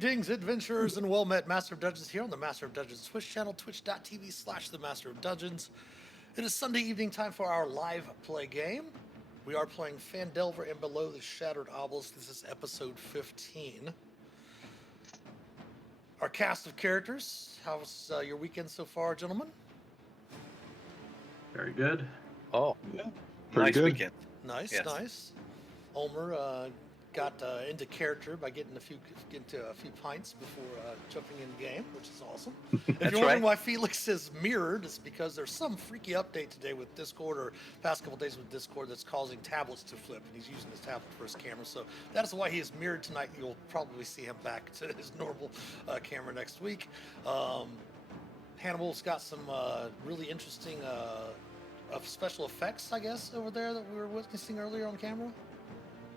Greetings, adventurers, and well-met Master of Dungeons here on the Master of Dungeons Twitch channel, twitch.tv/the Master of Dungeons. It is Sunday evening time for our live play game. We are playing Phandelver and Below the Shattered Obelisk. This is episode 15. Our cast of characters. How's your weekend so far, gentlemen? Very good. Oh, Yeah, nice good. weekend. Nice, Yes. nice. Ulmer got into character by getting a few pints before jumping in the game, which is awesome. If That's you're wondering right. why Felix is mirrored, it's because there's some freaky update today with Discord, or past couple days with Discord, that's causing tablets to flip, and he's using his tablet for his camera. So that is why he is mirrored tonight. You'll probably see him back to his normal camera next week. Hannibal's got some really interesting of special effects, I guess, over there that we were witnessing earlier on camera.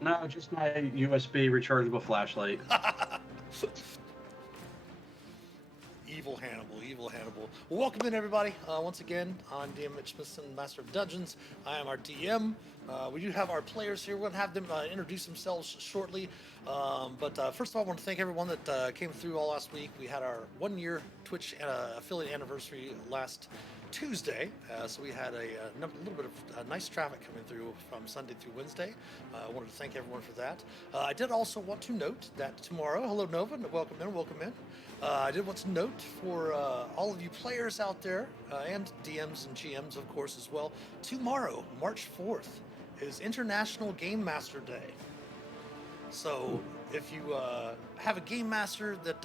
No, just my USB rechargeable flashlight. Evil Hannibal, evil Hannibal. Well, welcome in, everybody. Once again, I'm DM Mitch Smithson, Master of Dungeons. I am our DM. We do have our players here. We're going to have them introduce themselves shortly. But first of all, I want to thank everyone that came through all last week. We had our 1-year Twitch affiliate anniversary last Tuesday, so we had a little bit of nice traffic coming through from Sunday through Wednesday. I wanted to thank everyone for that. I did also want to note that tomorrow, hello Nova, welcome in. I did want to note for all of you players out there, and DMs and GMs of course as well, tomorrow, March 4th, is International Game Master Day. So if you have a game master that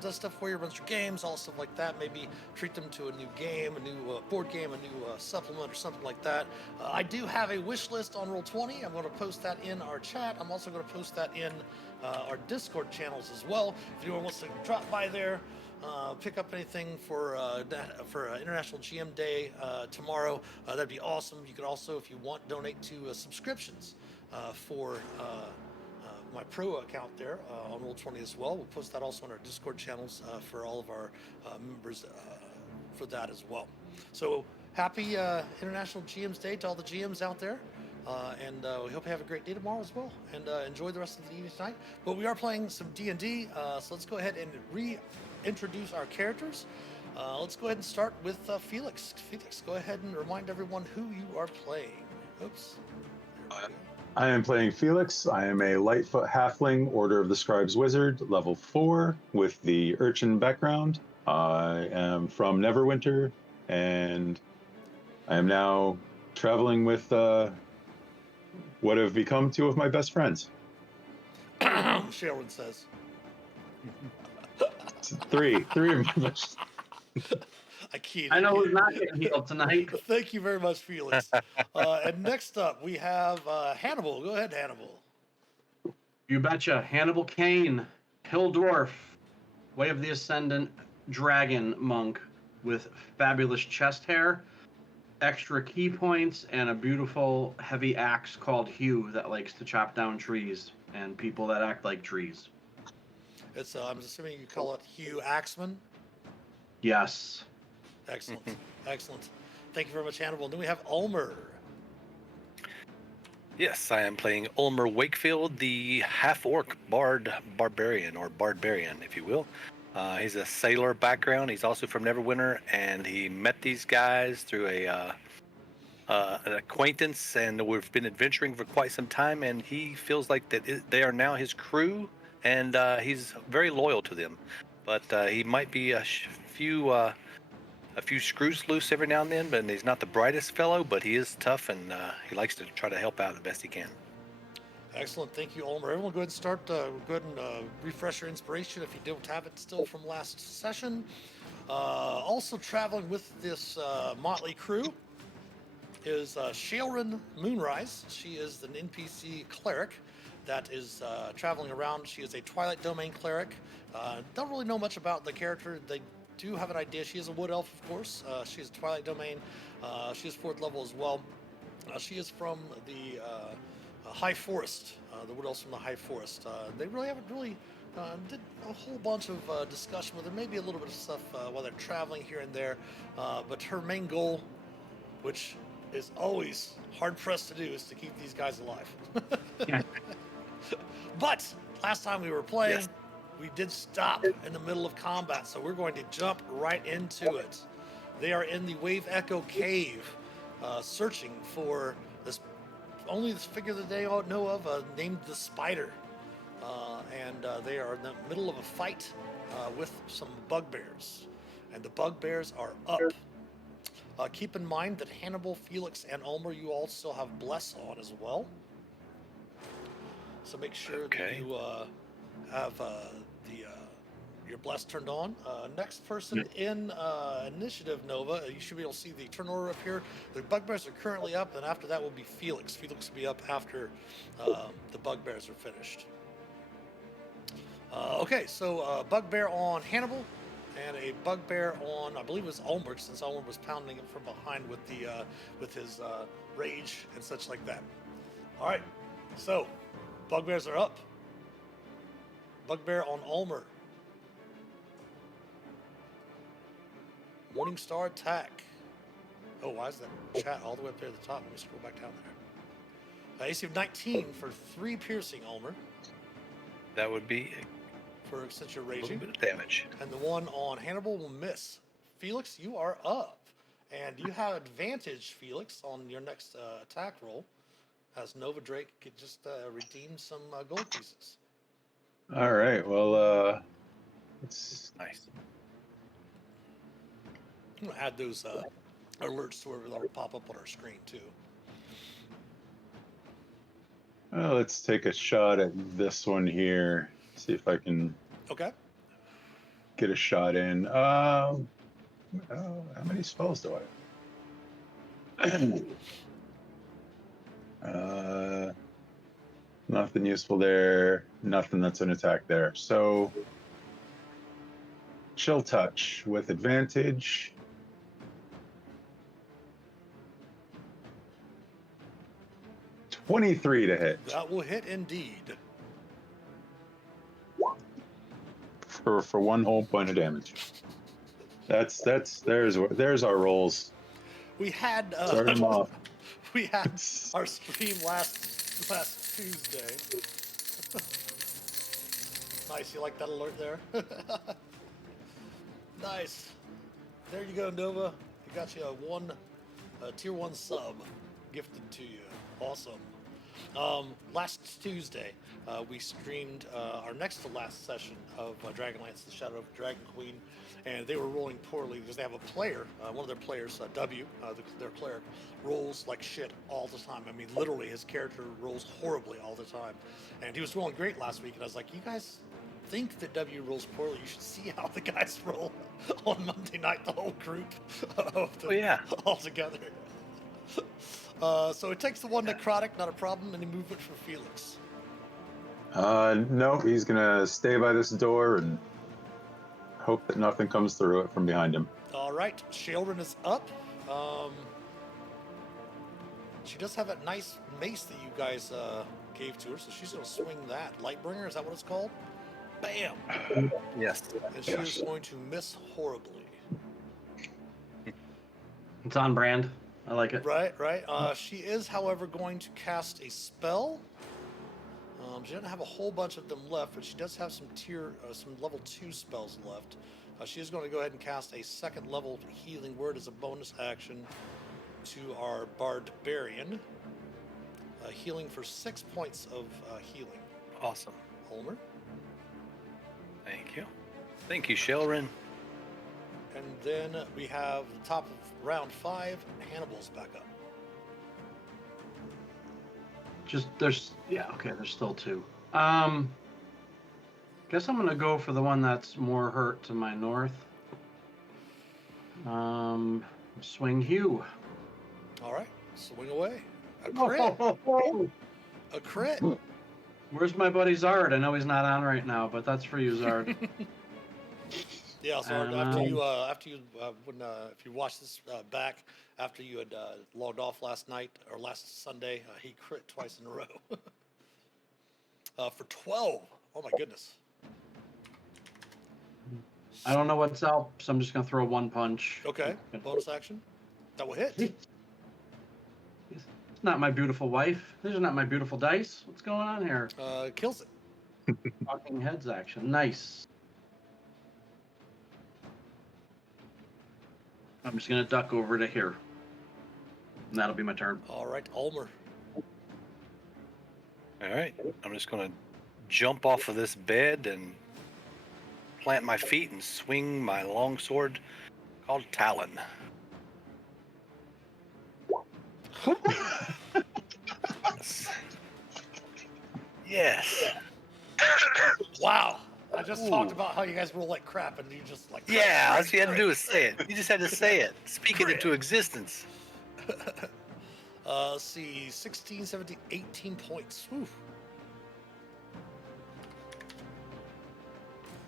does stuff for you, runs your games, all stuff like that, maybe treat them to a new game, a new board game, a new supplement or something like that. I do have a wish list on Roll20. I'm going to post that in our chat. I'm also going to post that in our Discord channels as well. If anyone wants to drop by there, pick up anything for International GM Day tomorrow, that'd be awesome. You could also, if you want, donate to subscriptions for my pro account there on Roll20 as well. We'll post that also on our Discord channels for all of our members for that as well. So happy International GM's Day to all the GMs out there. And we hope you have a great day tomorrow as well, and enjoy the rest of the evening tonight. But we are playing some D&D, so let's go ahead and reintroduce our characters. Let's go ahead and start with Felix. Felix, go ahead and remind everyone who you are playing. Oops. I am playing Felix. I am a Lightfoot Halfling, Order of the Scribes Wizard, level 4, with the Urchin background. I am from Neverwinter, and I am now traveling with what have become 2 of my best friends. Sharon says. 3 of my best. I know who's not getting healed tonight. Thank you very much, Felix. And next up, we have Hannibal. Go ahead, Hannibal. You betcha. Hannibal Kane, Hill Dwarf, Way of the Ascendant, Dragon Monk with fabulous chest hair, extra key points, and a beautiful heavy axe called Hugh that likes to chop down trees and people that act like trees. It's I'm assuming you call it Hugh Axman. Yes. Excellent. Excellent. Thank you very much, Hannibal. And then we have Ulmer. Yes, I am playing Ulmer Wakefield, the half-orc barbarian, if you will. He's a sailor background. He's also from Neverwinter, and he met these guys through an acquaintance, and we've been adventuring for quite some time, and he feels like that they are now his crew, and he's very loyal to them. But he might be a few screws loose every now and then, but he's not the brightest fellow, but he is tough, and he likes to try to help out the best he can. Excellent. Thank you, Ulmer. Everyone go ahead and start. Go ahead and refresh your inspiration if you don't have it still from last session. Also traveling with this motley crew is Shaelrin Moonrise. She is an NPC cleric that is traveling around. She is a Twilight Domain cleric. Don't really know much about the character. They do have an idea. She is a wood elf, of course. She is Twilight Domain. She is 4th level as well. She is from the High Forest, the wood elves from the High Forest. They really haven't did a whole bunch of discussion with her, maybe a little bit of stuff while they're traveling here and there. But her main goal, which is always hard pressed to do, is to keep these guys alive. Yeah. But last time we were playing, Yes. we did stop in the middle of combat, so we're going to jump right into it. They are in the Wave Echo Cave, searching for this this figure that they all know of, named the Spider. And they are in the middle of a fight with some bugbears. And the bugbears are up. Keep in mind that Hannibal, Felix, and Ulmer, you all still have Bless on as well. So make sure that you have your Bless turned on. Next person in Initiative, Nova, you should be able to see the turn order up here. The bugbears are currently up, and after that will be Felix. Felix will be up after the bugbears are finished. Okay, so bugbear on Hannibal, and a bugbear on, I believe it was Ulmer, since Ulmer was pounding it from behind with the with his rage and such like that. All right, so bugbears are up. Bugbear on Ulmer. Morningstar attack. Oh, why is that chat all the way up there at the top? Let me scroll back down there. AC of 19 for 3 piercing, Ulmer. That would be For since you're a little raging. bit of damage. And the one on Hannibal will miss. Felix, you are up. And you have advantage, Felix, on your next attack roll, as Nova Drake could just redeem some gold pieces. All right. Well, let's. Nice. I'm going to add those alerts to wherever they'll pop up on our screen, too. Let's take a shot at this one here. See if I can Okay. get a shot in. How many spells do I have? Nothing useful there. Nothing that's an attack there. So, chill touch with advantage. $23 to hit That will hit indeed. for 1 whole point of damage. There's our rolls. We had Start 'em off. we had our stream last Tuesday. Nice, you like that alert there? Nice. There you go, Nova. We got you a tier 1 sub gifted to you. Awesome. Last Tuesday, we streamed our next to last session of Dragonlance, the Shadow of Dragon Queen, and they were rolling poorly because they have a player, one of their players, W, their cleric, rolls like shit all the time. I mean, literally, his character rolls horribly all the time. And he was rolling great last week, and I was like, you guys think that W rolls poorly, you should see how the guys roll on Monday night, the whole group of them all together. So it takes the 1 necrotic, not a problem. Any movement for Felix? No, he's gonna stay by this door and hope that nothing comes through it from behind him. All right, Shailrin is up. She does have that nice mace that you guys gave to her, so she's gonna swing that. Lightbringer, is that what it's called? Bam! Yes. And she is going to miss horribly. It's on brand. I like it. Right. She is, however, going to cast a spell. She doesn't have a whole bunch of them left, but she does have some level 2 spells left. She is going to go ahead and cast a 2nd level healing word as a bonus action to our Barbarian. Healing for 6 points of healing. Awesome. Ulmer. Thank you. Thank you, Shailrin. And then we have the top of round 5. Hannibal's back up. There's still 2. Guess I'm gonna go for the one that's more hurt to my north. Swing Hugh. All right, swing away. A crit. A crit. Where's my buddy Zard? I know he's not on right now, but that's for you, Zard. Yeah, so if you watch this back after you had logged off last night or last Sunday, he crit twice in a row for 12. Oh my goodness! I don't know what's up, so I'm just gonna throw 1 punch. Okay, bonus action. That will hit. It's not my beautiful wife. These are not my beautiful dice. What's going on here? Kills it. Talking heads action. Nice. I'm just gonna duck over to here. And that'll be my turn. All right, Ulmer. All right. I'm just going to jump off of this bed and plant my feet and swing my long sword called Talon. Yes. Yes. Wow. I just talked Ooh. about how you guys roll like crap, and you just like. Yeah, all you had to do is say it. You just had to say it. Speak it into existence. Let's see, 16, 17, 18 points. Whew.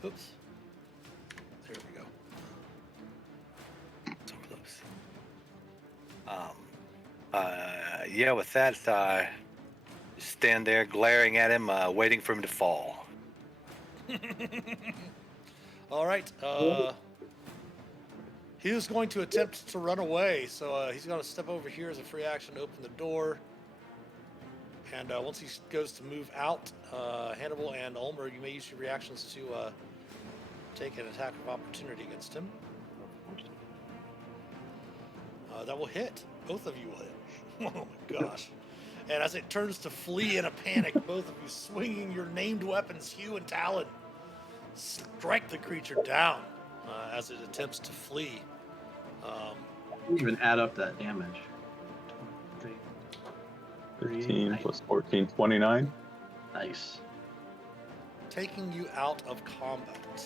Oops. There we go. So close. Yeah, with that, just stand there glaring at him, waiting for him to fall. All right. He was going to attempt to run away, so he's going to step over here as a free action to open the door. And once he goes to move out, Hannibal and Ulmer, you may use your reactions to take an attack of opportunity against him. That will hit. Both of you will hit. Oh my gosh. And as it turns to flee in a panic, both of you swinging your named weapons, Hugh and Talon, strike the creature down as it attempts to flee. Even add up that damage. 15 plus 14, 29. Nice. Taking you out of combat.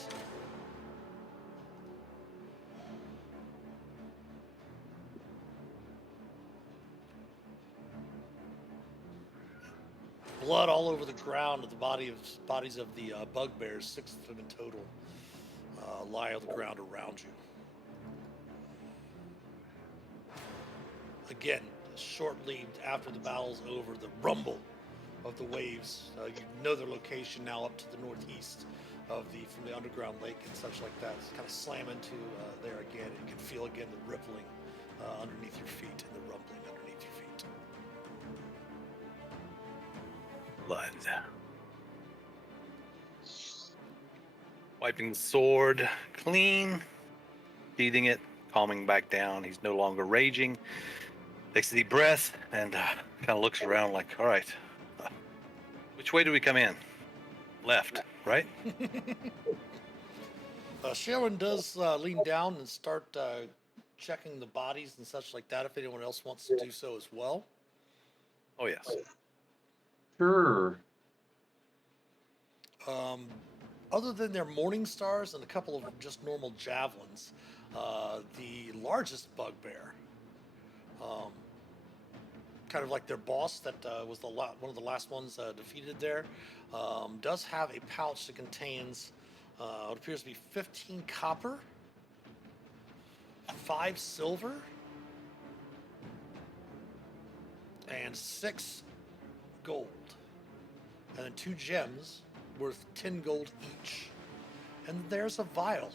Blood all over the ground of the bodies of the bugbears, 6 of them in total, lie on the ground around you. Again, shortly after the battle's over, the rumble of the waves. You know their location now up to the northeast from the underground lake and such like that. It's kind of slam into there again. You can feel again the rippling underneath your feet and the rumbling underneath your feet. Blood. Wiping the sword clean, sheathing it, calming back down. He's no longer raging. Takes a deep breath and kind of looks around like, all right, which way do we come in? Left, right? Sharon does lean down and start checking the bodies and such like that if anyone else wants to do so as well. Oh, yes. Sure. Other than their morning stars and a couple of just normal javelins, the largest bugbear, kind of like their boss that was one of the last ones defeated there, does have a pouch that contains what appears to be 15 copper, 5 silver, and 6 gold, and then 2 gems worth 10 gold each. And there's a vial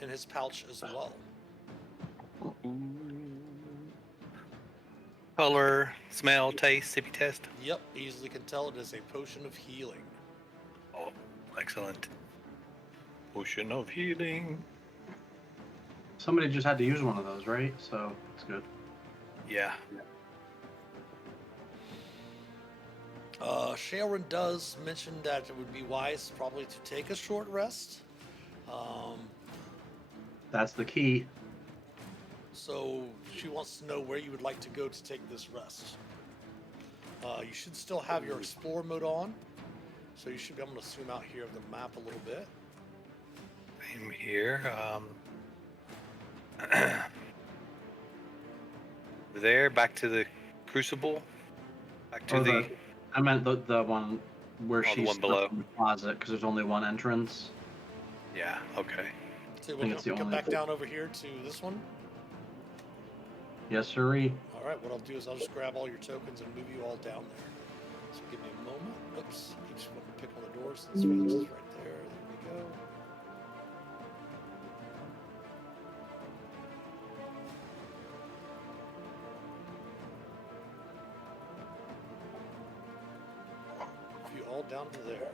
in his pouch as well. Color, smell, taste, sippy test. Yep, easily can tell it is a potion of healing. Oh, excellent. Potion of healing. Somebody just had to use one of those, right? So it's good. Yeah. Sharon does mention that it would be wise probably to take a short rest. That's the key. So she wants to know where you would like to go to take this rest. You should still have your Explorer mode on, so you should be able to zoom out here of the map a little bit. I'm here. There, back to the Crucible. Back to the... I meant the one where the she's one below. in the closet, because there's only one entrance. Yeah, okay. So think it's the we'll come only- back down over here to this one. Yes, sirree. All right, what I'll do is I'll just grab all your tokens and move you all down there. So give me a moment. Oops, I just want to pick one of the doors. This Felix is right there. There we go. If you all down to there.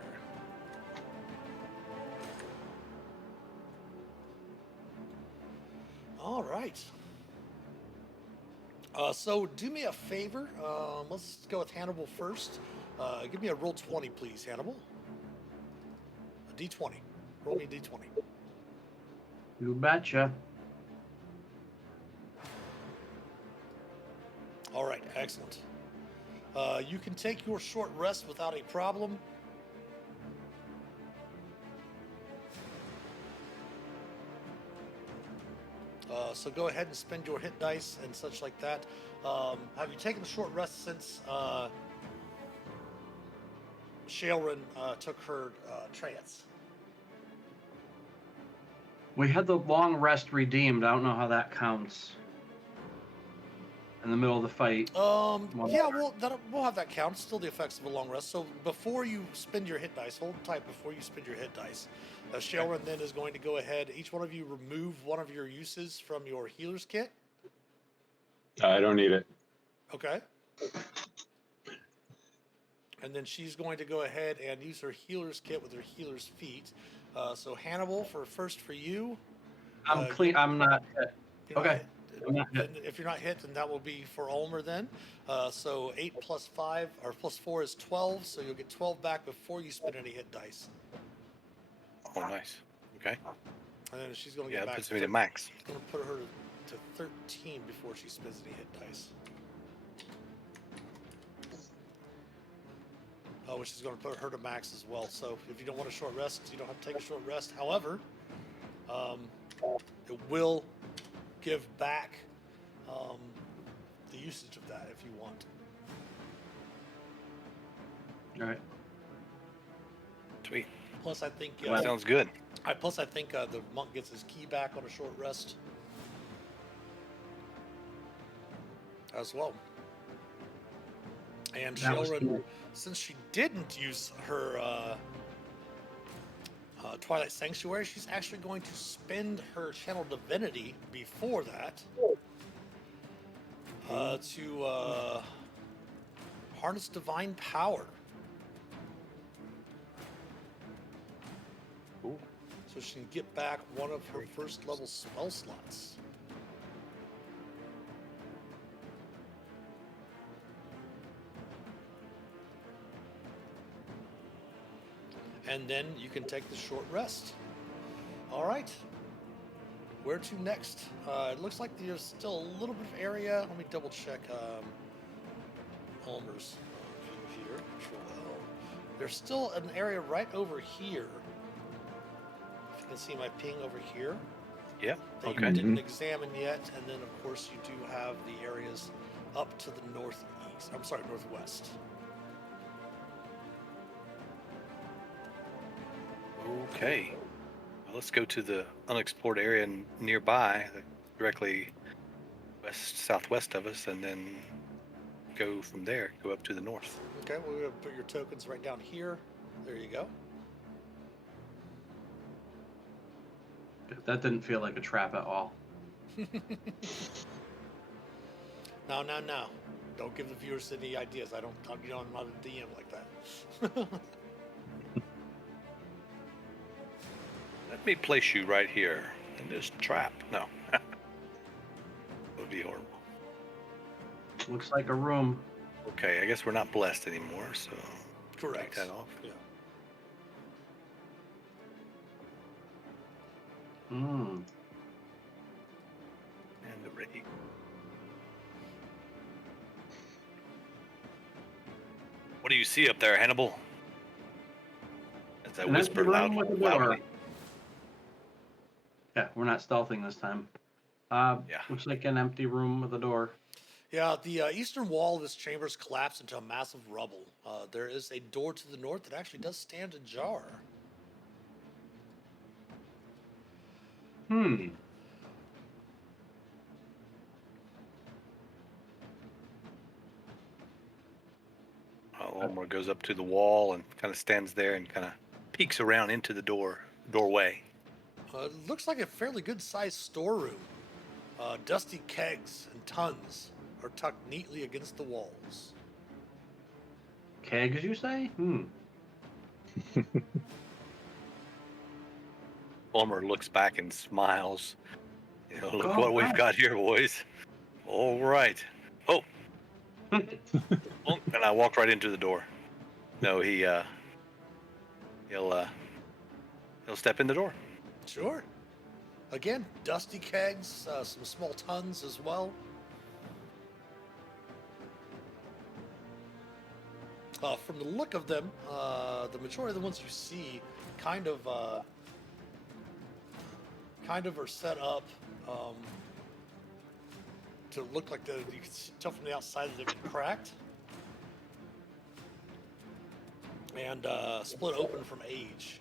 All right. So do me a favor. Let's go with Hannibal first. Give me a roll 20, please, Hannibal. A D20. Roll me a D20. You betcha. All right, excellent. You can take your short rest without a problem. So go ahead and spend your hit dice and such like that. Have you taken a short rest since Shailran took her trance? We had the long rest redeemed. I don't know how that counts. In the middle of the fight. Yeah, we'll have that count. Still the effects of a long rest. So before you spend your hit dice, hold tight before you spend your hit dice. Shailran then is going to go ahead. Each one of you remove one of your uses from your healer's kit. I don't need it. Okay. And then she's going to go ahead and use her healer's kit with her healer's feet. So Hannibal, for you. I'm clean. I'm not hit. Okay. I'm not hit. If you're not hit, then that will be for Ulmer then. So 8 plus 5, or plus 4 is 12, so you'll get 12 back before you spend any hit dice. Oh, nice. Okay. And then she's going to Yeah, get that back puts me to max. It's going to put her to 13 before she spends any hit dice. Which is going to put her to max as well. So if you don't want a short rest, you don't have to take a short rest. However, it will give back the usage of that if you want. All right. Sweet. Plus, I think Sounds good. Plus, I think the monk gets his key back on a short rest as well. And Shailran, since she didn't use her Twilight Sanctuary, she's actually going to spend her Channel Divinity before that to harness Divine Power. Ooh. So she can get back one of her first level spell slots. And then you can take the short rest. All right. Where to next? It looks like there's still a little bit of area. Let me double check Ulmer's view here. Control L. There's still an area right over here. If you can see my ping over here. Yeah. That Okay. you didn't examine yet. And then, of course, you do have the areas up to the northeast. I'm sorry, northwest. Okay. Well, let's go to the unexplored area nearby, directly southwest of us, and then go from there, go up to the north. Okay, we're going to put your tokens right down here. There you go. That didn't feel like a trap at all. No. Don't give the viewers any ideas. I'm not a DM like that. Let me place you right here in this trap. No. That would be horrible. Looks like a room. Okay, I guess we're not blessed anymore, so Correct. take that off. Yeah. Hmm. And the ready. What do you see up there, Hannibal? As I An empty whisper room with a door. loudly. Yeah, we're not stealthing this time. Yeah. Looks like an empty room with a door. Yeah, the eastern wall of this chamber has collapsed into a massive rubble. There is a door to the north that actually does stand ajar. Hmm. Ulmer goes up to the wall and kind of stands there and kind of peeks around into the doorway. It looks like a fairly good-sized storeroom. Dusty kegs and tons are tucked neatly against the walls. Kegs, you say? Hmm. Ulmer looks back and smiles. You know, look Oh, what we've right. got here, boys. All right. Oh, and I walked right into the door. No, he'll step in the door. Sure. Again, dusty kegs, some small tons as well. From the look of them, the majority of the ones you see kind of are set up to look like you can tell from the outside that they've been cracked and split open from age.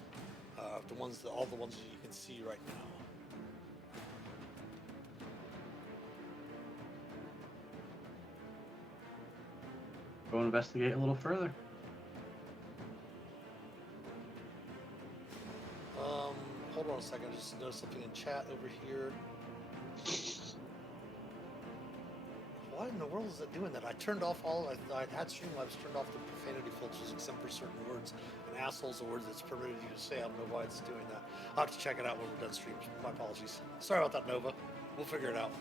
All the ones that you can see right now. Go investigate a little further. Hold on a second. I just noticed something in chat over here. Why in the world is it doing that? I turned off I had Streamlabs turned off the profanity filters except for certain words. And asshole's a word that's permitted you to say. I don't know why it's doing that. I'll have to check it out when we're done streams. My apologies. Sorry about that, Nova. We'll figure it out.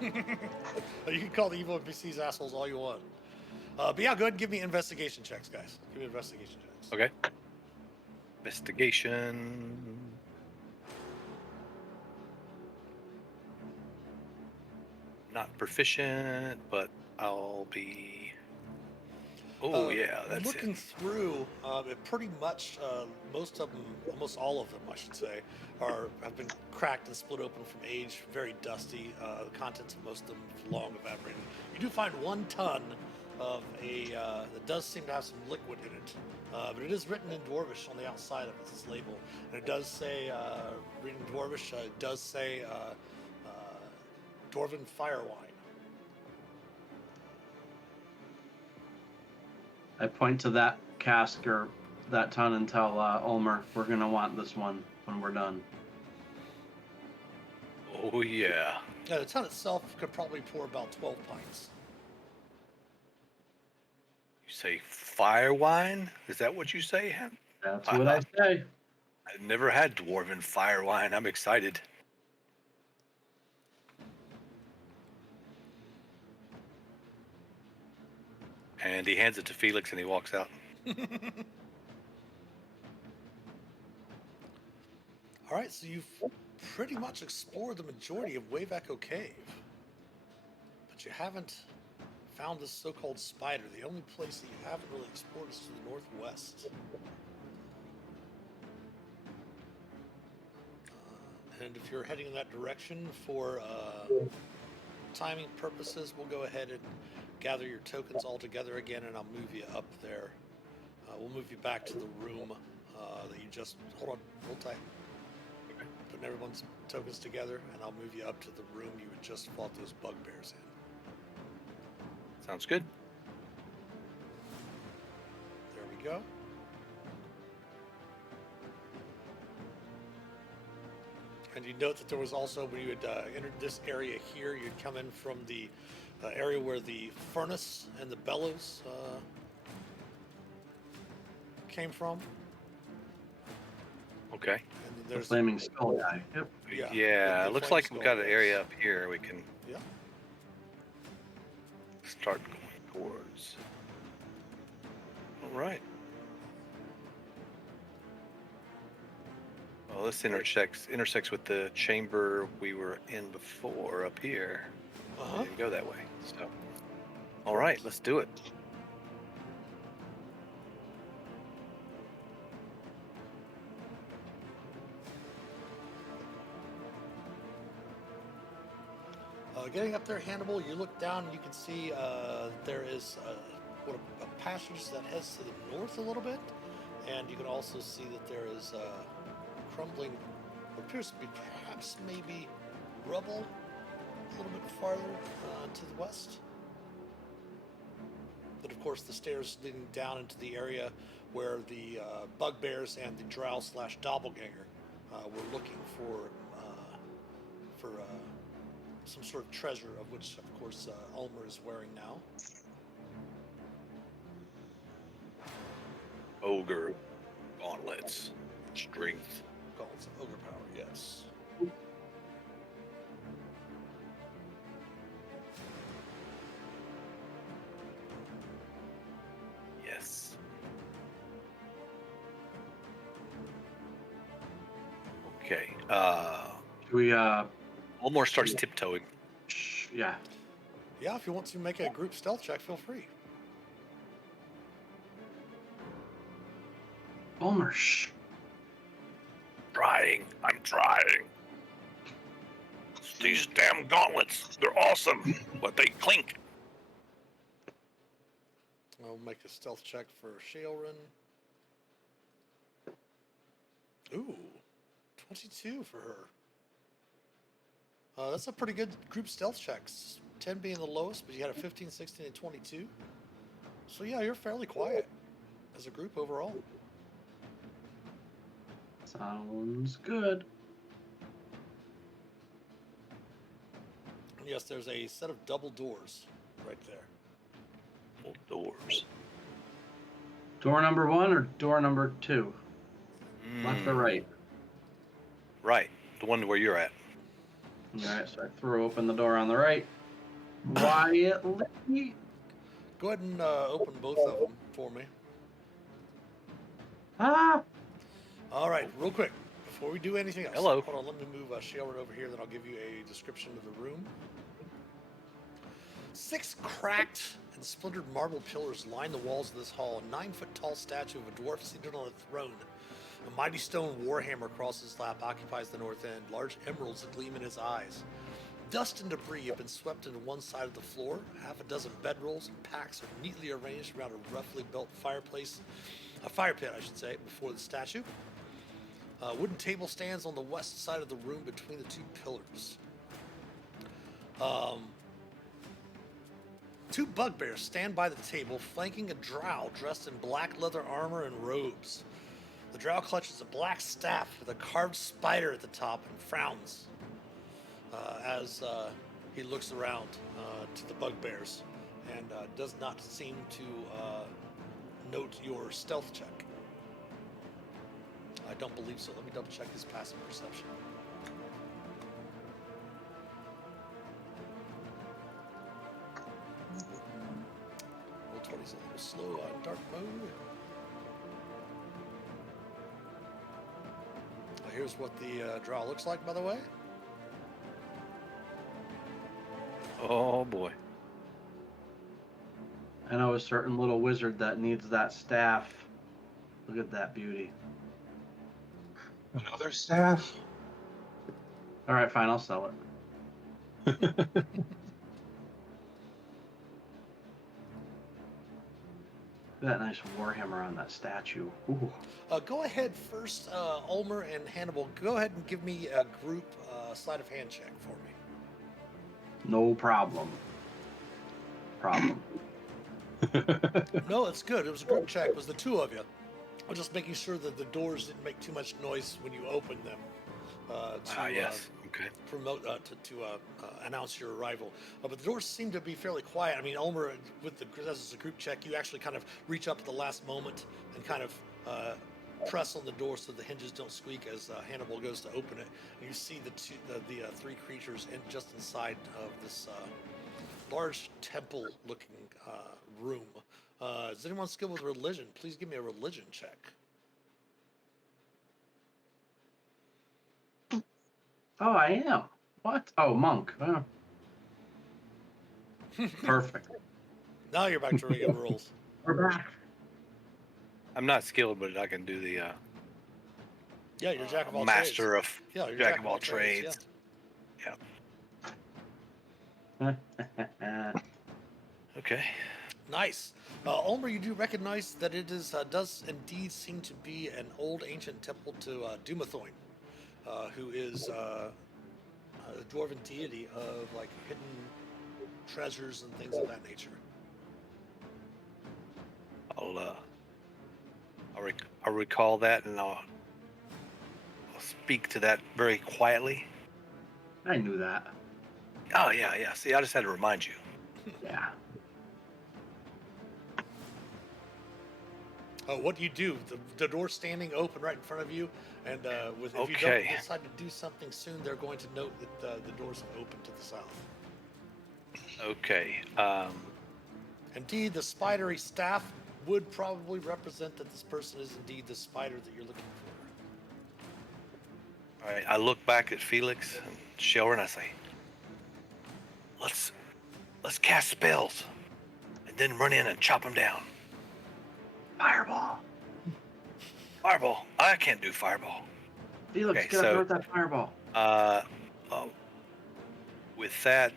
You can call the evil NPCs assholes all you want. But yeah, go ahead and give me investigation checks, guys. Give me investigation checks. Okay. Investigation. Not proficient, but I'll be. Oh yeah, that's looking it. through, it pretty much most of them, almost all of them, I should say, have been cracked and split open from age, very dusty. The contents of most of them have long evaporated. You do find 1 ton of that does seem to have some liquid in it, but it is written in Dwarvish on the outside of its label, and it does say, reading Dwarvish, it does say Dwarven fire wine. I point to that cask or that ton and tell Ulmer we're gonna want this one when we're done. Oh yeah. Yeah, the ton itself could probably pour about 12 pints. You say fire wine? Is that what you say, Hen? That's what I say. I've never had dwarven fire wine. I'm excited. And he hands it to Felix and he walks out. All right, so you've pretty much explored the majority of Wave Echo Cave, but you haven't found this so-called spider. The only place that you haven't really explored is to the northwest. And if you're heading in that direction for timing purposes, we'll go ahead and gather your tokens all together again, and I'll move you up there. We'll move you back to the room that you just... Hold tight. Putting everyone's tokens together, and I'll move you up to the room you had just fought those bugbears in. Sounds good. There we go. And you note that there was also, when you had entered this area here, you'd come in from the area where the furnace and the bellows came from. Okay. And The there's flaming skull guy. Yep. Yeah, the it looks flame like we've got an skull area guys. up here we can Yeah. start going towards. All right. Well, this intersects with the chamber we were in before up here. Uh-huh. We didn't go that way. So, all right, let's do it. Getting up there, Hannibal, you look down and you can see there is a passage that heads to the north a little bit, and you can also see that there is crumbling, what appears to be perhaps maybe rubble a little bit farther to the west. But of course, the stairs leading down into the area where the bugbears and the drow/doppelganger were looking for some sort of treasure, of which, of course, Ulmer is wearing now. Ogre gauntlets, strength. Gauntlets of ogre power, yes. Yes. Okay. Do we, Ulmor starts tiptoeing. yeah. Yeah, if you want to make a group stealth check, feel free. Ulmer, shh. I'm trying. These damn gauntlets, they're awesome, but they clink. I'll make a stealth check for Shaelrin. Ooh, 22 for her. That's a pretty good group stealth checks. 10 being the lowest, but you had a 15, 16, and 22. So yeah, you're fairly quiet as a group overall. Sounds good. And yes, there's a set of double doors right there. Doors. Door number 1 or door number 2? Left or right? Right. The one where you're at. Alright, so I threw open the door on the right. Quietly. Go ahead and open both of them for me. Ah! All right, real quick, before we do anything else. Hello. Hold on, let me move Shaelrin over here, then I'll give you a description of the room. 6 cracked and splintered marble pillars line the walls of this hall. A 9-foot-tall statue of a dwarf seated on a throne. A mighty stone warhammer across his lap occupies the north end. Large emeralds gleam in his eyes. Dust and debris have been swept into one side of the floor. Half a dozen bedrolls and packs are neatly arranged around a roughly built fire pit, I should say, before the statue. A wooden table stands on the west side of the room between the 2 pillars. 2 bugbears stand by the table, flanking a drow dressed in black leather armor and robes. The drow clutches a black staff with a carved spider at the top and frowns as he looks around to the bugbears and does not seem to note your stealth check. I don't believe so. Let me double check his passive perception. Roll 20's a little slow on dark mode. Here's what the draw looks like, by the way. Oh boy. I know a certain little wizard that needs that staff. Look at that beauty. Another staff? Alright, fine, I'll sell it. That nice warhammer on that statue. Ooh. Go ahead first, Ulmer and Hannibal. Go ahead and give me a group sleight of hand check for me. No problem. No, it's good. It was a group check. It was the 2 of you. I'm just making sure that the doors didn't make too much noise when you opened them. Yes. Okay. Promote to announce your arrival. But the doors seem to be fairly quiet. I mean, Ulmer, as it's a group check, you actually kind of reach up at the last moment and kind of press on the door so the hinges don't squeak as Hannibal goes to open it. And you see the 3 creatures just inside of this large temple-looking room. Is anyone skilled with religion? Please give me a religion check. Oh, I am. What? Oh, monk. Oh. Perfect. Now you're back to regular rolls. We're back. I'm not skilled, but I can do the Yeah, you're jack of all master trades. of Yeah, you're jack of all trades. Yeah. Okay. Nice. Ulmer, you do recognize that it does indeed seem to be an old ancient temple to Dumathoin, who is a dwarven deity of like hidden treasures and things of that nature. I'll recall that, and I'll speak to that very quietly. I knew that. Oh yeah, yeah. See, I just had to remind you. Yeah. What you do? The door's standing open right in front of you, and if you don't Okay. decide to do something soon, they're going to note that the doors are open to the south. Okay. Indeed, the spidery staff would probably represent that this person is indeed the spider that you're looking for. All right. I look back at Felix and Shelver, and I say, "Let's cast spells, and then run in and chop them down." Fireball. Fireball. I can't do fireball. Felix, Okay, get up there so with that fireball. uh, with that,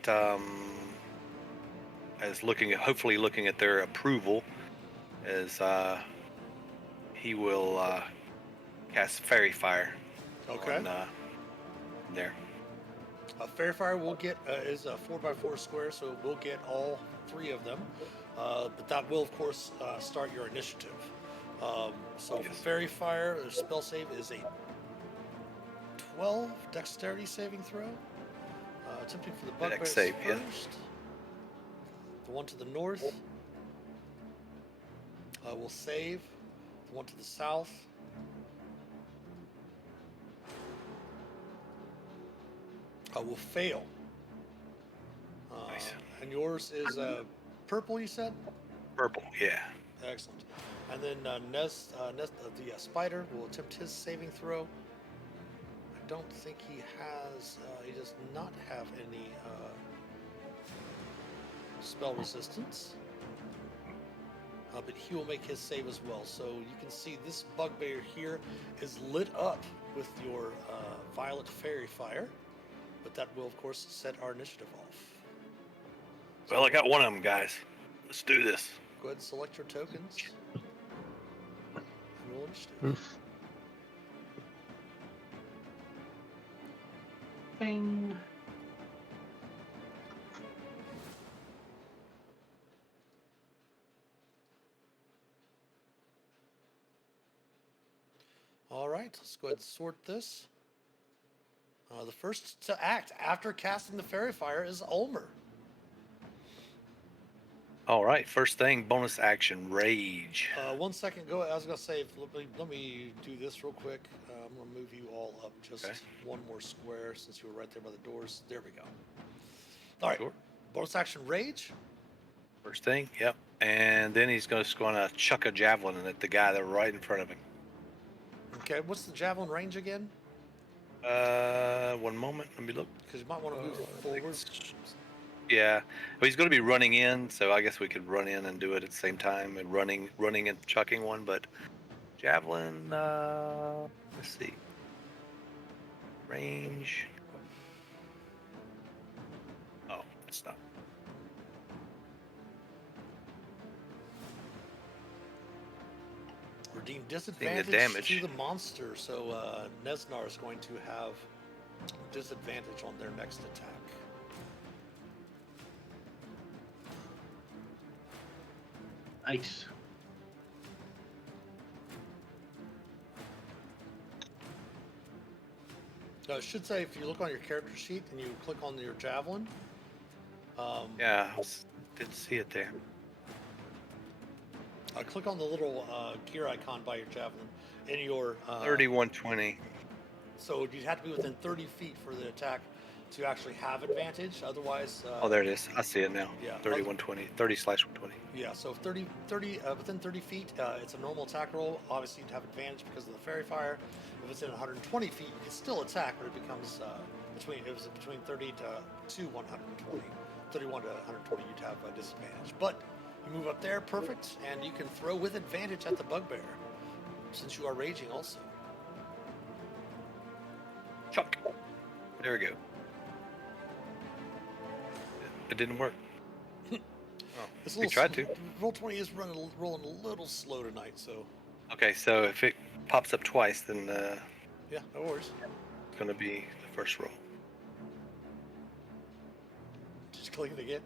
as hopefully looking at their approval, as he will cast fairy fire. Okay. On, there. Fair Fire will get is a 4x4 square, so we'll get all 3 of them. But that will, of course, start your initiative. So Yes. Fairy Fire, the spell save is a 12 dexterity saving throw. Attempting for the bugbear Dex save, first. yeah. The one to the north will save. The one to the south will fail. Nice. And yours is purple, you said? Purple. Yeah. Excellent. And then the spider will attempt his saving throw. I don't think he has. He does not have any spell resistance. But he will make his save as well. So you can see this bugbear here is lit up with your violet fairy fire. But that will, of course, set our initiative off. Well, I got one of them, guys. Let's do this. Go ahead and select your tokens. And roll initiative. Oof. Bing. All right, let's go ahead and sort this. The first to act after casting the fairy fire is Ulmer. All right. First thing, bonus action, rage. 1 second, go. I was gonna say, let me do this real quick. I'm gonna move you all up just Okay. one more square since you were right there by the doors. There we go. All right, Sure. bonus action, rage. First thing, yep. And then he's just going to chuck a javelin at the guy that right in front of him. Okay, what's the javelin range again? 1 moment. Let me look. Because you might want to move I think forward. it's- Yeah. Well, he's going to be running in, so I guess we could run in and do it at the same time. And running and chucking one, but javelin. Let's see. Range. Oh, it's not. Redeem disadvantage damage. to the monster. So Nesnar is going to have disadvantage on their next attack. Nice. I should say, if you look on your character sheet and you click on your javelin, Yeah, didn't see it there. click on the little gear icon by your javelin in your 3120. So you'd have to be within 30 feet for the attack to actually have advantage. Otherwise, Oh, there it is. I see it now. Yeah. 3120. 30/120. yeah. So 30 within 30 feet, it's a normal attack roll. Obviously, you'd have advantage because of the fairy fire. If it's in 120 feet, you can still attack, but it becomes between 30 to 120, 31 to 120, you'd have a disadvantage. But you move up there, perfect, and you can throw with advantage at the bugbear, since you are raging also. Chuck. There we go. It didn't work. Oh, It's a we little tried to. Roll 20 is rolling a little slow tonight, so Okay, so if it pops up twice, then yeah, no worries. it's going to be the first roll. Just click it again.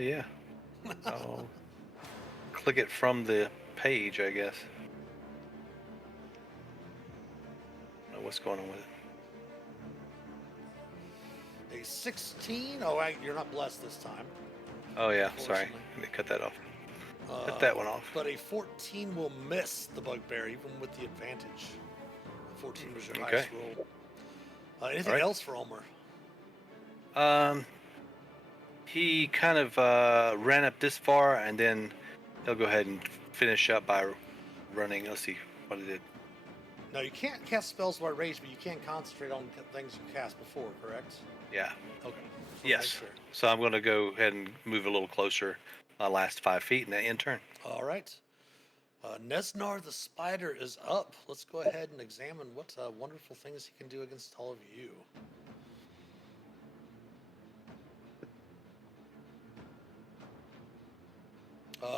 Yeah. I'll click it from the page, I guess. I don't know what's going on with it. a 16. You're not blessed this time. Oh yeah, sorry. Unfortunately. Let me cut that off. Cut that one off. But a 14 will miss the bugbear, even with the advantage. 14 was your Okay. highest roll. Anything All right. else for Ulmer? He kind of ran up this far, and then he'll go ahead and finish up by running. Let's see what it did. No, you can't cast spells by rage, but you can concentrate on things you cast before, correct? Yeah. Okay. Yes. Sure. So I'm going to go ahead and move a little closer, last 5 feet, and then end turn. All right. Nesnar the spider is up. Let's go ahead and examine what wonderful things he can do against all of you.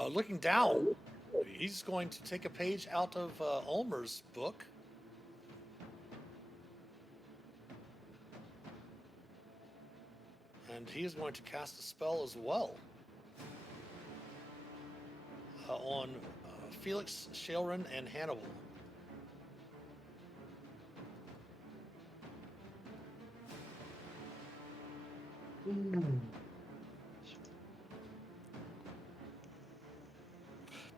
Looking down, he's going to take a page out of Ulmer's book. And he is going to cast a spell as well on Felix, Shaelrin, and Hannibal.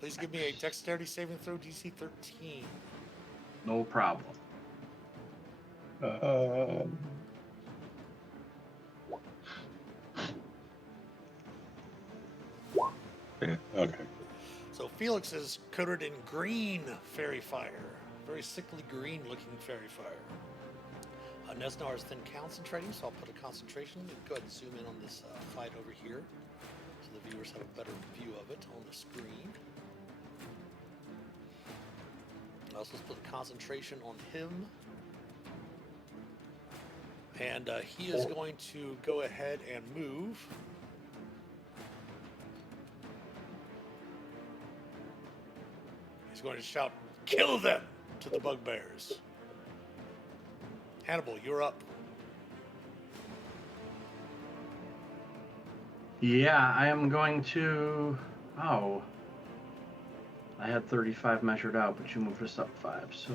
Please give me a dexterity saving throw, DC 13. No problem. Yeah, okay. So Felix is coated in green fairy fire. Very sickly green looking fairy fire. Nesnar is then concentrating, so I'll put a concentration. Go ahead and zoom in on this fight over here so the viewers have a better view of it on the screen. I'll also put a concentration on him. And he is going to go ahead and move. He's going to shout, "Kill them!" to the bugbears. Hannibal, you're up. Yeah, I am going to... Oh. I had 35 measured out, but you moved us up 5. So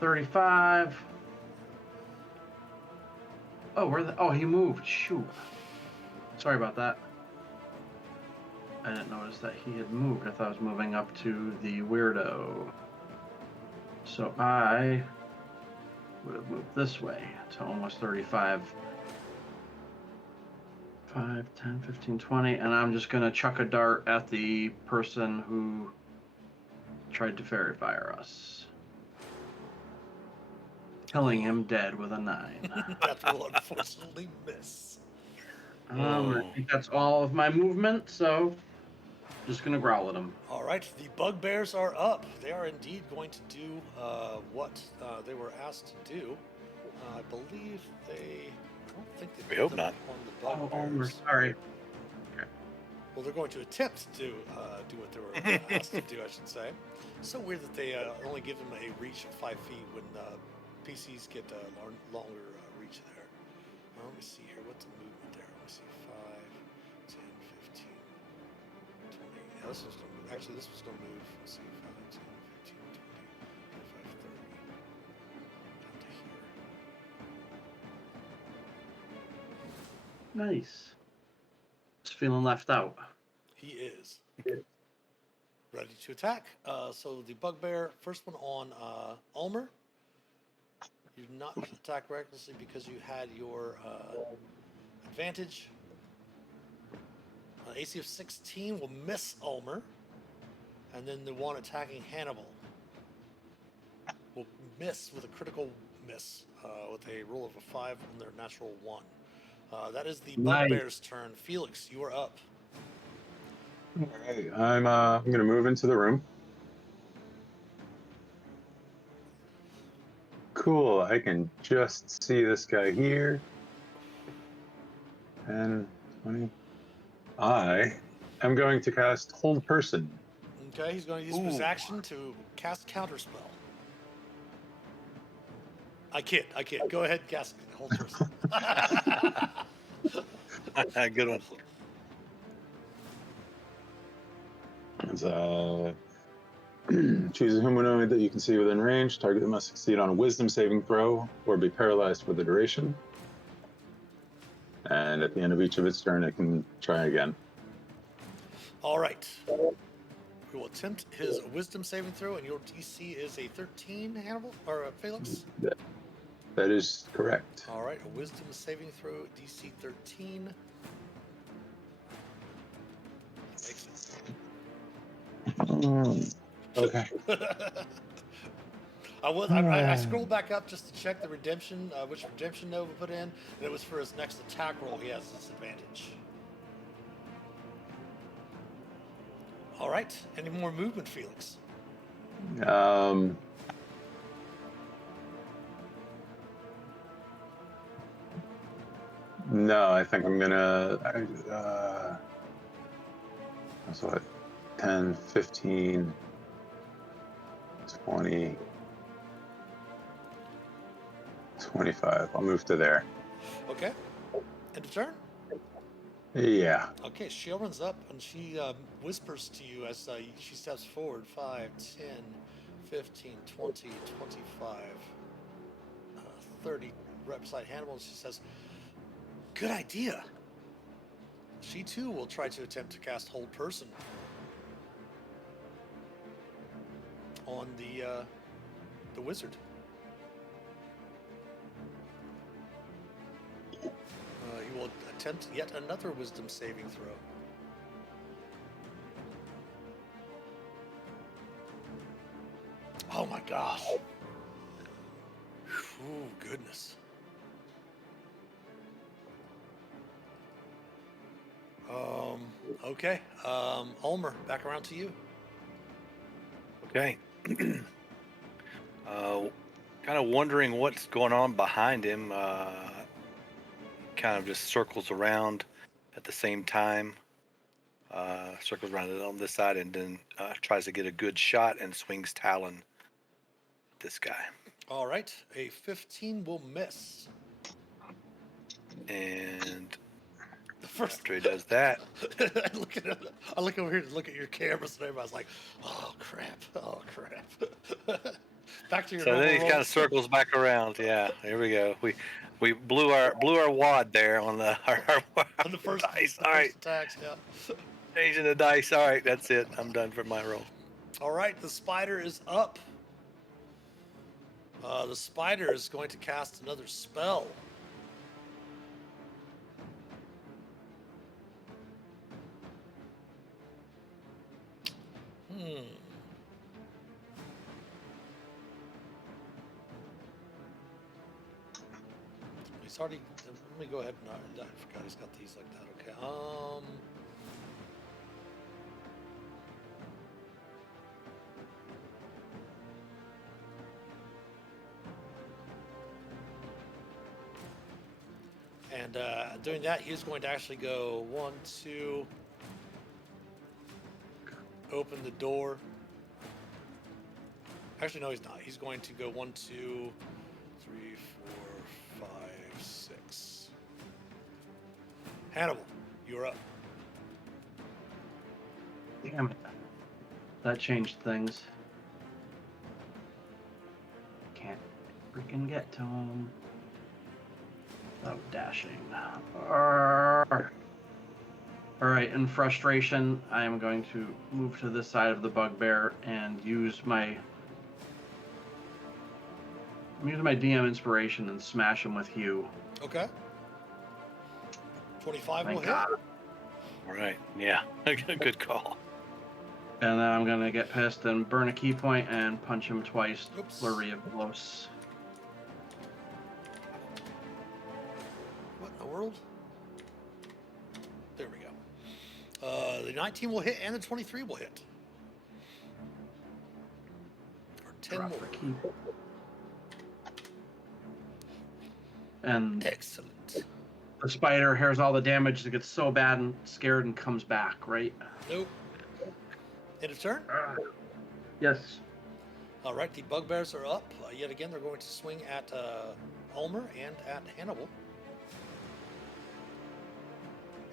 35. Oh, he moved. Shoot. Sorry about that. I didn't notice that he had moved. I thought I was moving up to the weirdo. So I would have moved this way to almost 35. 5, 10, 15, 20. And I'm just going to chuck a dart at the person who tried to fairy fire us. Killing him dead with a 9. That will unfortunately miss. I think that's all of my movement, so just gonna growl at him. All right, the bugbears are up. They are indeed going to do what they were asked to do. I believe they. I don't think they. We hope not. On the Oh, we're bugbears. sorry. Well, they're going to attempt to do what they were asked to do, I should say. It's so weird that they only give them a reach of 5 feet when PCs get longer reach there. Let me see here. What's the movement there? Let me see. 5, 10, 15, 20. Yeah, this was going to move. Actually, this was going to move. Let's see. 5, 10, 15, 20, 25, 30. Down to here. Nice. Just feeling left out. He is. Ready to attack. So the bugbear, first one on Ulmer. You do not attack recklessly because you had your advantage. AC of 16 will miss Ulmer. And then the one attacking Hannibal will miss with a critical miss with a roll of a 5 on their natural 1. That is the Nice. bugbear's turn. Felix, you are up. All right, I'm going to move into the room. Cool, I can just see this guy here. 10, 20. I am going to cast Hold Person. Okay, he's going to use his action to cast Counterspell. I kid. Go ahead and cast Hold Person. Good one. It's, choose a humanoid that you can see within range. Target must succeed on a Wisdom saving throw or be paralyzed for the duration. And at the end of each of its turn, it can try again. All right. We will attempt his wisdom saving throw, and your DC is a 13, Hannibal, or Felix? That is correct. All right, a wisdom saving throw, DC 13. He makes Okay. it. I scrolled back up just to check the redemption, which redemption Nova put in, and it was for his next attack roll. He has this advantage. All right. Any more movement, Felix? No, I think I'm gonna. That's what? 10, 15, 20, 25. I'll move to there. Okay. End of turn? Yeah. Okay, she runs up and she whispers to you as she steps forward. 5, 10, 15, 20, 25, 30. Right beside Hannibal, and she says, "Good idea." She too will try to attempt to cast Hold Person on the wizard. He will attempt yet another wisdom saving throw. Oh my gosh. Oh, goodness. Okay. Ulmer, back around to you. Okay. Kind of wondering what's going on behind him. Kind of just circles around at the same time. Circles around it on this side and then tries to get a good shot and swings Talon at this guy. All right. A 15 will miss. And The first after he does that, I look over here to look at your cameras and everybody's like, "Oh crap! Oh crap!" Back to your so normal then he kind rolls. of circles back around. Yeah, here we go. We blew our wad there on the our On the first dice. the All first right, attacks, yeah. changing the dice. All right, that's it. I'm done for my roll. All right, the spider is up. The spider is going to cast another spell. He's already. Let me go ahead and. I forgot he's got these like that. Okay. And doing that, he's going to actually go 1, 2. Open the door. Actually, no, he's not. He's going to go 1, 2, 3, 4, 5, 6. Hannibal, you're up. Damn it. That changed things. Can't freaking get to him. Oh, dashing. Alright, in frustration, I am going to move to this side of the bugbear and use my DM inspiration and smash him with Hugh. Okay. 25 will Thank hit. God. All right. Yeah. Good call. And then I'm gonna get pissed and burn a key point and punch him twice. Oops. Flurry of blows. What in the world? There we go. The 19 will hit and the 23 will hit. For 10 Drop more. the key. And Excellent. the spider hears all the damage, it gets so bad and scared and comes back, right? Nope. End of turn. Yes. All right, the bugbears are up. Yet again, they're going to swing at Ulmer and at Hannibal.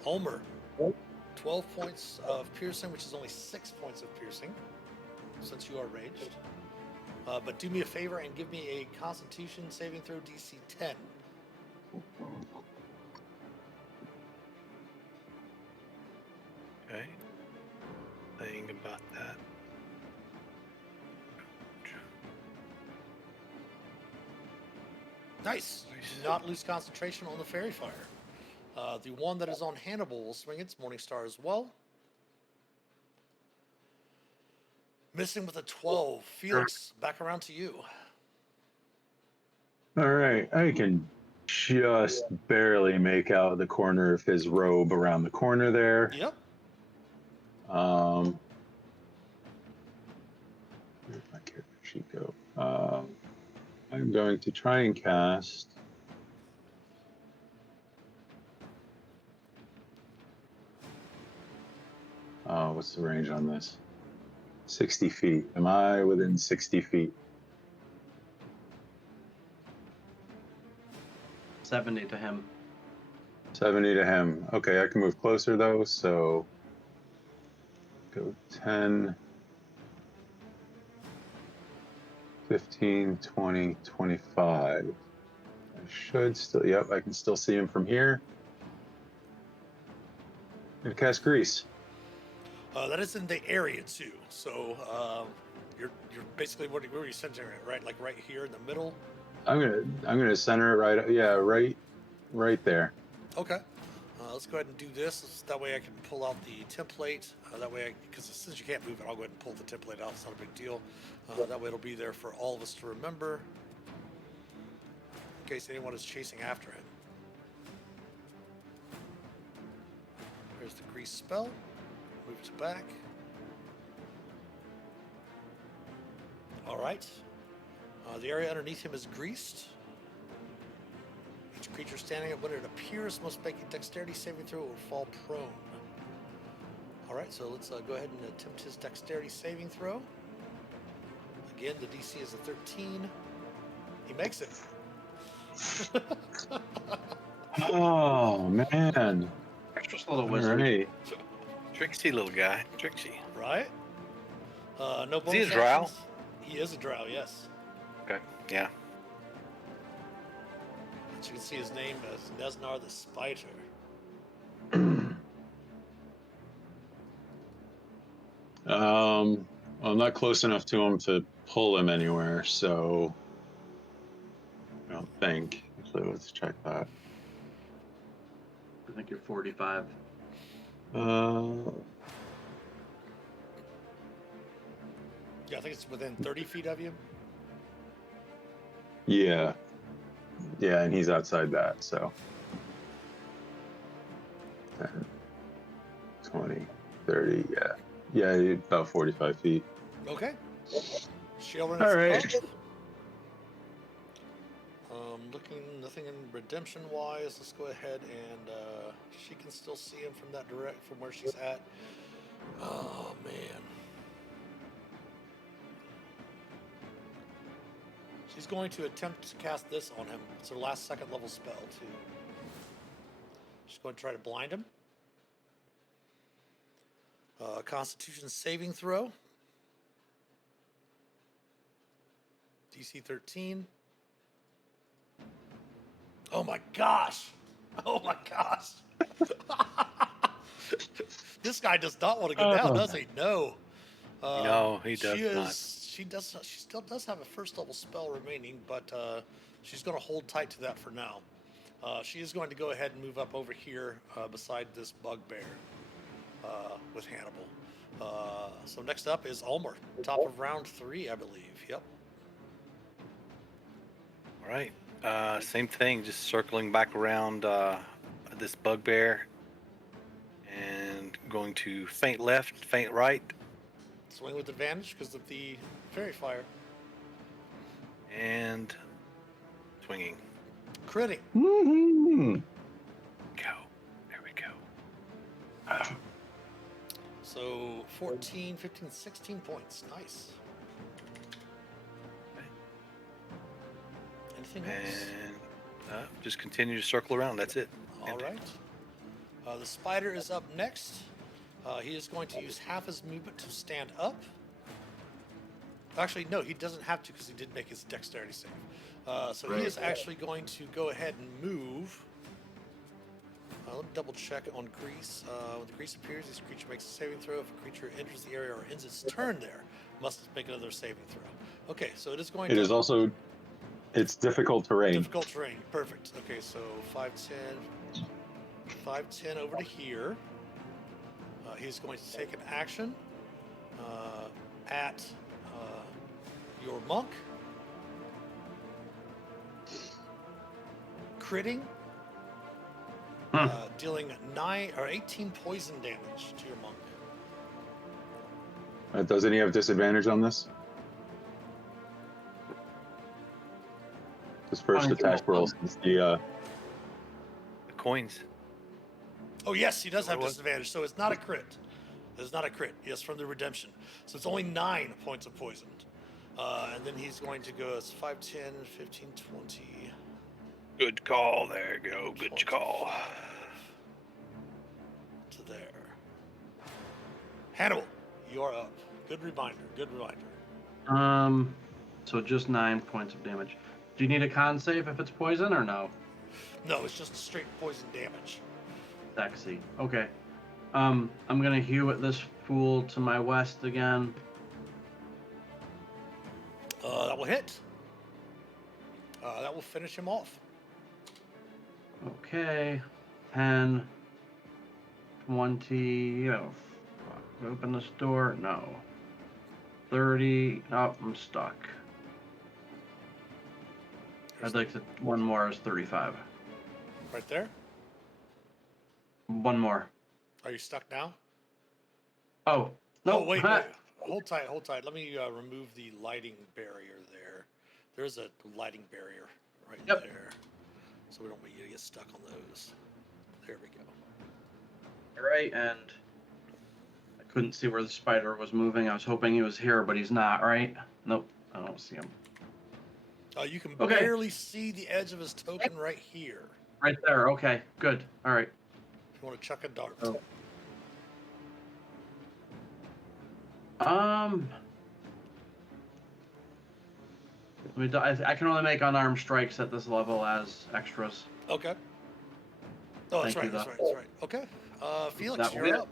Ulmer, 12 points of piercing, which is only 6 points of piercing, since you are raged. But do me a favor and give me a Constitution saving throw DC 10. Think about that. Nice. Do not lose concentration on the Fairy Fire. The one that is on Hannibal will swing its Morning Star as well. Missing with a 12. Felix, back around to you. All right, I can just barely make out the corner of his robe around the corner there. Yep. Where'd my character sheet go? I'm going to try and cast. What's the range on this? 60 feet. Am I within 60 feet? 70 to him. 70 to him. Okay, I can move closer though, so go 10, 15, 20, 25. I should still, yep, I can still see him from here. And cast Grease. That is in the area too. So you're basically where are you centering it? Right, like right here in the middle. I'm gonna center it right, yeah, right there. Okay. Let's go ahead and do this. That way I can pull out the template. That way, because since you can't move it, I'll go ahead and pull the template out. It's not a big deal. That way it'll be there for all of us to remember. In case anyone is chasing after him. There's the grease spell. Moves it back. All right. The area underneath him is greased. Each creature standing up when it appears must make a dexterity saving throw or fall prone. All right, so let's go ahead and attempt his dexterity saving throw. Again, the DC is a 13. He makes it. Oh man! Just a little All wizard. right. Tricksy little guy. Tricksy. Right? No Is he a bonus drow? actions. He is a drow, yes. Okay. Yeah. As you can see, his name is Nesnar the Spider. I'm not close enough to him to pull him anywhere, so I don't think. Actually, let's check that. I think you're 45. Yeah, I think it's within 30 feet of you. Yeah, and he's outside that, so 10, 20, 30, yeah, about 45 feet. Okay. Shield All right. Looking nothing in redemption wise. Let's go ahead and she can still see him from that from where she's at. Oh man. She's going to attempt to cast this on him. It's her last second level spell too. She's going to try to blind him. Constitution saving throw. DC 13. Oh my gosh! Oh my gosh! This guy does not want to go down, does he? No. No, he does not. She still does have a first level spell remaining, but she's going to hold tight to that for now. She is going to go ahead and move up over here beside this bugbear with Hannibal. So next up is Ulmer, top of round 3, I believe. Yep. All right. Same thing, just circling back around this bugbear and going to feint left, feint right, Swing with advantage because of the fairy fire. and swinging. Critting. Woohoo! Go. There we go. So 14, 15, 16 points. Nice. Anything else? And just continue to circle around. That's it. All right. The spider is up next. He is going to use half his movement to stand up. Actually, no, he doesn't have to because he did make his dexterity save. So he is actually going to go ahead and move. let me double check on grease. When the grease appears, this creature makes a saving throw. If a creature enters the area or ends its turn there, must make another saving throw. Okay, so it is going It to... is also, it's difficult terrain. Difficult terrain. Perfect. Okay, so 5'10", 5'10" over to here. He's going to take an action at your monk. Critting. Dealing 9 or 18 poison damage to your monk. Doesn't he have disadvantage on this? His first attack roll since The coins. Oh yes, he does have What? disadvantage, so it's not a crit. It's not a crit. Yes, from the redemption. So it's only 9 points of poison. And then he's going to go as 5, 10, 15, 20. Good call. There you go. Good call. To there. Hannibal, you are up. Good reminder. Good reminder. So just 9 points of damage. Do you need a con save if it's poison or no? No, it's just straight poison damage. Sexy. Okay. I'm gonna hew at this fool to my west again. That will hit. That will finish him off. Okay. 10, 20. Oh, fuck. Open this door. No. 30. Oh, I'm stuck. I'd like to. One more is 35. Right there. One more. Are you stuck now? Oh, no. Oh, wait, wait. Hold tight, hold tight. Let me remove the lighting barrier there. There's a lighting barrier right there. So we don't want you to get stuck on those. There we go. Right, and I couldn't see where the spider was moving. I was hoping he was here, but he's not, right? Nope, I don't see him. You can barely see the edge of his token right here. Right there, okay, good. All right. If you want to chuck a dart. Oh. I can only make unarmed strikes at this level as extras. Okay. Oh, that's Thank right, you, that's though. right, that's right. Okay. Felix, That you're will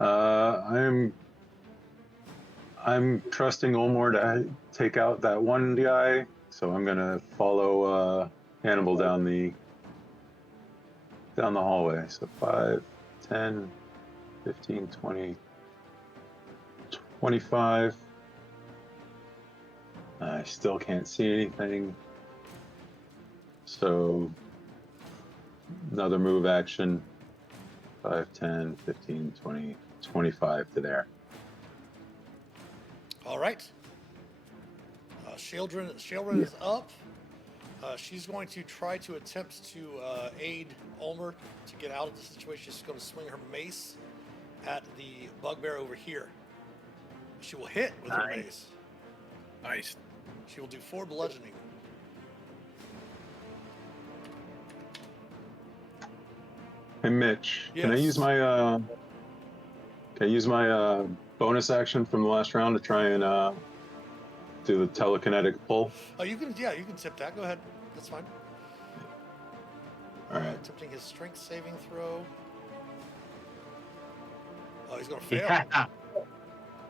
up. I'm trusting Olmor to take out that one guy, so I'm gonna follow Hannibal down the hallway. So 5, 10, 15, 20, 25. I still can't see anything. So another move action. 5, 10, 15, 20, 25 to there. All right. Sheldrin is up. She's going to try to attempt to aid Ulmer to get out of the situation. She's going to swing her mace at the bugbear over here. She will hit with her mace. Nice. She will do 4 bludgeoning. Hey Mitch, Yes. can I use my bonus action from the last round to try and do the telekinetic pull? Oh, you can tip that. Go ahead. That's fine. All right. Attempting his strength saving throw. Oh, he's going to fail. Yeah.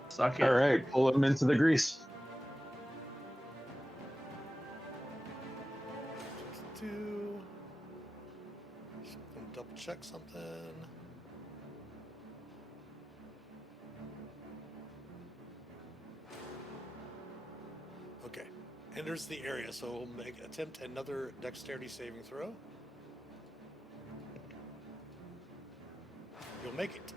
Suck it. All right, pull him into the grease. Just gonna double check something. Okay, enters the area, so we'll attempt another dexterity saving throw. You'll make it.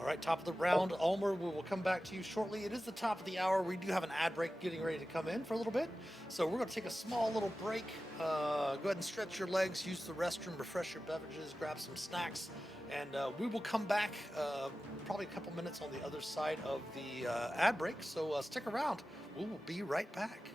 All right, top of the round. Ulmer, we will come back to you shortly. It is the top of the hour. We do have an ad break getting ready to come in for a little bit. So we're going to take a small little break. Go ahead and stretch your legs, use the restroom, refresh your beverages, grab some snacks. And we will come back probably a couple minutes on the other side of the ad break. So stick around. We will be right back.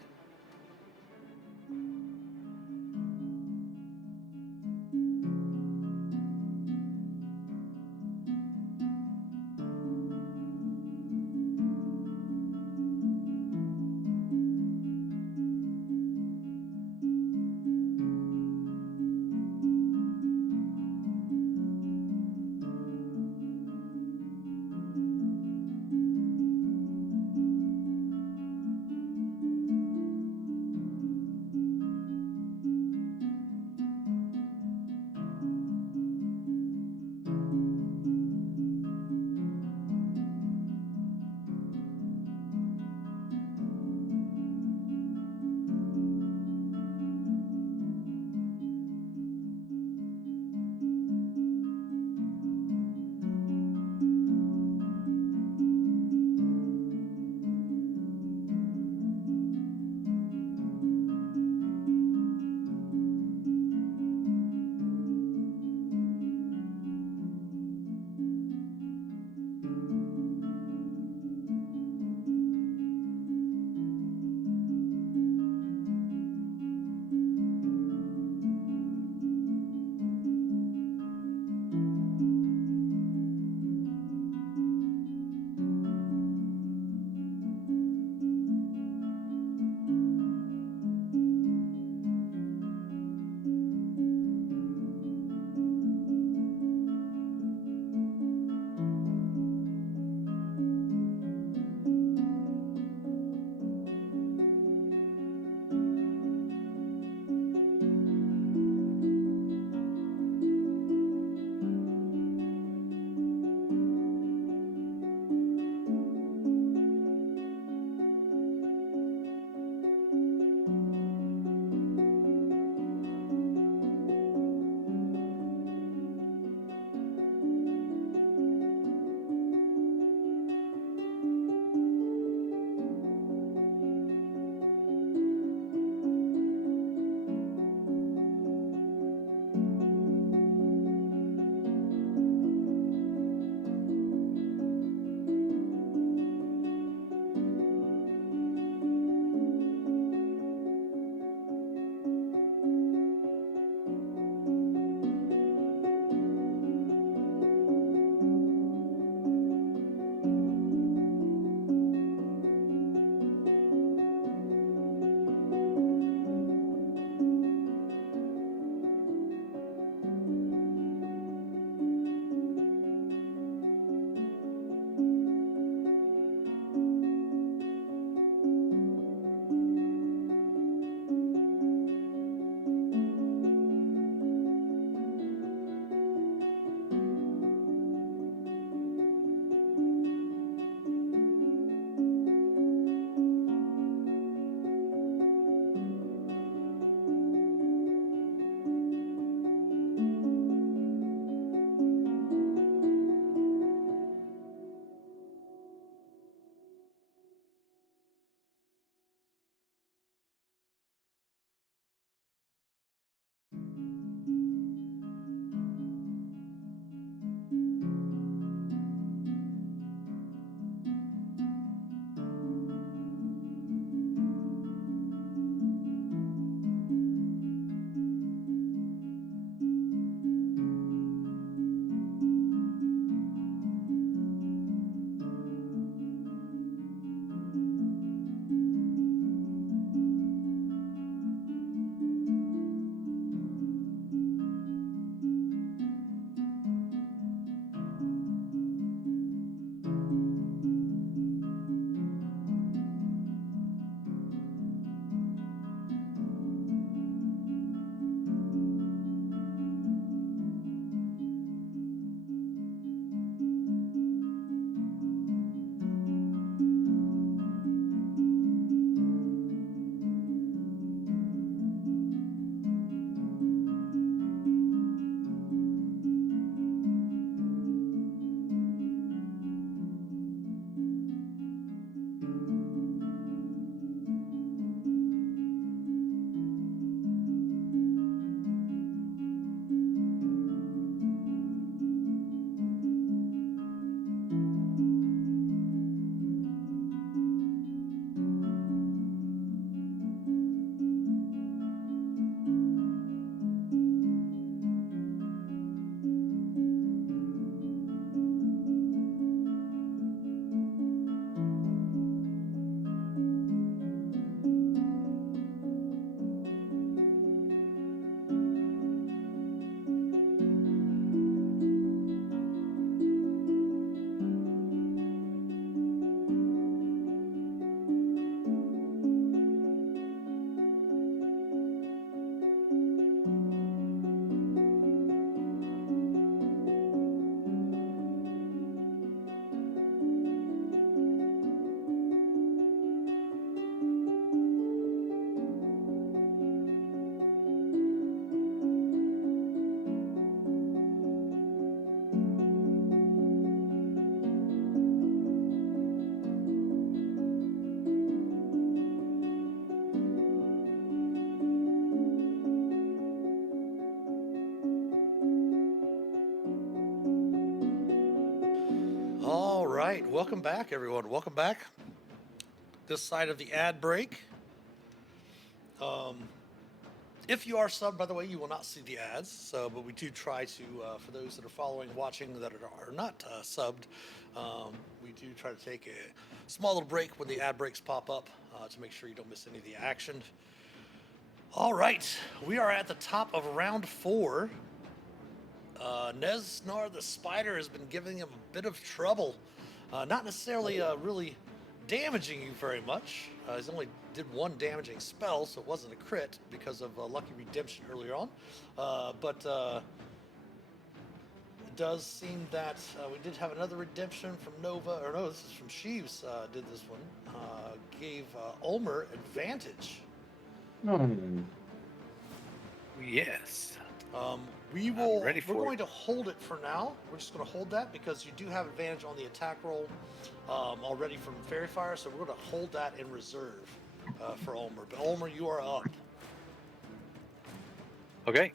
right, welcome back, everyone. Welcome back. This side of the ad break. If you are subbed, by the way, you will not see the ads. So, but we do try to, for those that are following, watching that are not subbed, we do try to take a small little break when the ad breaks pop up to make sure you don't miss any of the action. All right, we are at the top of round 4. Nesnar the Spider has been giving him a bit of trouble. Not necessarily really damaging you very much. He's only did 1 damaging spell, so it wasn't a crit because of Lucky Redemption earlier on. But it does seem that we did have another redemption from Nova, or no, this is from Sheaves, did this one. Gave Ulmer advantage. Yes. We will. ready We're for going it. to hold it for now. We're just going to hold that because you do have advantage on the attack roll already from Fairy Fire, so we're going to hold that in reserve for Ulmer. But Ulmer, you are up. Okay.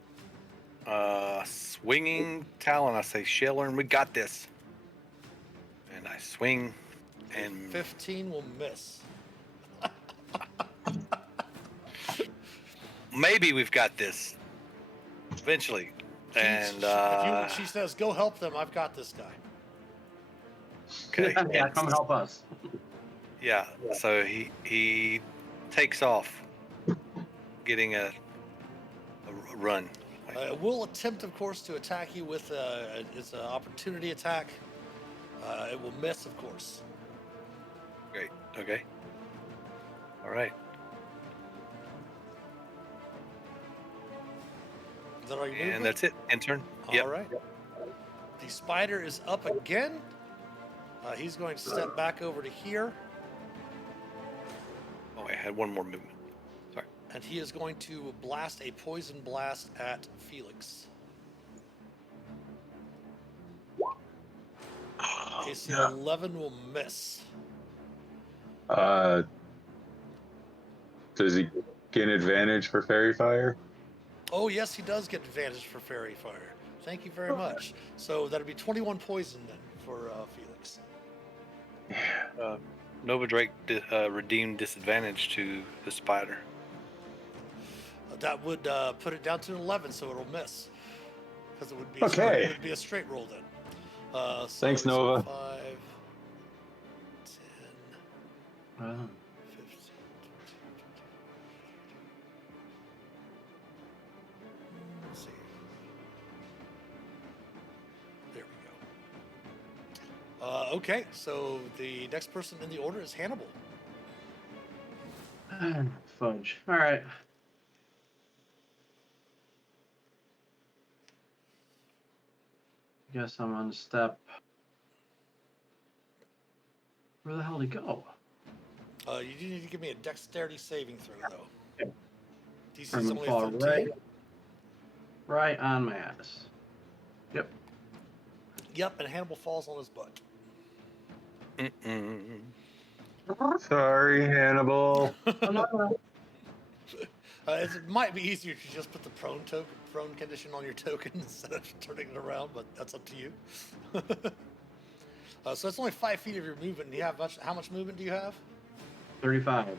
Swinging talon. I say, Shellern, we got this. And I swing, and 15 will miss. maybe we've got this. Eventually. And She says, "Go help them. I've got this guy." okay. Yeah, come help us. Yeah. So he takes off, getting a run. We'll attempt, of course, to attack you with it's an opportunity attack. It will miss, of course. Great. Okay. All right. Is that all you movement? And that's it. End turn. All Yep. right. The Spider is up again. He's going to step back over to here, Oh, I had one more movement. Sorry. and he is going to blast a poison blast at Felix. AC 11 will miss. Does he gain advantage for Fairy Fire? Oh, yes, he does get advantage for Fairy Fire. Thank you very much. So that'll be 21 poison then for Felix. Nova Drake redeemed disadvantage to the spider. That would put it down to 11, so it'll miss. Because it would be Okay. it would be a straight roll then. So Thanks, it's Nova. 5, 10, Wow. 15. Let's see. There we go. Okay, so the next person in the order is Hannibal. Fudge. All right. Guess I'm on step. Where the hell did he go? You do need to give me a dexterity saving throw, though. Okay. DC's I'm only gonna a fall 13. right on my ass. Yep. Yep, and Hannibal falls on his butt. Mm-mm. Sorry, Hannibal. It might be easier to just put the prone condition on your token instead of turning it around, but that's up to you. So it's only 5 feet of your movement. And you have how much movement do you have? 35.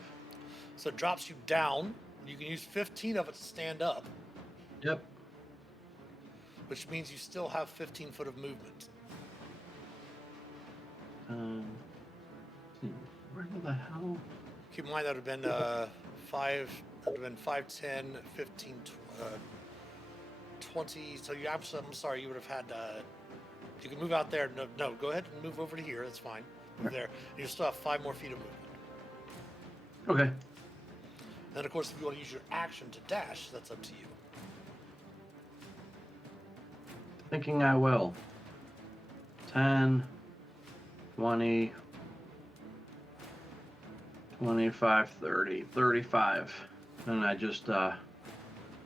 So it drops you down. You can use 15 of it to stand up, Yep. which means you still have 15 foot of movement. Where the hell? Keep in mind that would have been 5, that would have been 5, 10, 15, 20. So I'm sorry, you would have had, you can move out there. No, go ahead and move over to here. That's fine. Move there. You still have 5 more feet of movement. Okay. Then, of course, if you want to use your action to dash, that's up to you. Thinking I will. 10, 20, 25, 30, 35. And I just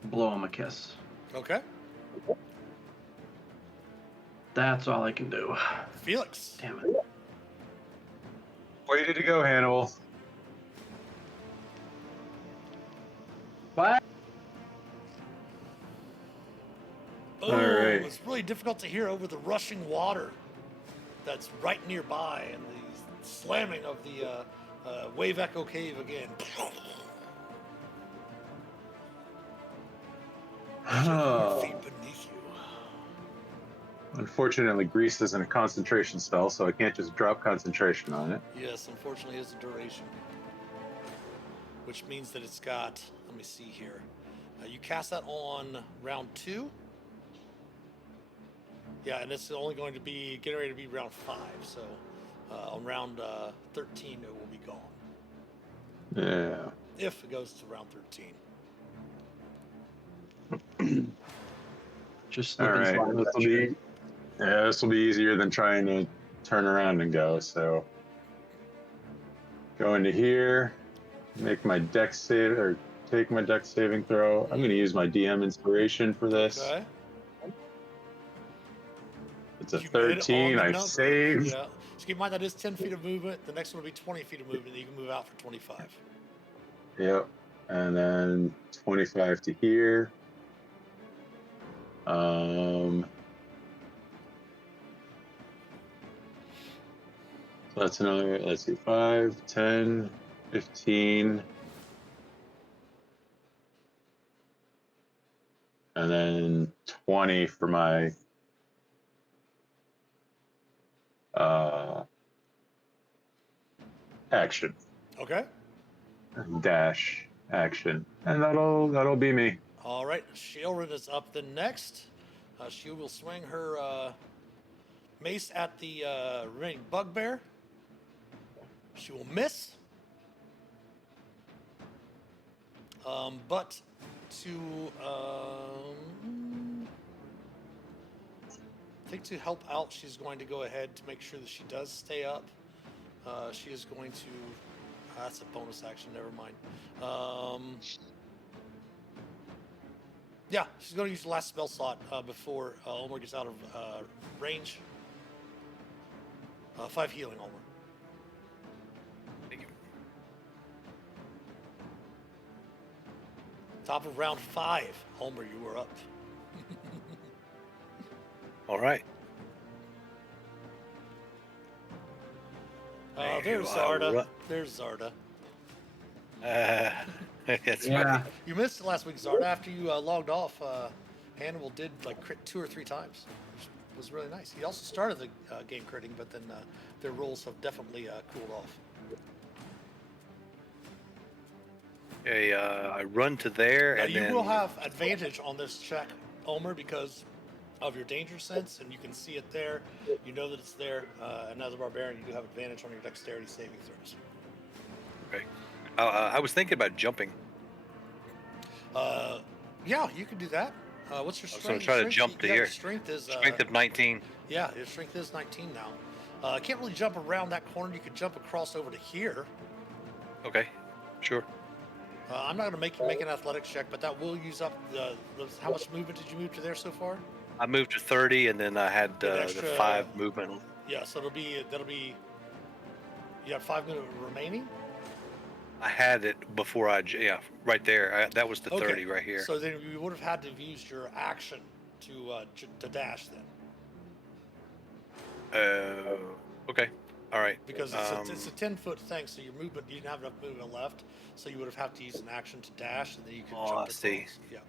blow him a kiss. Okay. That's all I can do. Felix. Damn it. Way to go, Hannibal. What? Oh, All right. it's really difficult to hear over the rushing water. that's right nearby, and the slamming of the wave echo cave again. Feet beneath you. Unfortunately, grease isn't a concentration spell, so I can't just drop concentration on it. Yes, unfortunately, it's a duration, which means that it's got. Let me see here. You cast that on round 2. Yeah, and it's only going to be getting ready to be round 5. So on round 13, it will be gone. Yeah. If it goes to round 13. Just All slip and right. slide. This will be easier than trying to turn around and go. So go into here, make my dex save or take my dex saving throw. I'm going to use my DM inspiration for this. Okay. It's a You made it on 13. the I number. saved. Yeah. So keep in mind that is 10 feet of movement. The next one will be 20 feet of movement. You can move out for 25. Yep. And then 25 to here. So that's another, let's see, 5, 10, 15. And then 20 for my action. Okay. Dash action. And that'll be me. All right. Sheilrin is up then next. She will swing her mace at the remaining bugbear. She will miss. But to I think to help out, she's going to go ahead to make sure that she does stay up. She is going to. That's a bonus action. Never mind. Yeah, she's going to use the last spell slot before Ulmer gets out of range. 5 healing, Ulmer. Thank you. Top of round 5, Ulmer, you are up. All right. There's Zarda. There's Zarda. That's Yeah. funny. You missed it last week, Zarda. After you logged off, Hannibal did like crit 2 or 3 times, which was really nice. He also started the game critting, but then their rolls have definitely cooled off. Okay, I run to there, Now and you then will have advantage on this check, Ulmer, because of your danger sense, and you can see it there. You know that it's there, and as a barbarian, you do have advantage on your dexterity saving throws. Okay. I was thinking about jumping. Yeah, you can do that. What's your I was strength? gonna try to jump to Your here. strength is Strength of 19. Yeah, your strength is 19 now. I can't really jump around that corner. You could jump across over to here. Okay. Sure. I'm not going to make you make an athletics check, but that will use up how much movement did you move to there so far? I moved to 30, and then I had An the extra- 5 movement. Yeah, so that'll be. You have 5 minutes remaining. I had it before yeah, right there. That was the 30 right here. So then you would have had to have used your action to dash then. Okay. All right. Because it's a 10-foot thing, so your movement, you didn't have enough movement left, so you would have had to use an action to dash, and then you could jump across. see. Yeah.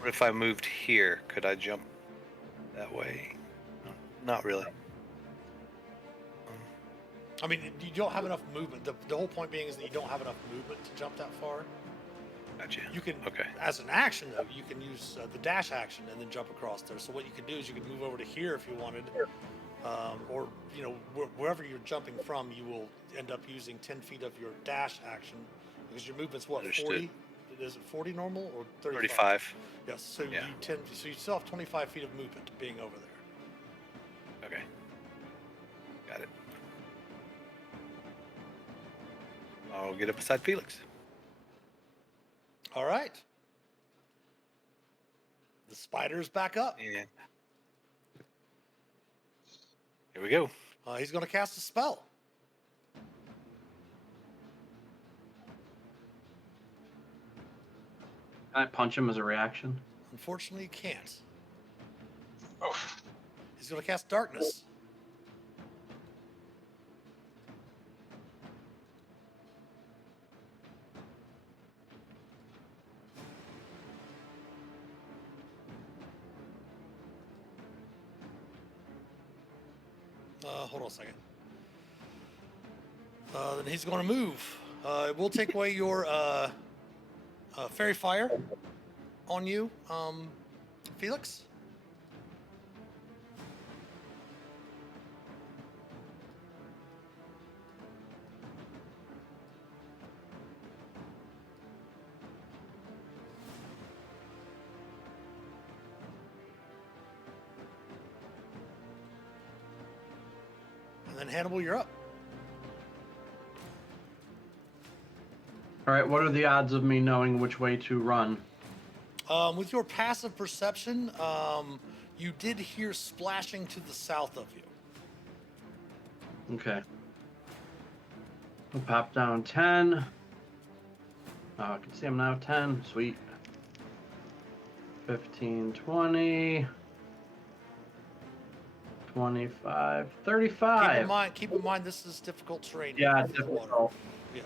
What if I moved here? Could I jump that way? Not really. I mean, you don't have enough movement. The whole point being is that you don't have enough movement to jump that far. Gotcha. You can, Okay. as an action though, you can use the dash action and then jump across there. So what you could do is you could move over to here if you wanted, or wherever you're jumping from, you will end up using 10 feet of your dash action because your movement's what, Understood. 40? Is it 40 normal or 35? 35. Yes. So Yeah. so you still have 25 feet of movement being over there. Okay. Got it. I'll get up beside Felix. All right. The spider's back up. And here we go. He's going to cast a spell. Can I punch him as a reaction? Unfortunately, he can't. He's going to cast darkness. Hold on a second. Then he's going to move. It will take away your fairy fire on you, Felix. And then Hannibal, you're up. All right, what are the odds of me knowing which way to run? With your passive perception, you did hear splashing to the south of you. Okay. We'll pop down 10. Oh, I can see I'm now 10. Sweet. 15, 20, 25, 35. Keep in mind, this is difficult terrain. Yeah, with the water. difficult. Yeah.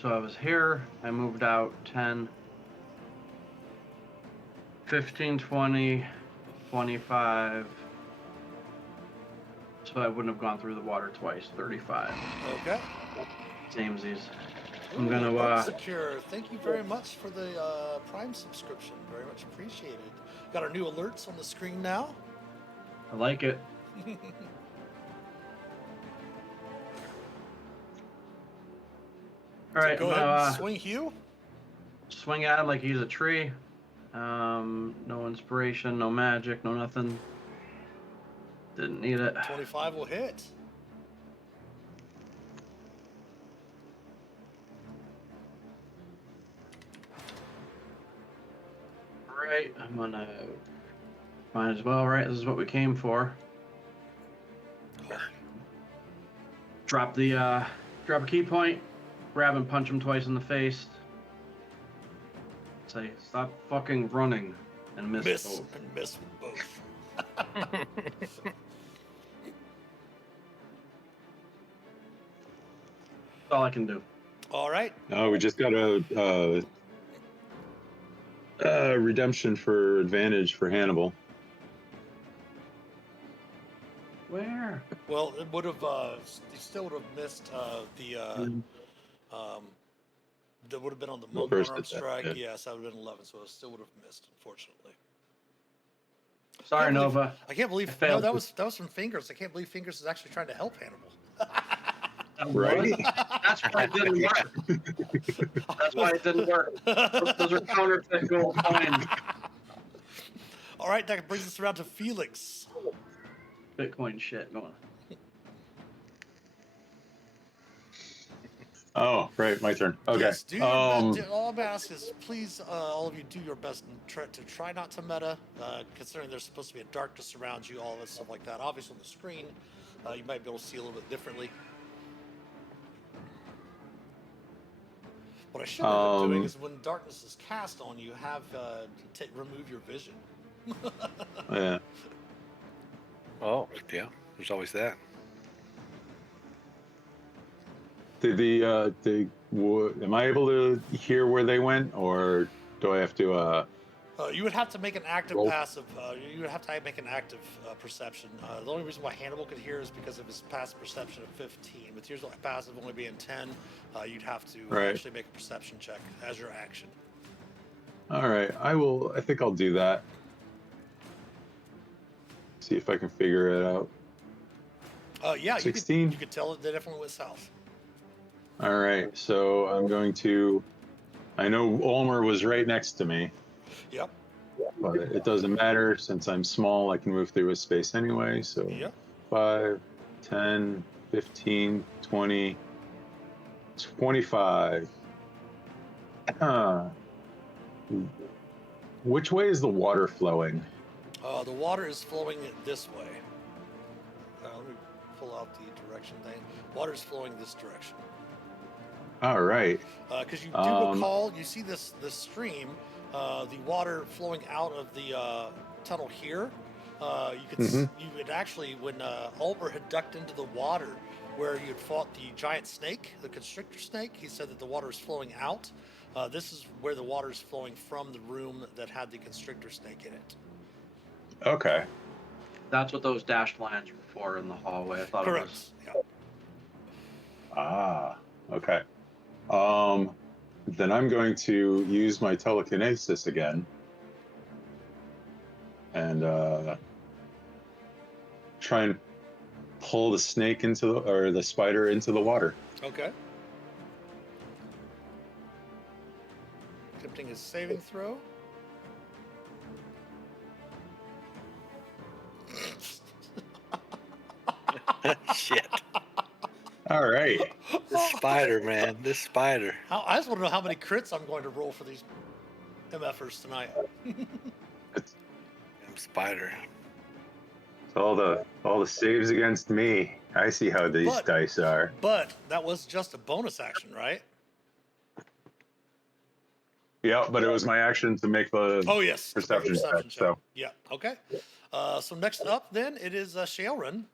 So I was here. I moved out 10, 15, 20, 25. So I wouldn't have gone through the water twice. 35. Okay. Samesies. Ooh, I'm gonna that's secure. Thank you very much for the Prime subscription. Very much appreciated. Got our new alerts on the screen now. I like it. All right, Go I'm ahead gonna and swing Hugh. swing at him like he's a tree. No inspiration, no magic, no nothing. Didn't need it. 25 will hit. Right, I'm gonna. Might as well, right? This is what we came for. Drop a key point, grab and punch him twice in the face. Say, stop fucking running, and miss both. And miss with both. That's all I can do. All right. No, we just got a redemption for advantage for Hannibal. Where? Well, it would have. You still would have missed that would have been on the monk First unarmed attack, strike. yeah. Yes, that would have been 11, so it still would have missed, unfortunately. Sorry, Can't believe- Nova. I can't believe. I No, failed. that was from Fingers. I can't believe Fingers is actually trying to help Hannibal. Right? That's why it didn't work. That's why it didn't work. Those are counterfeit gold coins. All right, that brings us around to Felix. Bitcoin shit going on. Oh, right, my turn. Okay. Yes, do your best. All I'm asking is, please, all of you, do your best and try not to meta, considering there's supposed to be a darkness around you, all this stuff like that. Obviously, on the screen, you might be able to see a little bit differently. What I should end up doing is, when darkness is cast on you, have remove your vision. Yeah. Oh, yeah. There's always that. Am I able to hear where they went, or do I have to? You would have to make an active Roll. passive. You would have to make an active perception. The only reason why Hannibal could hear is because of his passive perception of 15. With yours passive only being 10, you'd have to actually make a perception check as your action. All right, I will. I think I'll do that. See if I can figure it out. Yeah, 16. You could tell it they definitely went south. All right, so I'm going to. I know Ulmer was right next to me, Yep. but it doesn't matter since I'm small. I can move through his space anyway. So Yep. 5, 10, 15, 20, 25. Which way is the water flowing? The water is flowing this way. Let me pull out the direction thing. Water is flowing this direction. All right. Because you do recall, you see this stream, the water flowing out of the tunnel here. You could you had actually, when Ulmer had ducked into the water where you had fought the giant snake, the constrictor snake, he said that the water is flowing out. This is where the water is flowing from the room that had the constrictor snake in it. Okay. That's what those dashed lines were for in the hallway. I thought it Correct. was. Yeah. Ah, okay. Then I'm going to use my telekinesis again and try and pull the snake or the spider into the water. Okay. Attempting his saving throw. Shit. All right. This spider, man. This spider. I just want to know how many crits I'm going to roll for these MFers tonight. Damn spider. All the saves against me. I see how these But- dice are. But that was just a bonus action, right? Yeah, but it was my action to make the Oh yes, perception check. So yeah, okay. So next up, then it is Shailran.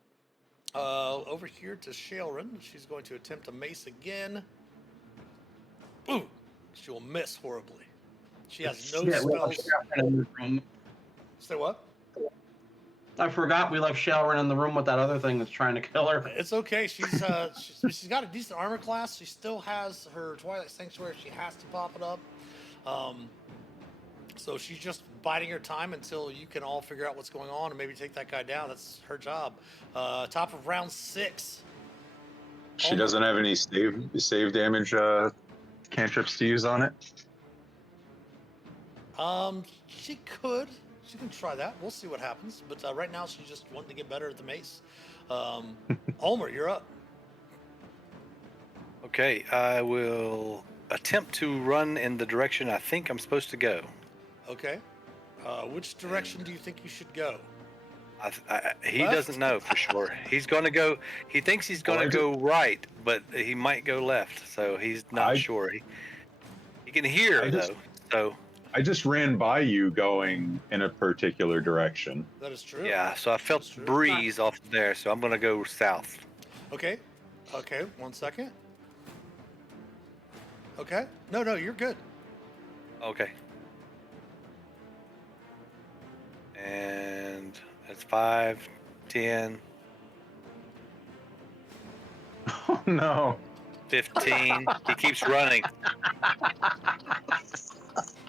Over here to Shailran. She's going to attempt a mace again. Ooh, she will miss horribly. She has no Shit, we left spells. Shailran in the room. Say what? I forgot we left Shailran in the room with that other thing that's trying to kill her. It's okay. She's she's got a decent armor class. She still has her Twilight Sanctuary. She has to pop it up. So she's just biding her time until you can all figure out what's going on and maybe take that guy down. That's her job. Top of round 6. she doesn't have any save damage cantrips to use on it. She could. She can try that. We'll see what happens. But right now, she's just wanting to get better at the mace. Ulmer, you're up. Okay, I will attempt to run in the direction I think I'm supposed to go. Okay. Which direction do you think you should go? He Left? doesn't know for sure. He's going to go. He thinks he's going Well, to go right, but he might go left. So he's not I- sure. He can hear I just- though. So I just ran by you going in a particular direction. That is true. yeah. So I felt That's true. breeze off there. So I'm going to go south. Okay. Okay. 1 second. Okay. No, you're good. Okay. And that's 5, 10, Oh no. 15. He keeps running.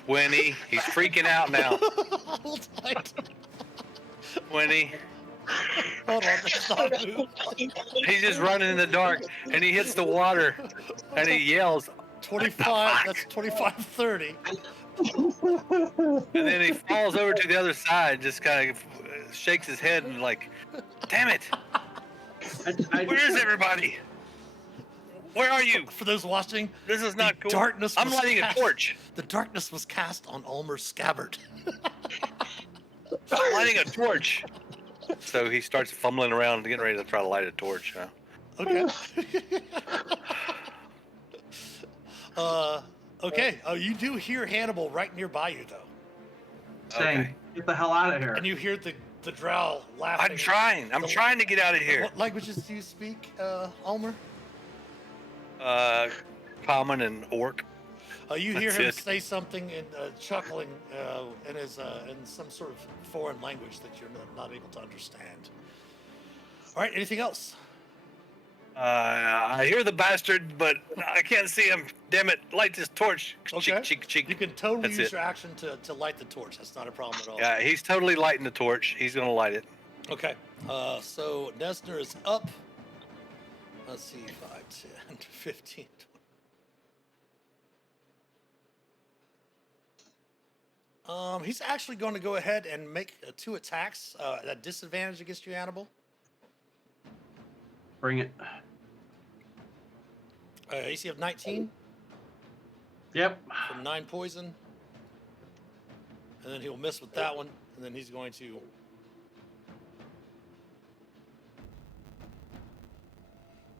20. He's freaking out now. Hold tight. 20. Hold on. That's not a move. He's just running in the dark, and he hits the water, and he yells, 25. That's 25, 30. and then he falls over to the other side, just kind of shakes his head and like, damn it, where is everybody? Where are you? For those watching, This is not cool. darkness I'm was lighting a cast- torch. The darkness was cast on Ulmer's scabbard. I'm lighting a torch. So he starts fumbling around, getting ready to try to light a torch. Okay. Okay. Oh, you do hear Hannibal right nearby you, though, Saying, Okay. get the hell out of here. and you hear the drow laughing. I'm trying. I'm trying to get out of here. What languages do you speak, Ulmer? Common and orc. You hear That's him it. say something and chuckling in his in some sort of foreign language that you're not able to understand. All right. Anything else? I hear the bastard, but I can't see him. Damn it! Light this torch. Okay. Cheek, cheek, You cheek. can totally That's use it. your action to light the torch. That's not a problem at all. Yeah, he's totally lighting the torch. He's gonna light it. Okay. So Nesner is up. Let's see, 5, 10, 15, 20. He's actually going to go ahead and make 2 attacks at disadvantage against you, Hannibal. Bring it. AC of 19 Yep. for 9 poison. And then he'll miss with that one. And then he's going to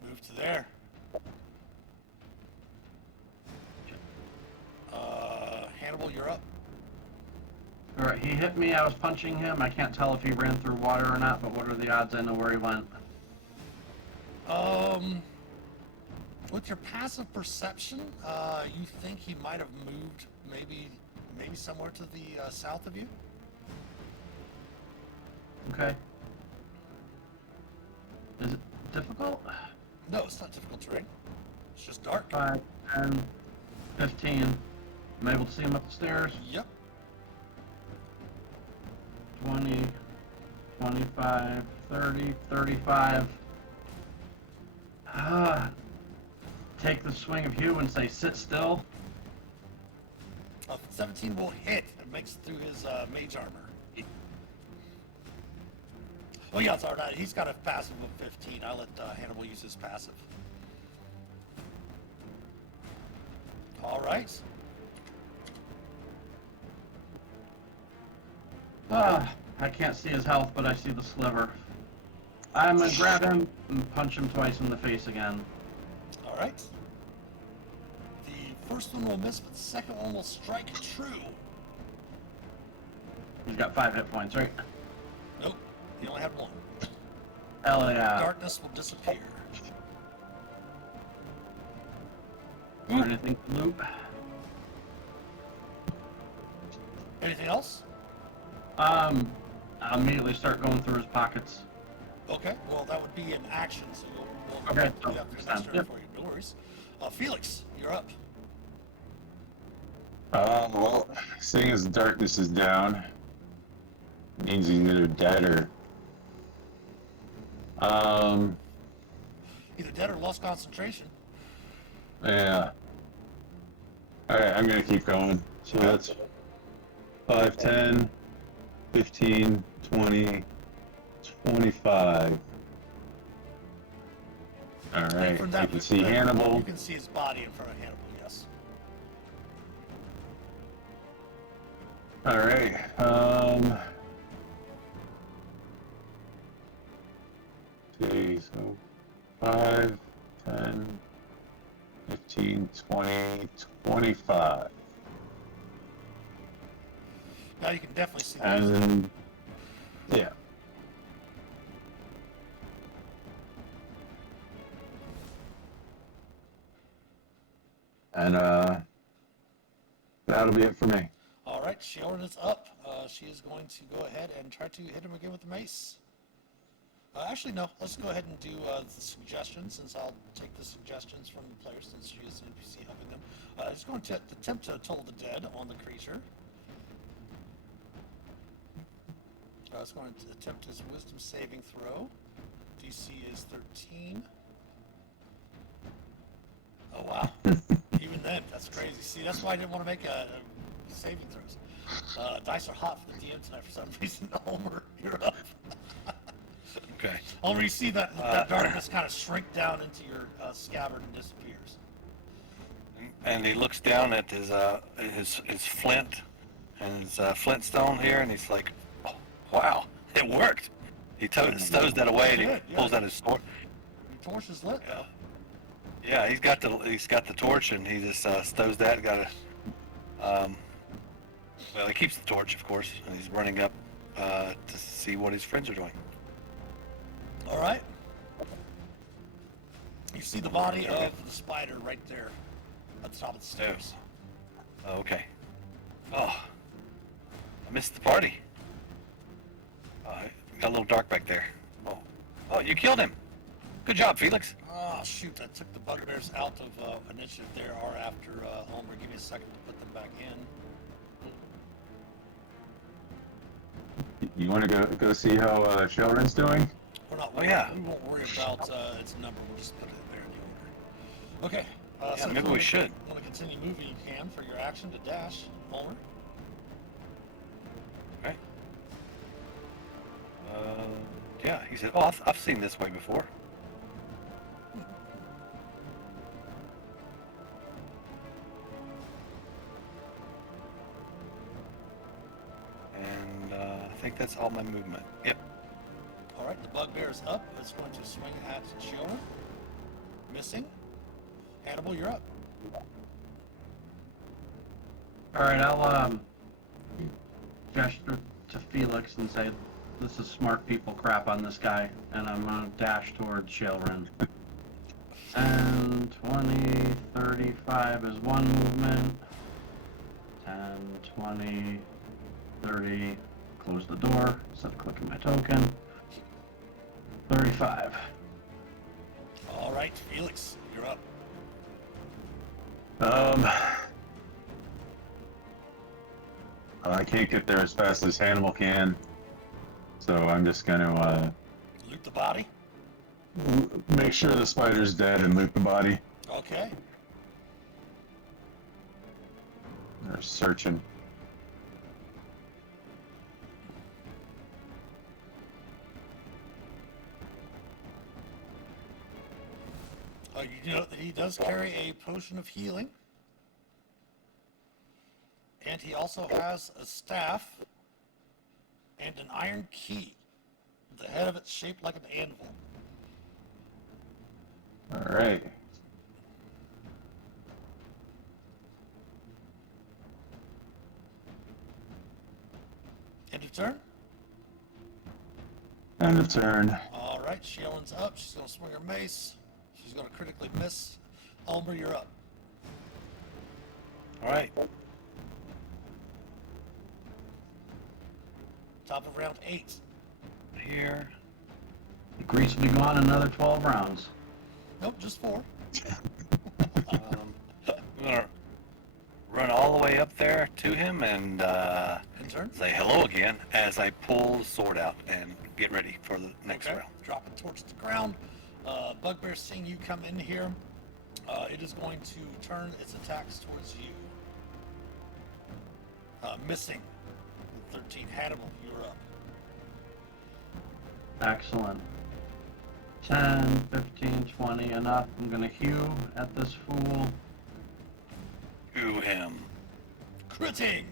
move to there. Hannibal, you're up. All right, he hit me. I was punching him. I can't tell if he ran through water or not, but what are the odds I know where he went? With your passive perception, you think he might have moved maybe somewhere to the south of you. Okay. difficult? No, it's not difficult terrain. It's just dark. 5, 10, 15. I'm able to see him up the stairs. Yep. 20, 25, 30, 35. Take the swing of Hugh and say, sit still. 17 will hit. It makes it through his mage armor. Oh yeah, sorry, he's got a passive of 15. I let Hannibal use his passive. All right. I can't see his health, but I see the sliver. I'm gonna grab him and punch him twice in the face again. All right. The first one will miss, but the second one will strike true. He's got 5 hit points, right? Nope, he only had 1. Hell yeah. Darkness will disappear. Anything to loot? Anything else? I'll immediately start going through his pockets. Okay, well that would be an action, so we'll Okay, do that for the next turn yep. for you. No worries. Felix, you're up. Well, seeing as the darkness is down, means he's either dead or Either dead or lost concentration. yeah. Alright, I'm gonna keep going. So that's 5, 10, 15, 20, 25. And Alright, from you that, can see Hannibal. You can see his body in front of Hannibal, yes. Alright, okay, so 5, 10, 15, 20, 25. Now you can definitely see And yeah. And that'll be it for me. All right, Sharon is up. She is going to go ahead and try to hit him again with the mace. Actually, no. Let's go ahead and do the suggestions, since I'll take the suggestions from the player since she is an NPC helping them. He's going to attempt to toll the dead on the creature. He's going to attempt his wisdom saving throw. DC is 13. Oh, wow. Even then, that's crazy. See, that's why I didn't want to make saving throws. Dice are hot for the DM tonight for some reason. Homer, you're up. Okay. Homer, you see that darkness kind of shrink down into your scabbard and disappears. And he looks down at his flint and his flintstone here, and he's like, oh, "Wow, it worked." He stows that away, and he pulls out his sword. Your torch is lit, though. Yeah, he's got the torch, and he just stows that. Well, he keeps the torch, of course, and he's running up to see what his friends are doing. All right. You see the body of the spider right there at the top of the stairs. Oh, okay. Oh, I missed the party. It got a little dark back there. Oh, you killed him. Good job, Felix. Oh, shoot. I took the bugbears out of initiative there, or after Homer. Give me a second to put them back in. You want to go see how Sheldon's doing? We're not. Oh, yeah. We won't worry about its number. We'll just put it in there in the order. Okay. Yeah, So maybe if you we should. want to continue moving, you can for your action to dash, Homer. Okay. Yeah, he said, "Oh, I've seen this way before." And I think that's all my movement. Yep. All right. The bugbear is up. It's going to swing at Chiona. Missing. Hannibal, you're up. Alright, I'll gesture to Felix and say, "This is smart people crap on this guy," and I'm gonna dash towards Shailrin. And 20, 35 is one movement. 10, 20, 30, close the door instead of clicking my token. 35. right, Felix, you're up. I can't get there as fast as Hannibal can, so I'm just gonna Loot the body. make sure the spider's dead and loot the body. Okay. They're searching. You know that he does carry a potion of healing. And he also has a staff and an iron key. The head of it shaped like an anvil. All right. End of turn. End of turn. All right, Shielin's up. She's going to swing her mace. She's going to critically miss. Ulmer, you're up. All right. Top of round 8. Here. The grease will be gone in another 12 rounds. Nope, just 4. I'm gonna run all the way up there to him and End turn. say hello again as I pull the sword out and get ready for the next Okay. round. Drop it towards the ground. Bugbear seeing you come in here. It is going to turn its attacks towards you. Missing. 13. Hannibal, you're up. Excellent. 10, 15, 20, enough. I'm gonna hew at this fool. To him. Critting!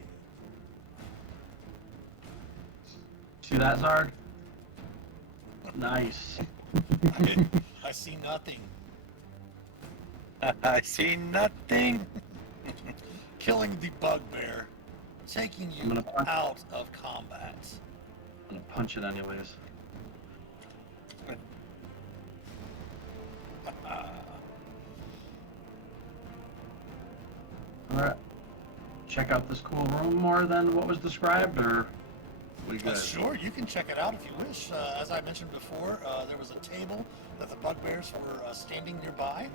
See that, Zarg? Nice. I see nothing. I see nothing. Killing the bugbear. Taking I'm you gonna punch. out of combat. I'm gonna punch it anyways. Alright. Check out this cool room more than what was described, or we good? Sure, you can check it out if you wish. As I mentioned before, there was a table that the bugbears were standing nearby.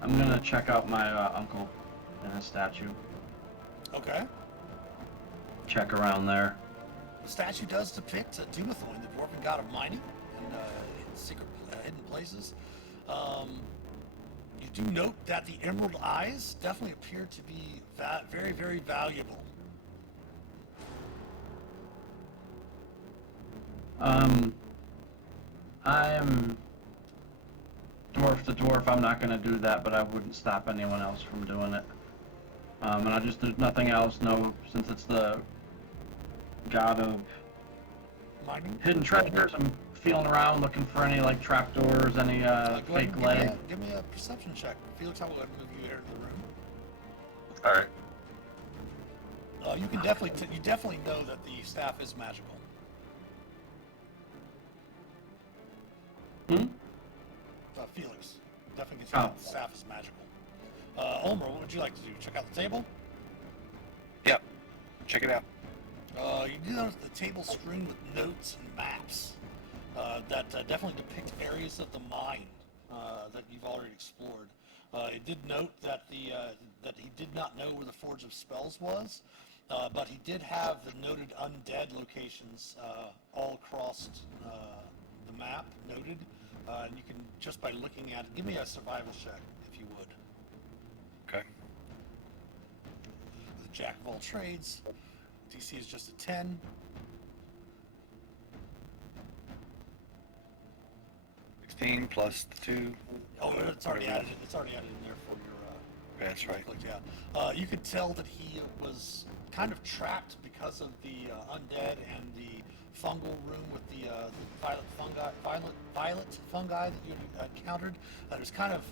I'm gonna check out my uncle and his statue. Okay. Check around there. The statue does depict Dumathoin, the dwarven god of mining and secret hidden places. You do note that the emerald eyes definitely appear to be very, very valuable. I'm dwarf to dwarf. I'm not gonna do that, but I wouldn't stop anyone else from doing it. And I just, there's nothing else, no, since it's the god of Mining? hidden treasures, I'm feeling around looking for any, like, trapdoors, any, Go ahead fake and leg. give me a perception check. Felix, I will go ahead and move you here to the room. All right. You can definitely know that the staff is magical. Felix, definitely can see that the staff is magical. Ulmer, what would you like to do? Check out the table? Yep. Check it out. You do notice the table strewn with notes and maps that definitely depict areas of the mine that you've already explored. It did note that that he did not know where the Forge of Spells was, but he did have the noted undead locations all across the map noted, and you can, just by looking at it, give me a survival check if you would. Okay. The Jack of all trades. DC is just a 10. Plus the 2. Oh, it's already added. It's already added in there for your. That's right. Clicked, yeah. You could tell that he was kind of trapped because of the undead and the fungal room with the violet fungi that you encountered. It was kind of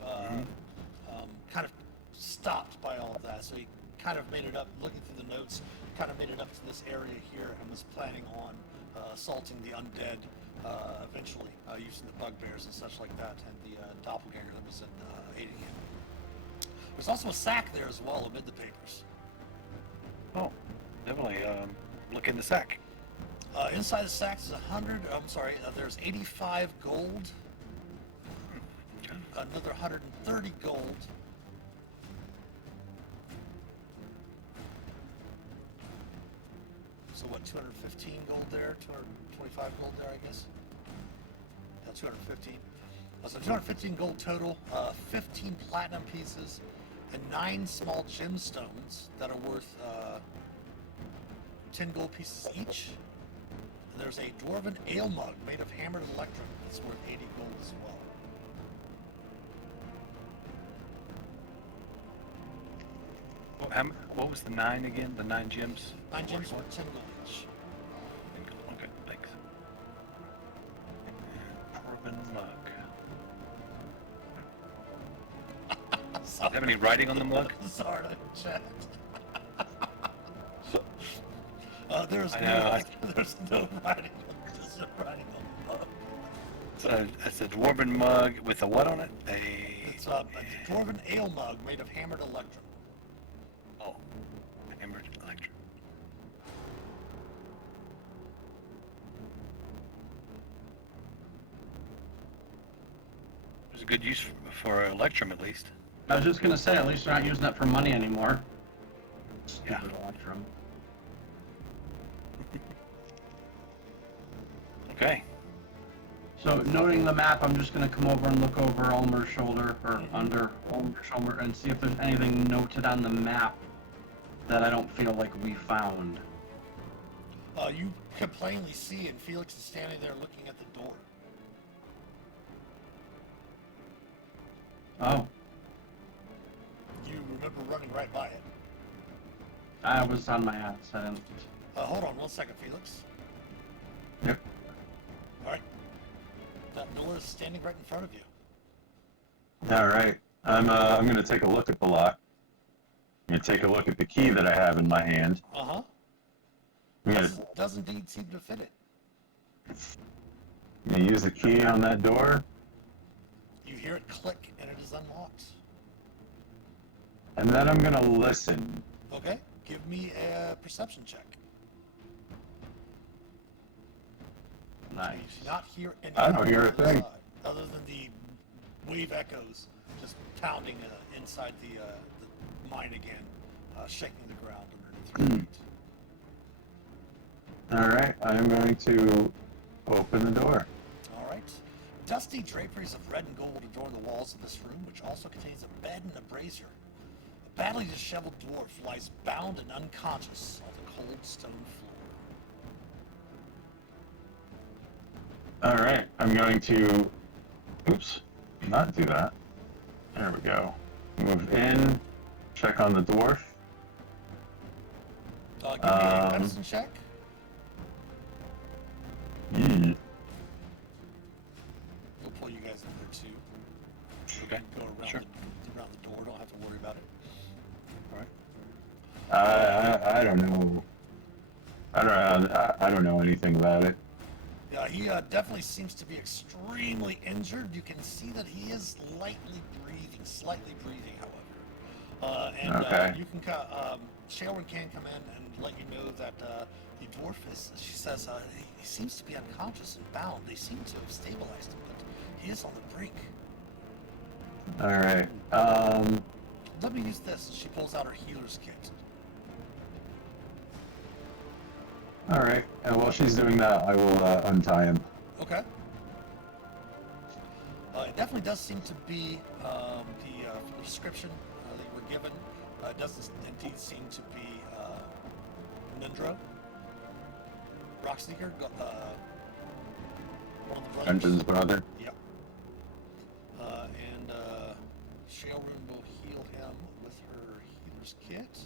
stopped by all of that. So he kind of made it up, looking through the notes, kind of made it up to this area here and was planning on assaulting the undead eventually, using the bugbears and such like that, and the doppelganger that was aiding him. There's also a sack there as well amid the papers. Oh, definitely look in the sack. Inside the sack is there's 85 gold another 130 gold. So what, 215 gold there, 225 gold there, I guess? Yeah, 215. So 215 gold total, 15 platinum pieces, and 9 small gemstones that are worth 10 gold pieces each. And there's a dwarven ale mug made of hammered electrum that's worth 80 gold as well. What was the 9 again? The 9 gems? 9 gems worth 10 gold each. Okay, thanks. Dwarven mug. Does it have any writing on the mug? Sorry, chat. There's I no, know, there's no writing. There's no writing on the mug. So it's a dwarven mug with a what on it? It's a dwarven ale mug made of hammered electrum. Oh, hammered electrum. There's a good use for electrum at least. I was just gonna say, at least you're not using that for money anymore. Yeah. Stupid Electrum. Okay. So, noting the map, I'm just gonna come over and look over Ulmer's shoulder, or under Ulmer's shoulder, and see if there's anything noted on the map that I don't feel like we found. You can plainly see, and Felix is standing there looking at the door. Oh, You remember running right by it. I was on my ass. I didn't. Hold on 1 second, Felix. Yep. Alright. That door is standing right in front of you. All right. I'm gonna take a look at the lock. I'm gonna take a look at the key that I have in my hand. Uh-huh. I'm gonna, Does indeed seem to fit it. I'm gonna use the key on that door, You hear it click, and it is unlocked. and then I'm gonna listen. Okay, give me a perception check. Nice. You do not hear anything I don't hear a on the thing. side, other than the wave echoes just pounding inside the mine again, shaking the ground underneath your feet. All right. I'm going to open the door. All right. Dusty draperies of red and gold adorn the walls of this room, which also contains a bed and a brazier. A badly disheveled dwarf lies bound and unconscious on the cold stone floor. All right. I'm going to, oops, not do that. There we go. Move in. Check on the dwarf. Give me a medicine check. Mm. We'll pull you guys in there too. Okay. Go around, Sure. around the door. Don't have to worry about it. All right. I don't know. I don't know anything about it. Yeah, he definitely seems to be extremely injured. You can see that he is slightly breathing, however. Okay. You can, Sharon can come in and let you know that the dwarf is, she says, he seems to be unconscious and bound. They seem to have stabilized him, but he is on the brink. All right. Let me use this. She pulls out her healer's kit. All right. And while she's doing that, I will untie him. Okay. It definitely does seem to be the description that you were given. It does indeed seem to be Nindro, Rockseeker, one of the brothers. Dungeon's brother. Yep. And Shailrun will heal him with her healer's kit.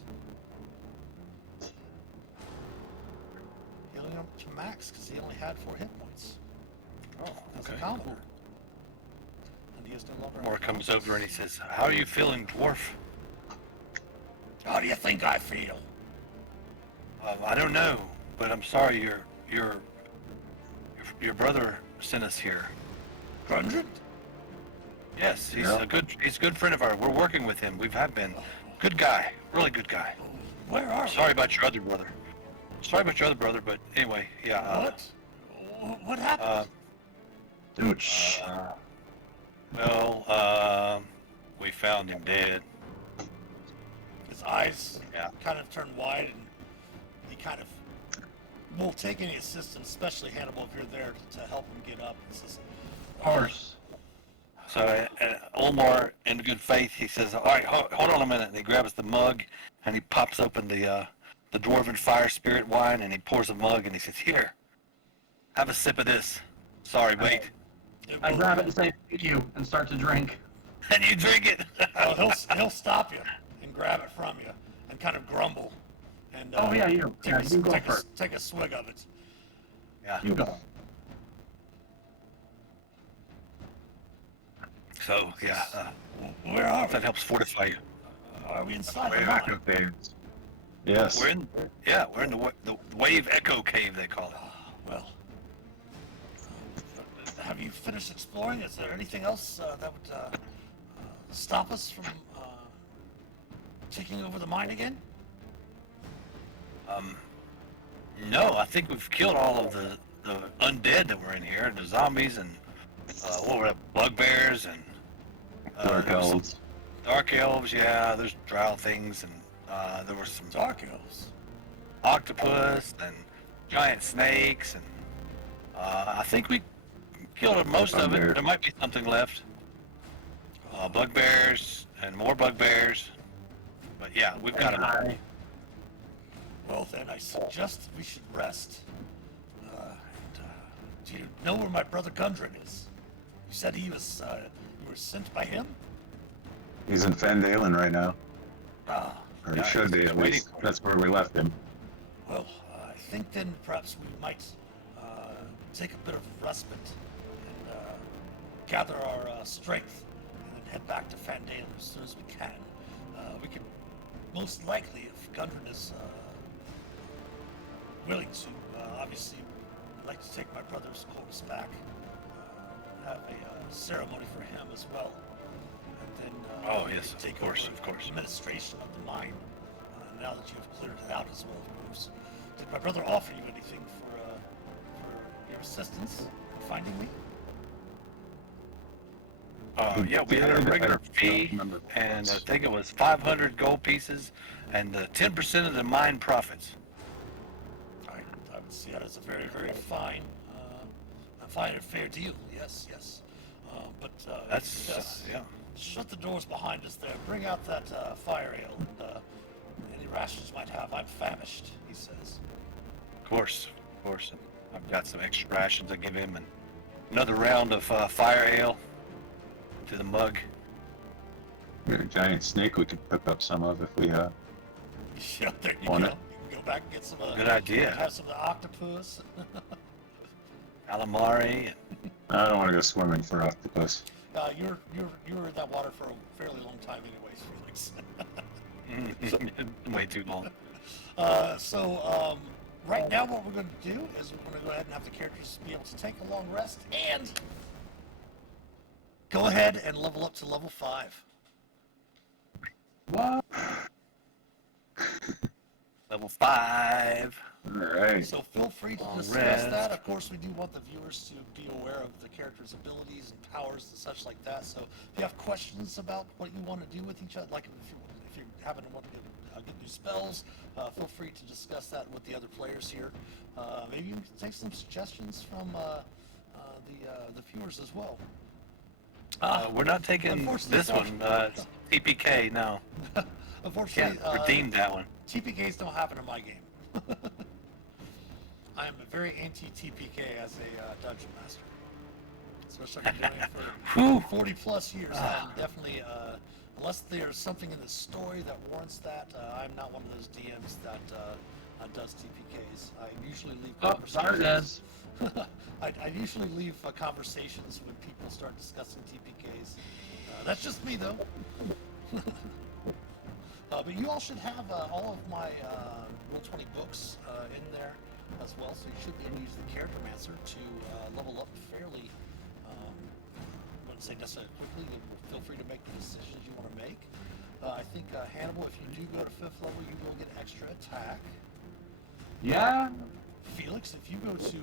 Healing him to max because he only had 4 hit points. Oh, That's okay. a combo. Cool. And he is no longer. Moore comes over and he says, "How are you feeling, dwarf?" How do you think I feel? I don't know, but I'm sorry. Your brother sent us here. Grundred? Yes, he's Yeah. a good friend of ours. We're working with him. We've been good guy, really good guy. Where are Sorry about your other brother. Sorry about your other brother, but anyway, yeah. What? What happened? Dude, shh. Well, we found him dead. His eyes Yeah. kind of turn wide, and he kind of won't take any assistance, especially Hannibal if you're there to help him get up. He says, Of course. So Omar, in good faith, he says, "All right, hold on a minute." And he grabs the mug, and he pops open the dwarven fire spirit wine, and he pours a mug, and he says, "Here, have a sip of this. Sorry, wait." I grab it and say thank you and start to drink. And you drink it. he'll stop you and grab it from you and kind of grumble. And Oh, yeah, you go first. take a swig of it. Yeah. You go. So yeah, Where are we? that helps fortify you. Are we inside the Way mine? back up there. Yes. We're in the wave echo cave, they call it. Well, have you finished exploring? Is there anything else that would stop us from taking over the mine again? No, I think we've killed all of the undead that were in here, and the zombies, and what were the bugbears, and Dark there was some elves. dark elves. Yeah, there's drow things, and there were some Dark elves. octopus and giant snakes, and I think we killed most of it. Bugbear. There might be something left. Bugbears and more bugbears, but yeah, we've got them. Well, then I suggest we should rest. Do you know where my brother Gundren is? You said he was. You were sent by him. He's in Fandalen right now. Ah. Or he Yeah, should be, he's at waiting least. for it. That's where we left him. Well, I think then perhaps we might take a bit of respite and gather our strength and then head back to Fandalen as soon as we can. We could most likely, if Gundren is willing to, obviously, I'd like to take my brother's corpse back, have a ceremony for him as well, and then Oh, yes, take of course, over of course. administration of the mine. Now that you've cleared it out as well, of course. Did my brother offer you anything for your assistance in finding me? Yeah, we had a did. regular I don't fee, remember. and I think it was 500 gold pieces, and 10% of the mine profits. I would see that as a very, very fine, fine and fair deal. Yes, yes. But That's yes, yeah. shut the doors behind us there. Bring out that fire ale and any rations you might have. I'm famished, he says. Of course. And I've got some extra rations I give him, and another round of fire ale to the mug. We got a giant snake we could pick up some of if we Yeah, there you Want go. it? You can go back and get some. Good idea. Have some of the octopus. Calamari. I don't want to go swimming for octopus. You were in that water for a fairly long time, anyways, Felix. And way too long. So right now, what we're going to do is we're going to go ahead and have the characters be able to take a long rest and go ahead and level up to level 5. What? Level 5. All right. So feel free to Long discuss rest. that. Of course, we do want the viewers to be aware of the characters' abilities and powers and such like that. So if you have questions about what you want to do with each other, like if you happen to want to get new spells, feel free to discuss that with the other players here. Maybe you can take some suggestions from the viewers as well. We're not taking Unfortunately, this one. It's TPK, no. Unfortunately, Can't redeem that one. TPKs don't happen in my game. I am a very anti-TPK as a dungeon master. Especially I've been doing it Whew. for 40 plus years. I'm definitely, unless there's something in the story that warrants that, I'm not one of those DMs that does TPKs. I usually leave Oh, sorry, conversations. Des. I usually leave conversations when people start discussing TPKs. That's just me, though. But you all should have all of my Roll20 books in there as well, so you should be able to use the Character Mancer to level up fairly, I wouldn't say necessarily quickly, but feel free to make the decisions you want to make. I think, Hannibal, if you do go to 5th level, you will get extra attack. Yeah. Felix, if you go to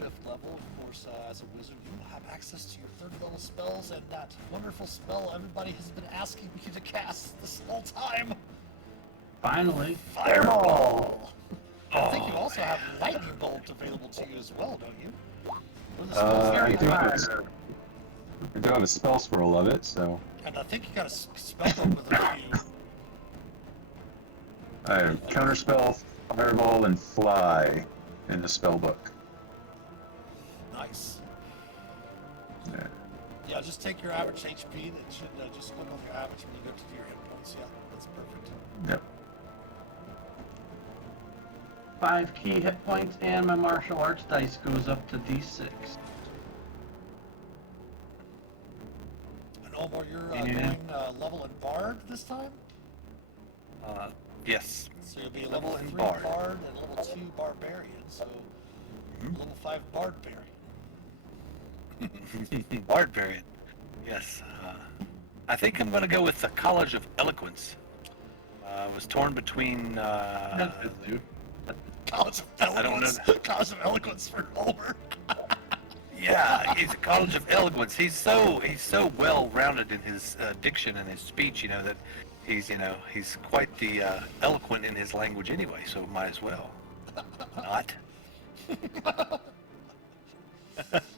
5th level, of course, as a wizard, you will have access to your 3rd level spells and that wonderful spell everybody has been asking you to cast this whole time. Finally. Fireball! I think you also have lightning bolts available to you as well, don't you? What are the spells that I you do have? have a spell scroll of it, so And I think you got a spell book with it too. I have counterspell, fireball, and fly in the spell book. Nice. Yeah. Yeah, just take your average HP. That should just click on your average when you go to your hit points. Yeah, that's perfect. Yep. 5 key hit points, and my martial arts dice goes up to D6. And Omar, you're Yeah. doing level in Bard this time? Yes. So you'll be level in 3 Bard. Bard and level 2 Barbarian. So level 5 Barbarian. Barbarian. Yes. I think I'm going to go with the College of Eloquence. I was torn between. Dude. College of I don't Eloquence. know. College of Eloquence for Omar. Yeah, he's a College of Eloquence. He's so well rounded in his diction and his speech. You know that he's quite the eloquent in his language anyway. So might as well. Not.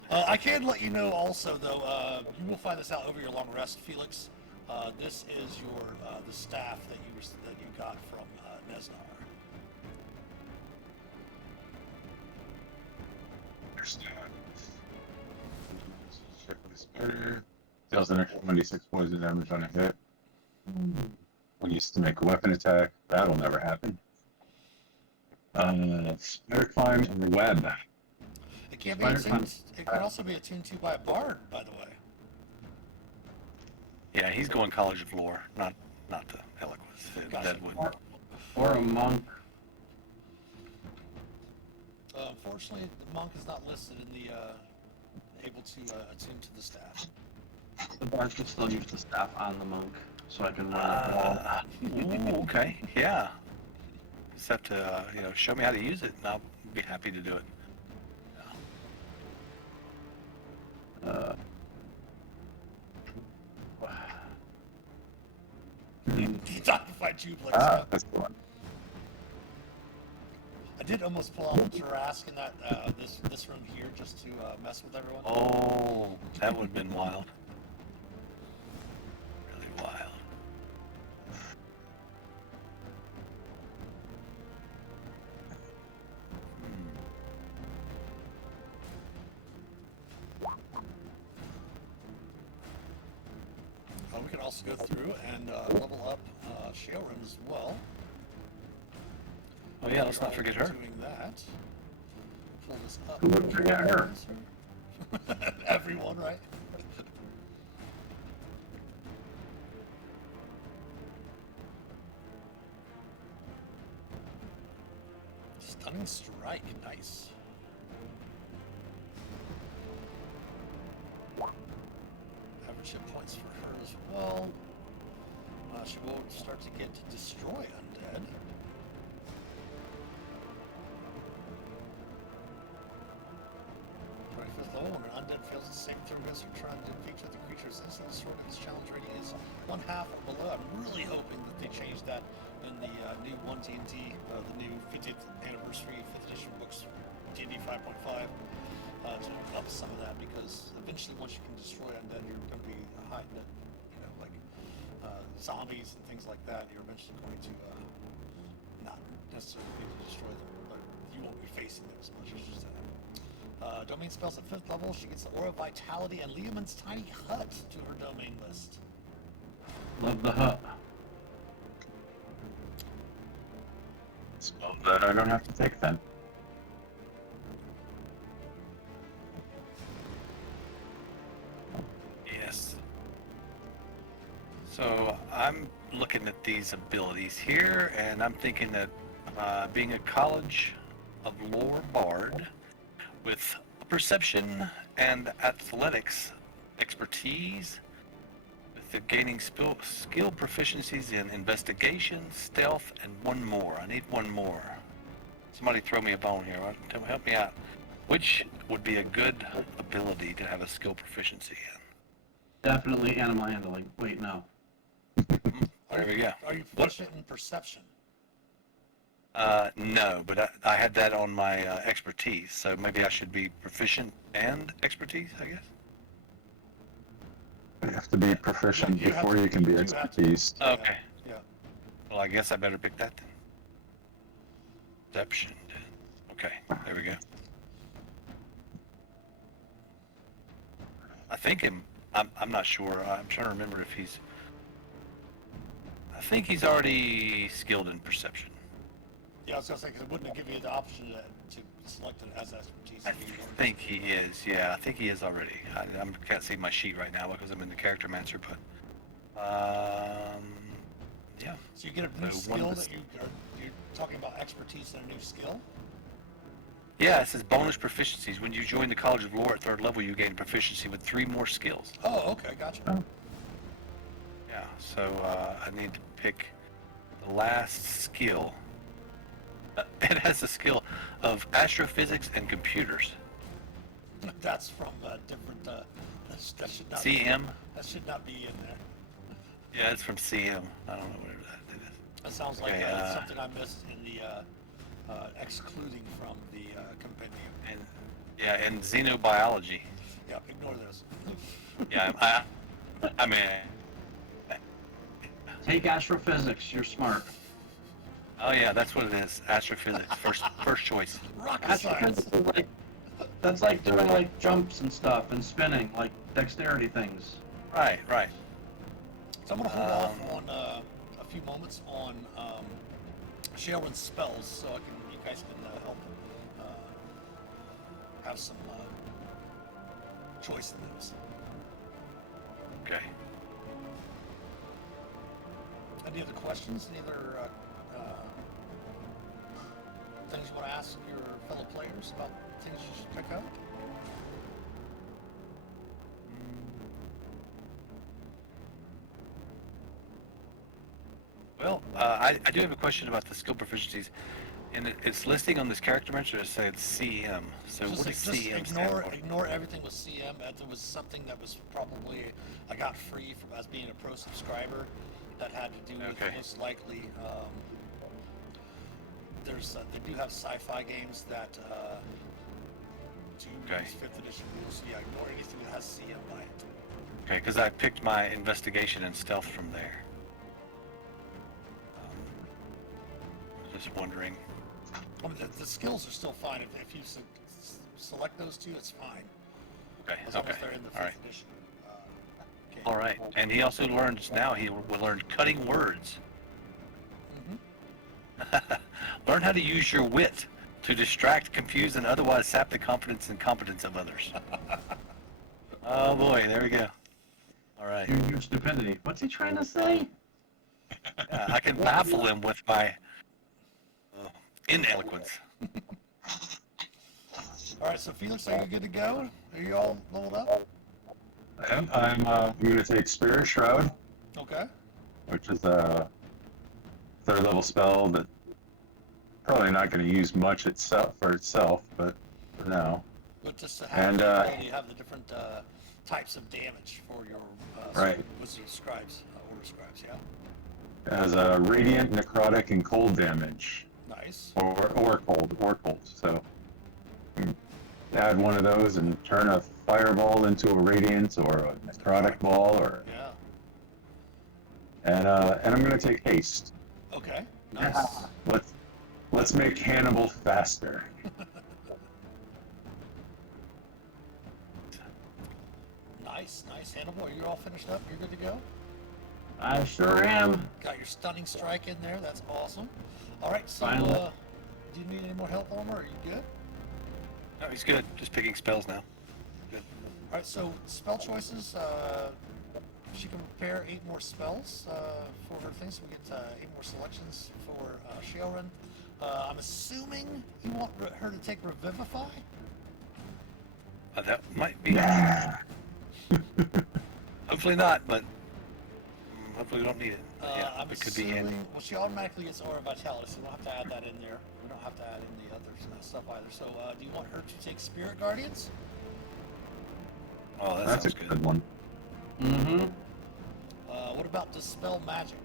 I can let you know also, though, you will find this out over your long rest, Felix. This is your the staff that you got from Nesnar. Deals an extra 1d6 poison damage on a hit. When used to make a weapon attack, that'll never happen. Spider climb and web. It can be Spider attuned. climb. It can also be attuned to by a bard, by the way. Yeah, he's going College of Lore, not the Eloquence. Gotcha. That would. Or a monk. Unfortunately, the monk is not listed in the able to attune to the staff. The bard can still use the staff on the monk, so I can Ooh, okay, yeah. Just have to, show me how to use it, and I'll be happy to do it. He thought to fight you, Blix. That's the one. I did almost pull out Jurassic in that this room here just to mess with everyone. Oh, that would have been wild. Really wild. We can also go through and level up Shale Room as well. Oh yeah, let's not forget her. Doing that. Pull this up. Who would forget her? Everyone, right? Stunning strike, nice. Average hit points for her as well. She will start to get to destroy undead. 25th level, when an undead fails to save throw against or trying to defeat the creature's instant sword of its challenge rating is 1/2 or below. I'm really hoping that they change that in the new 1D&D, the new 50th anniversary 5th edition books, D&D 5.5, to up some of that, because eventually once you can destroy undead, you're going to be hiding it, like zombies and things like that. You're eventually going to not necessarily be able to destroy them, but you won't be facing them as much as just that. Domain spells at 5th level. She gets the Aura of Vitality and Leoman's Tiny Hut to her domain list. love the hut. Spell that I don't have to take then. Yes. So I'm looking at these abilities here, and I'm thinking that being a College of Lore Bard with perception and athletics expertise, with the gaining skill proficiencies in investigation, stealth, and one more. I need one more. Somebody throw me a bone here. Help me out. Which would be a good ability to have a skill proficiency in? Definitely animal handling. Wait, no. There we go. Are you proficient in perception? No, but I had that on my expertise, so maybe I should be proficient and expertise, I guess. You have to be proficient You have before to- you can be you have to. expertise. Okay. Yeah. Well, I guess I better pick that then. Perception. Okay, there we go. I think I'm not sure. I'm trying to remember if he's. I think he's already skilled in perception. Yeah, I was gonna say because it wouldn't give you the option to select it as expertise. I think he is. Yeah, I think he is already. I can't see my sheet right now because I'm in the character mancer, but yeah. So you get a new So skill one of that you're talking about expertise in a new skill. Yeah, it says bonus proficiencies. When you join the College of Lore at 3rd level, you gain proficiency with 3 more skills. Oh, okay, gotcha. Yeah, so I need to pick the last skill. It has the skill of astrophysics and computers. That's from different. That should not. CM? That should not be in there. Yeah, it's from CM. I don't know whatever that is. That sounds like Okay, it's something I missed in the excluding from the compendium. And, yeah, and xenobiology. Yeah, ignore those. Yeah, I mean, Take astrophysics. You're smart. oh yeah, that's what it is. Astrophysics, first choice. Rocket science. Astrophysics is like, that's like doing like jumps and stuff and spinning, like dexterity things. Right. So I'm gonna hold off on a few moments on Sharon's spells, so you guys can help have some choice in those. Okay. Any other questions? Any other things you want to ask your fellow players about things you should pick up? Well, I do have a question about the skill proficiencies. And it's listing on this character mentor it says CM. So what does CM stand for? Ignore everything with CM. There was something that was probably I got free from as being a pro subscriber that had to do with most likely. They do have sci-fi games that do use 5th edition rules. So yeah, ignore anything that has CM by it. Okay, because I picked my investigation and stealth from there. Just wondering. I mean, the skills are still fine. If you select those two, it's fine. Okay. As long as Okay. they're in the 5th All right. edition. Game. All right. And he also learns now. He will learn cutting words. Learn how to use your wit to distract, confuse, and otherwise sap the confidence and competence of others. Oh boy, there we go. All right. Your stupidity. What's he trying to say? I can baffle him with my ineloquence. All right, so Felix, are you good to go? Are you all leveled up? I'm going to take Spirit Shroud, Okay. which is a 3rd level spell that probably not going to use much for itself, but for now. But just to have And, the ability to have the different types of damage for your Right. wizard scribes, order scribes, yeah. It has a radiant, necrotic, and cold damage, Nice. or cold. So add one of those and turn a fireball into a radiant or a necrotic ball, or Yeah. and I'm going to take haste. Okay. Nice. Let's make Hannibal faster. Nice. Hannibal, are you all finished up? You're good to go? I sure am. Got your stunning strike in there. That's awesome. All right, so Finally. do you need any more help, Omar? Are you good? No, he's good. Just picking spells now. Good. All right, so spell choices. She can prepare 8 more spells for her thing, so we get 8 more selections for Sharon. I'm assuming you want her to take Revivify? That might be. Hopefully not, but hopefully we don't need it. Yeah, I'm it could be assuming, handy. well, she automatically gets Aura Vitality, so we don't have to add that in there. We don't have to add in the other stuff either. So, do you want her to take Spirit Guardians? Oh, that That's a sounds good. good one. Mm-hmm. What about Dispel Magic?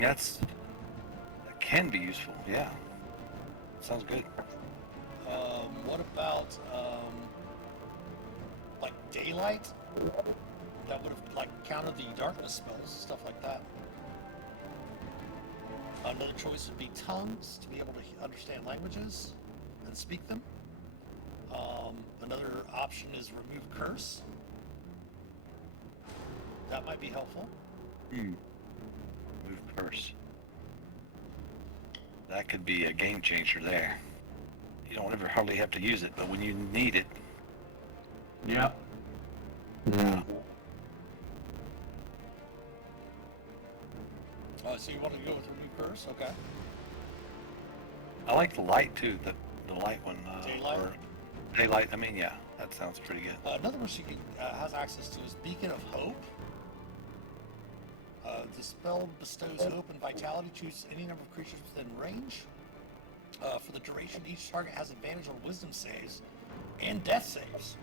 That can be useful. Yeah, sounds good. What about like Daylight? That would have like countered the darkness spells, stuff like that. Another choice would be Tongues, to be able to understand languages and speak them. Another option is Remove Curse. That might be helpful. Move curse. That could be a game changer there. You don't ever hardly have to use it, but when you need it, Yep. Mm. So you want to go with Remove Curse? Okay. I like the light too. The light one. Daylight? Or daylight. I mean, yeah, that sounds pretty good. Another one she has access to is Beacon of Hope. The spell bestows hope and vitality. Choose any number of creatures within range. For the duration, each target has advantage on wisdom saves and death saves.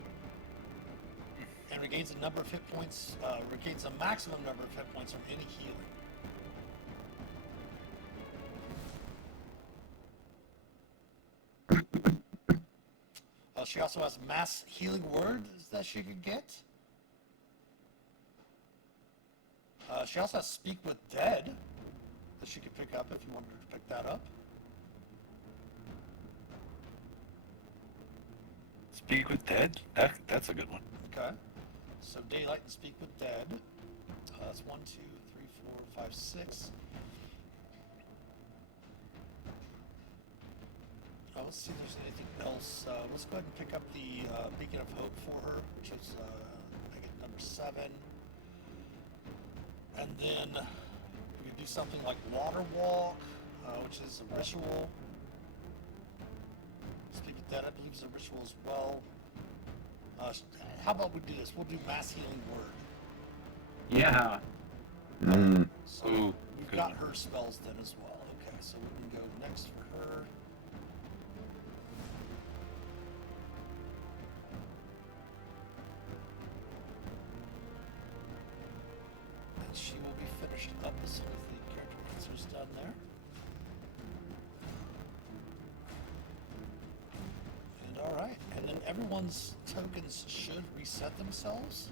And regains a number of hit points, regains a maximum number of hit points from any healing. She also has mass healing words that she could get. She also has Speak with Dead that she could pick up if you wanted her to pick that up. Speak with dead. That's a good one. Okay. So Daylight and Speak with Dead. That's 1, 2, 3, 4, 5, 6. Let's see if there's anything else. Let's go ahead and pick up the Beacon of Hope for her, which is I get number 7. And then we could do something like Water Walk, which is a ritual. Speak with Dead, I believe, is a ritual as well. How about we do this? We'll do Mass Healing Word. Yeah. Mm. So Ooh, we've good got one. her spells then as well. Okay, so we can go next for her. And she will be finished up as soon as the character answer's done there. And alright, and then everyone's tokens should reset themselves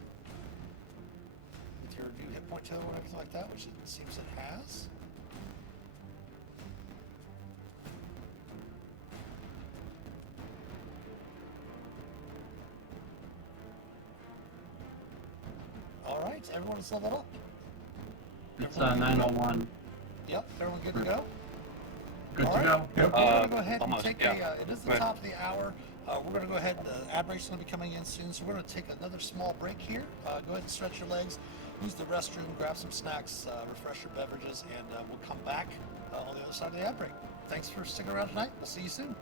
with your new hit point total and everything like that, which it seems it has. Alright, everyone is leveled up. It's 901. Yep, everyone good to go? Good All to right. go. Yep. We're going to go ahead and Almost, take yeah. it is the Go ahead. top of the hour. We're going to go ahead, ad break's going to be coming in soon, so we're going to take another small break here. Go ahead and stretch your legs, use the restroom, grab some snacks, refresh your beverages, and we'll come back on the other side of the ad break. Thanks for sticking around tonight. We'll see you soon.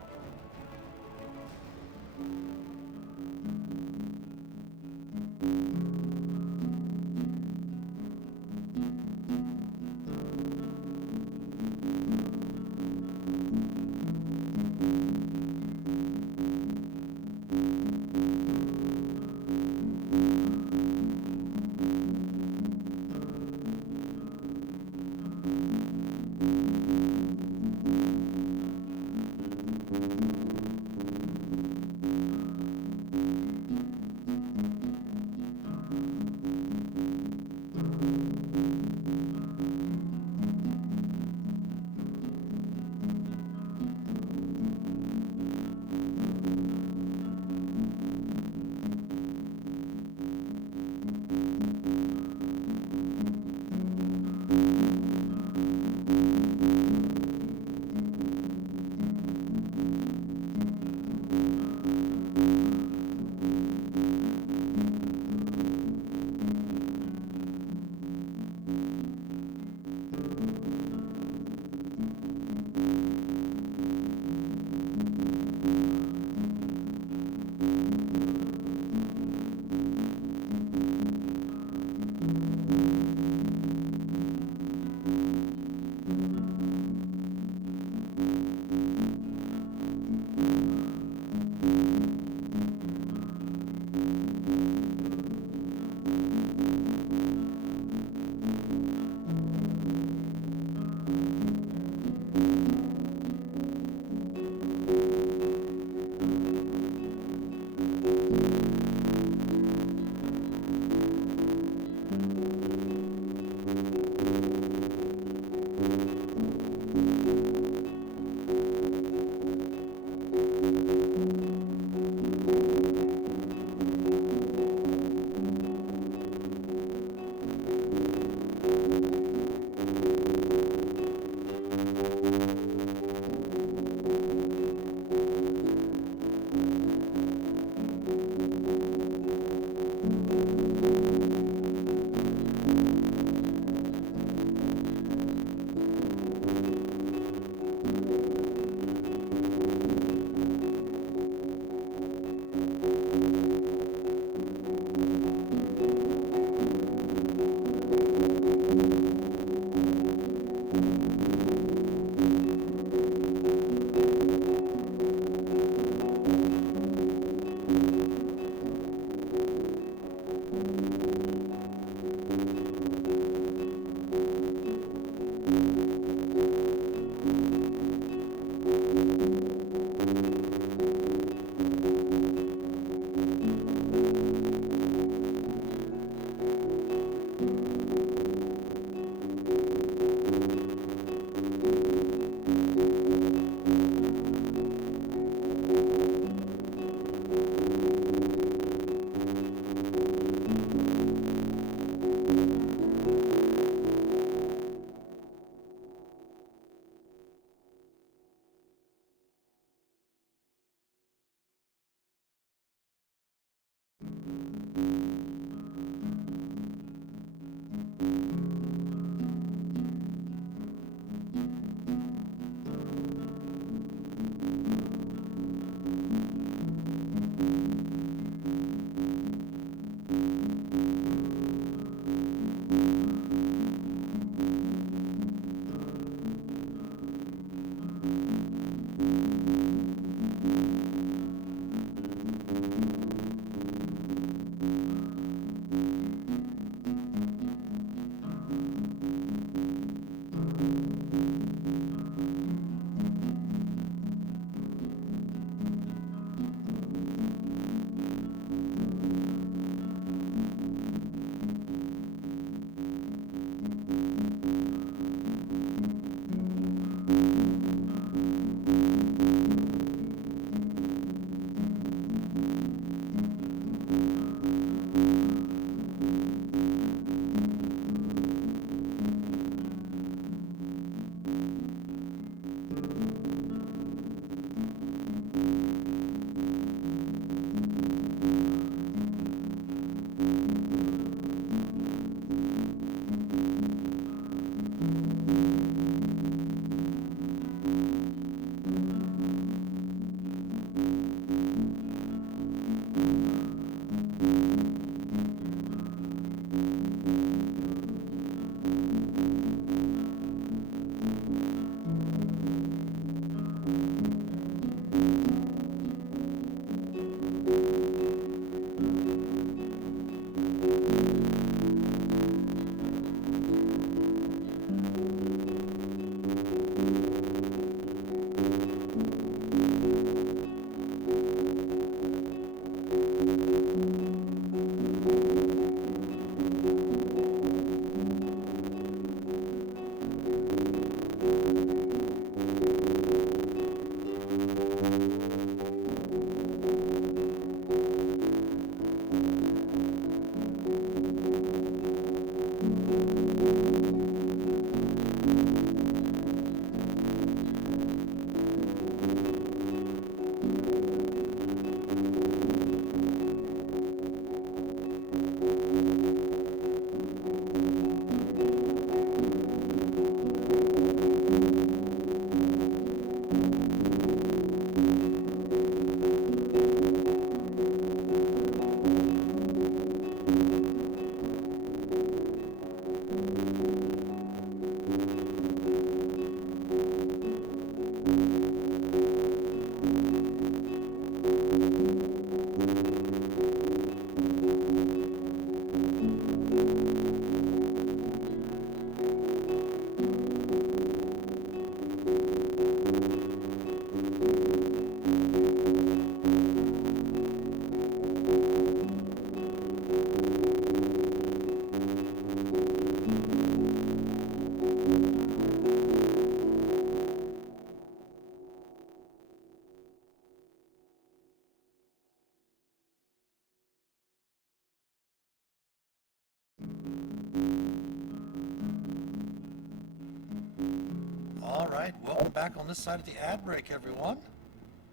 All right, welcome back on this side of the ad break, everyone.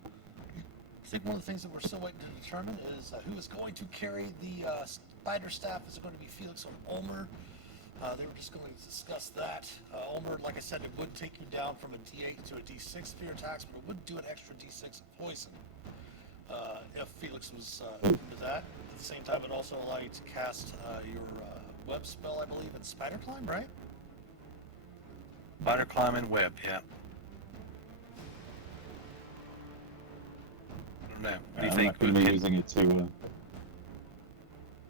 I think one of the things that we're still waiting to determine is who is going to carry the spider staff. Is it going to be Felix or Ulmer? They were just going to discuss that. Ulmer, like I said, it would take you down from a D8 to a D6 for your attacks, but it would do an extra D6 of poison if Felix was open to that. At the same time, it also allow you to cast your web spell, I believe, and spider climb, right? Spider climb and web, yeah. I don't know. What do you I'm think? not going to be using it to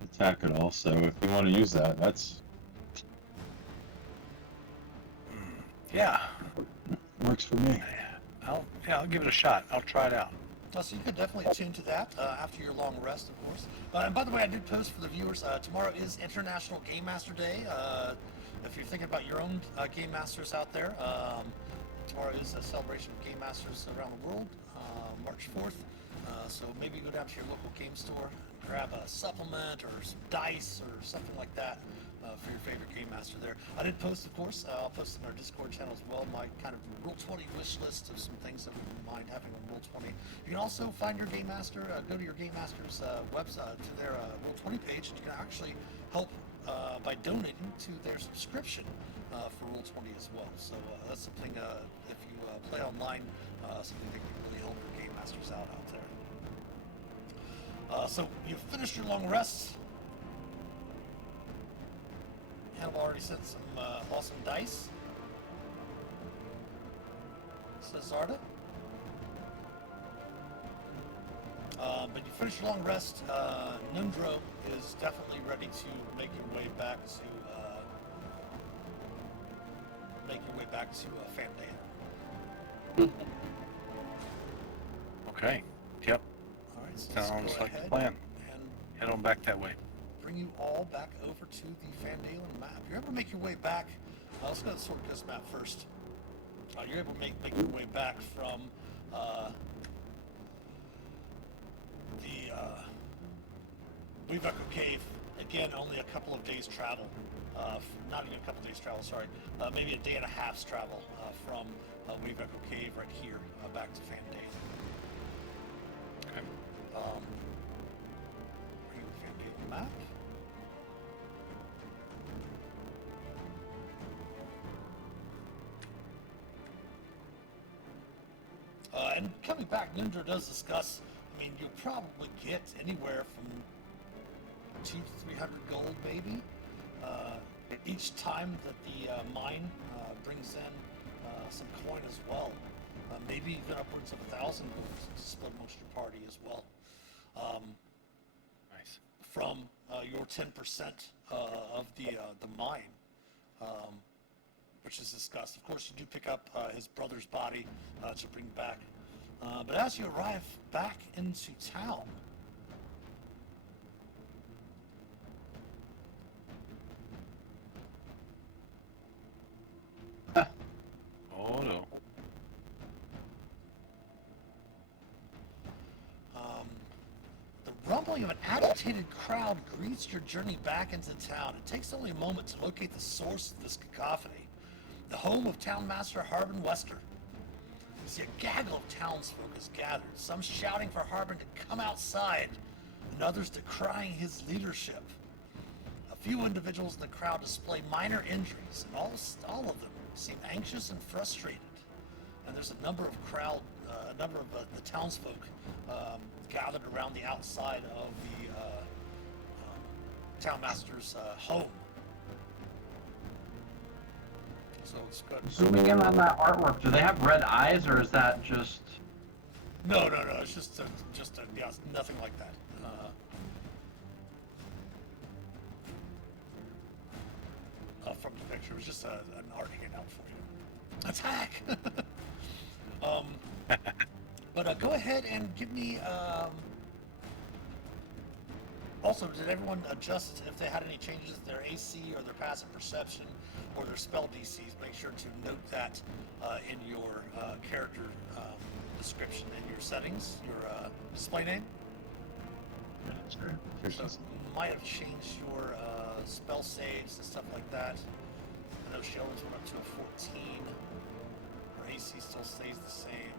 attack at all, so if you want to use that, that's Yeah. works for me. I'll give it a shot. I'll try it out. So you could definitely attune to that after your long rest, of course. And by the way, I did post for the viewers, tomorrow is International Game Master Day. If you're thinking about your own Game Masters out there, tomorrow is a celebration of Game Masters around the world, March 4th. So maybe go down to your local game store, grab a supplement or some dice or something like that for your favorite Game Master there. I did post, of course, I'll post in our Discord channel as well, my kind of Roll20 wish list of some things that we wouldn't mind having on Roll20. You can also find your Game Master, go to your Game Master's website, to their Roll20 page, and you can actually help by donating to their subscription for Roll20 as well. So that's something, if you play online, something that can really help your Game Masters out there. So you've finished your long rest. Hannibal already sent some awesome dice. Says Zarda. But you finished your long rest. Nundro is definitely ready to make your way back to Fandale. Okay. Yep. All right. So let's Sounds go like the ahead plan. and Head on back that way. bring you all back over to the Fandalen map. You're able to make your way back. Let's go to the Sword Coast map first. You're able to make your way back from the Weevucker Cave. Again, only a couple of days travel. Not even a couple of days travel, sorry. Maybe a day and a half's travel from Weevucker Cave right here back to Fandale. Okay. Bring the Fandale map. And coming back, Nundra does discuss, I mean, you'll probably get anywhere from 200 to 300 gold, maybe, each time that the mine brings in some coin as well. Maybe even upwards of 1,000 gold to split amongst your party as well. Nice. From your 10% of the mine, which is discussed. Of course, you do pick up his brother's body to bring back. But as you arrive back into town, Oh no. the rumbling of an agitated crowd greets your journey back into town. It takes only a moment to locate the source of this cacophony, the home of Townmaster Harbin Wester. You see a gaggle of townsfolk is gathered, some shouting for Harbin to come outside, and others decrying his leadership. A few individuals in the crowd display minor injuries, and all of them seem anxious and frustrated. And there's a number of the townsfolk gathered around the outside of the townmaster's home. So it's good. Zooming in on that artwork, do they have red eyes, or is that just... No. It's just yeah, nothing like that. From the picture, it was just an art handout for you. Attack. But go ahead and give me. Also, did everyone adjust if they had any changes to their AC or their passive perception or their spell DCs? Make sure to note that in your character description in your settings, your display name. Yeah, that's great. So you might have changed your spell saves and stuff like that. I know Sheldon's went up to a 14. Her AC still stays the same.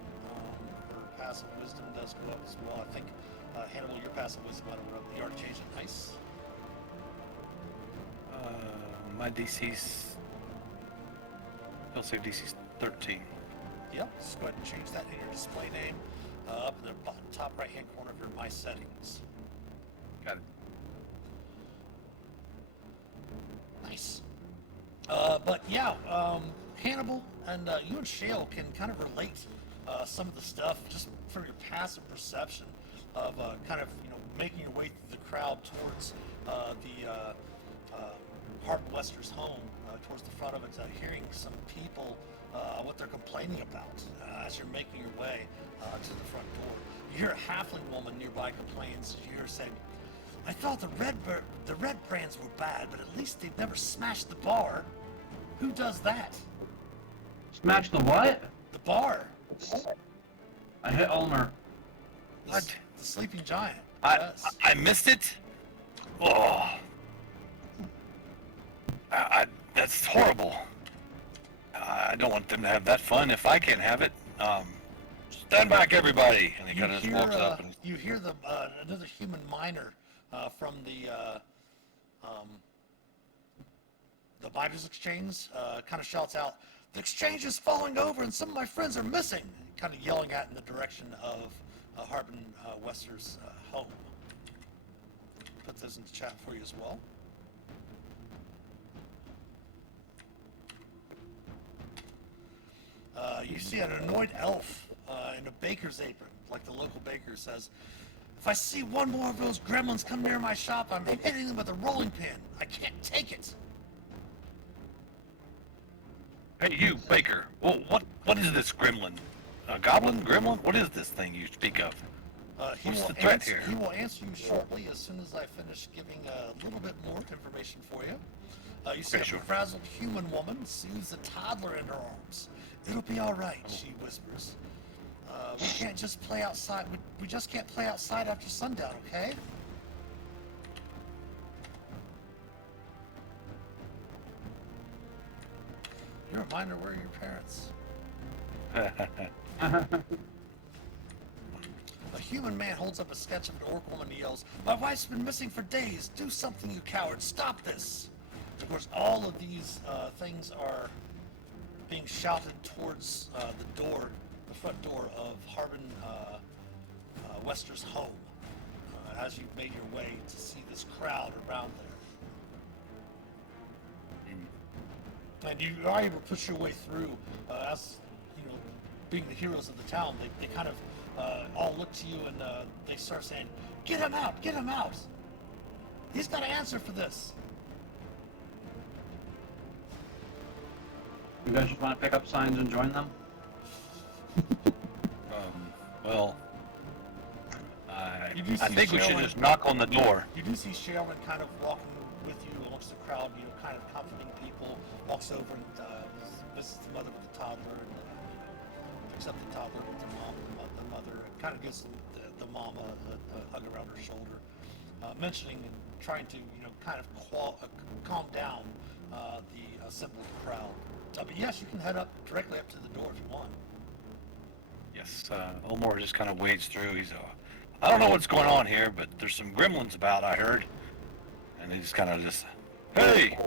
Her passive wisdom does go up as well. I think Hannibal, your passive wisdom might have went up. You already changed it. Nice. My DC's. I'll say DC's 13. Yep, let's go ahead and change that in your display name up in the top right hand corner of your My Settings. Got it. Nice. But yeah, Hannibal and you and Shale can kind of relate some of the stuff just from your passive perception of kind of making your way through the crowd towards the Harbin Wester's home, towards the front of it, hearing some people what they're complaining about as you're making your way to the front door. You hear a halfling woman nearby complains. You hear her saying, "I thought the red brands were bad, but at least they've never smashed the bar. Who does that?" Smash the what? The bar. I hit Ulmer. What? The sleeping giant. I missed it. Oh, that's horrible. I don't want them to have that fun if I can't have it. Stand back, everybody! And he kind of just walks up and you hear the another human miner from the Bibles Exchange kind of shouts out, "The exchange is falling over and some of my friends are missing," kind of yelling at in the direction of Harbin Wester's home. Put those into chat for you as well. You see an annoyed elf in a baker's apron, like the local baker says, "If I see one more of those gremlins come near my shop, I'm hitting them with a rolling pin. I can't take it." Hey, you, Baker. Well, what is this gremlin? A goblin? Gremlin? What is this thing you speak of? What's the threat here? He will answer you shortly as soon as I finish giving a little bit more information for you. You see sure. a frazzled human woman soothes a toddler in her arms. "It'll be all right," she whispers. "We can't just play outside. We just can't play outside after sundown, okay?" You're a minor. Where are your parents? A human man holds up a sketch of an orc woman and yells, "My wife's been missing for days. Do something, you coward. Stop this." Of course, all of these things are being shouted towards the front door of Harbin Wester's home, as you've made your way to see this crowd around there. And you are able to push your way through, as being the heroes of the town. They kind of all look to you and they start saying, "Get him out! Get him out! He's got to answer for this." You guys just want to pick up signs and join them? Well, You do I see think we should Sharon- just knock on the door. You do see Sharon kind of walking with you amongst the crowd, kind of comforting people, walks over and visits the mother with the toddler, and picks up the toddler with the mother, and kind of gives the mom a hug around her shoulder, mentioning and trying to, kind of calm down the assembled crowd. But yes, you can head directly up to the door if you want. Yes, Omar just kind of wades through. He's I don't know what's going on here, but there's some gremlins about, I heard. And he just kind of hey!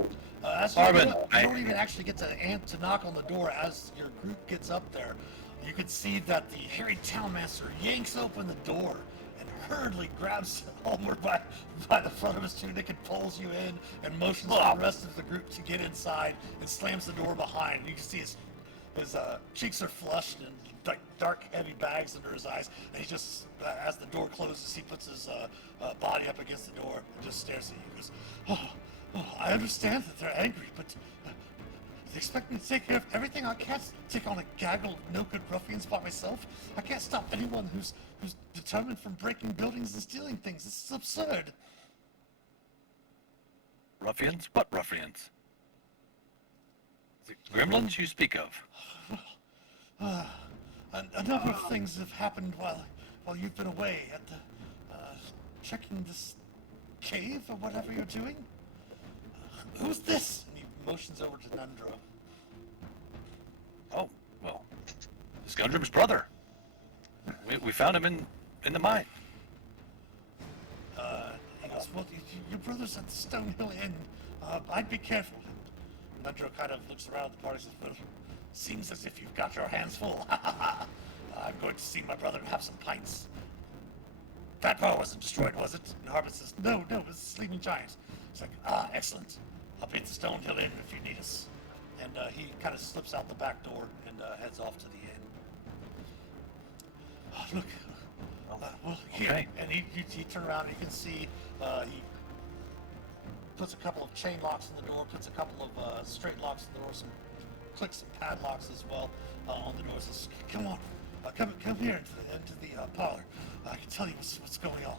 As you don't even actually get to knock on the door. As your group gets up there, you can see that the hairy townmaster yanks open the door and hurriedly grabs Ulmer by the front of his tunic and pulls you in and motions for the rest of the group to get inside and slams the door behind. You can see his cheeks are flushed and dark, heavy bags under his eyes, and he just, as the door closes, he puts his body up against the door and just stares at you. He goes, "Oh, I understand that they're angry, but they expect me to take care of everything. I can't take on a gaggle of no-good ruffians by myself. I can't stop anyone who's determined from breaking buildings and stealing things. This is absurd." Ruffians? What ruffians? The gremlins you speak of? A number of things have happened while you've been away at the checking this cave or whatever you're doing. Who's this? And he motions over to Nundra. Oh, well, it's Gundram's brother. We found him in the mine. He goes, "Well, your brother's at the Stonehill Inn. I'd be careful. Nedro kind of looks around at the party and says, well, seems as if you've got your hands full. I'm going to see my brother and have some pints. That bar wasn't destroyed, was it? And Harbin says, no, it was a sleeping giant. He's like, excellent. I'll paint the Stone Hill Inn if you need us. And he kind of slips out the back door and heads off to the inn. Oh, look. Well, here. Okay. And he turned around and you can see he puts a couple of chain locks in the door, puts a couple of straight locks in the door, some clicks and padlocks as well on the door. Says, come on, come here into the parlor. I can tell you what's going on.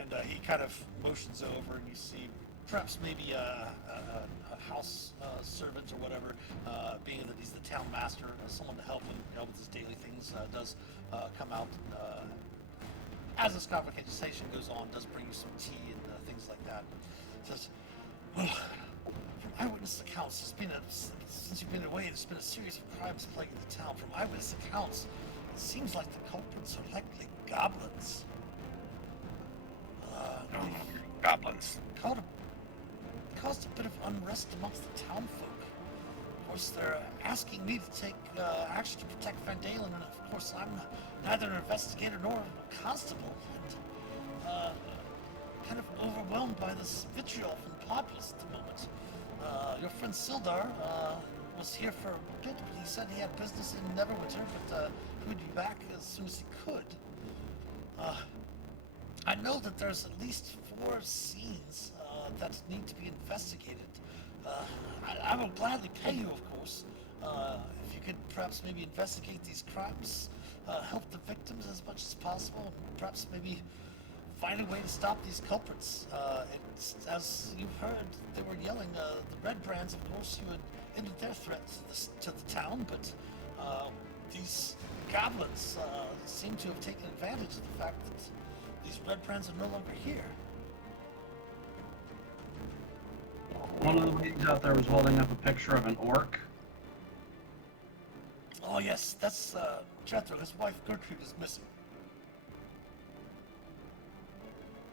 And he kind of motions over, and you see perhaps maybe a house servant or whatever, being that he's the town master, someone to help him, with his daily things, does come out. As this conversation goes on, does bring you some tea and things like that. Says, well, from eyewitness accounts, since you've been away, there's been a series of crimes plaguing the town. From eyewitness accounts, it seems like the culprits are likely goblins. Goblins. Caused a bit of unrest amongst the townfolk. Of course, they're asking me to take action to protect Van Dalen, and of course, I'm neither an investigator nor a constable, and kind of overwhelmed by this vitriol from the populace at the moment. Your friend Sildar was here for a bit, but he said he had business in Neverwinter, but he would be back as soon as he could. I know that there's at least 4 scenes that need to be investigated. I will gladly pay you, of course, if you could perhaps maybe investigate these crimes, help the victims as much as possible, and perhaps maybe find a way to stop these culprits. As you've heard, they were yelling, the Red Brands, of course, you had ended their threat to the town, but these goblins seem to have taken advantage of the fact that these Red Brands are no longer here. One of the ladies out there was holding up a picture of an orc. Oh yes, that's Jethro. His wife Gertrude is missing.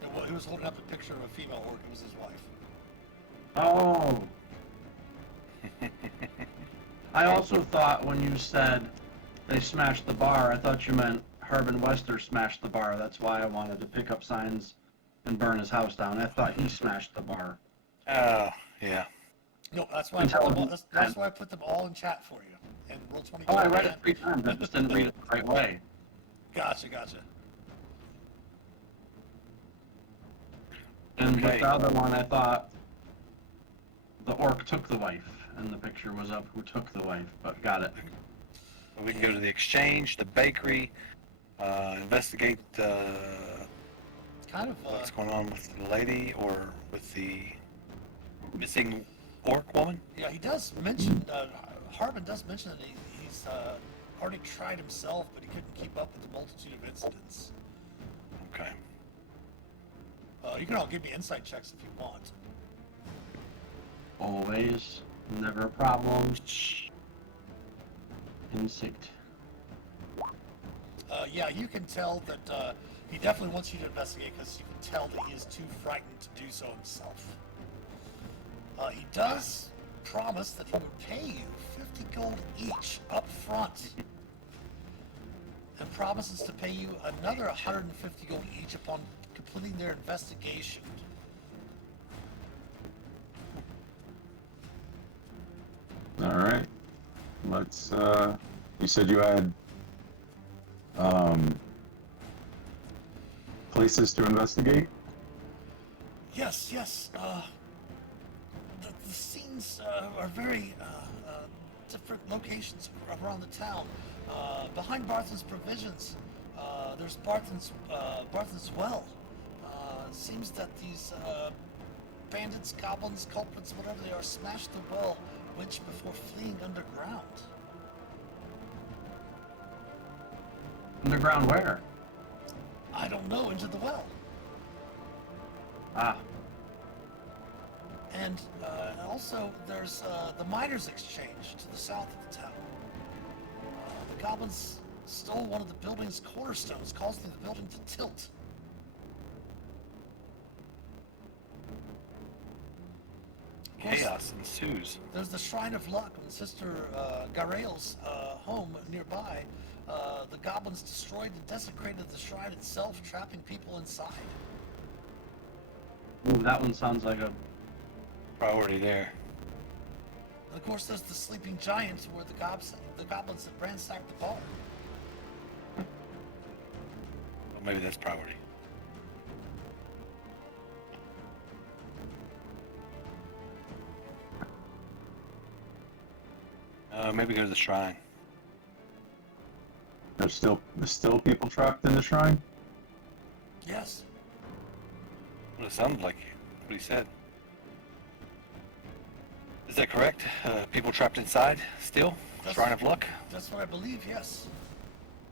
Yeah, well, he was holding up a picture of a female orc. It was his wife. Oh. I also thought when you said they smashed the bar, I thought you meant Herb and Wester smashed the bar. That's why I wanted to pick up signs and burn his house down. I thought he smashed the bar. Oh, yeah. No, that's why that's why I put them all in chat for you. And roll 20. Oh, I read it 3 times. I just didn't read it the right way. Gotcha. And Okay. with the other one, I thought the orc took the wife, and the picture was up who took the wife, but got it. We can go to the exchange, the bakery, investigate Kind of. what's going on with the lady or with the missing orc woman. Yeah, he does mention. Harbin does mention that he's already tried himself, but he couldn't keep up with the multitude of incidents. Okay. You can all give me insight checks if you want. Always, never a problem. Insect. Yeah, you can tell that he definitely wants you to investigate because you can tell that he is too frightened to do so himself. He does promise that he would pay you 50 gold each up front. And promises to pay you another 150 gold each upon completing their investigation. All right. Let's. You said you had places to investigate. Yes. The scenes are very different locations around the town. Behind Barthen's Provisions, there's Barthen's Well. It seems that these bandits, goblins, culprits, whatever they are, smashed the well winch before fleeing underground. Underground where? I don't know, into the well. Ah, And also, there's the Miners' Exchange to the south of the town. The goblins stole one of the building's cornerstones, causing the building to tilt. course, chaos ensues. there's the Shrine of Luck and Sister Garael's home nearby. The goblins destroyed and desecrated the shrine itself, trapping people inside. Ooh, that one sounds like a. Priority there. And of course, there's the Sleeping Giants, where the goblins that ransacked the bar. Well, maybe that's priority. Maybe go to the shrine. There's still people trapped in the shrine. Yes. Well, it sounded like what he said. Is that correct? People trapped inside still? Shrine of Luck? That's what I believe, yes.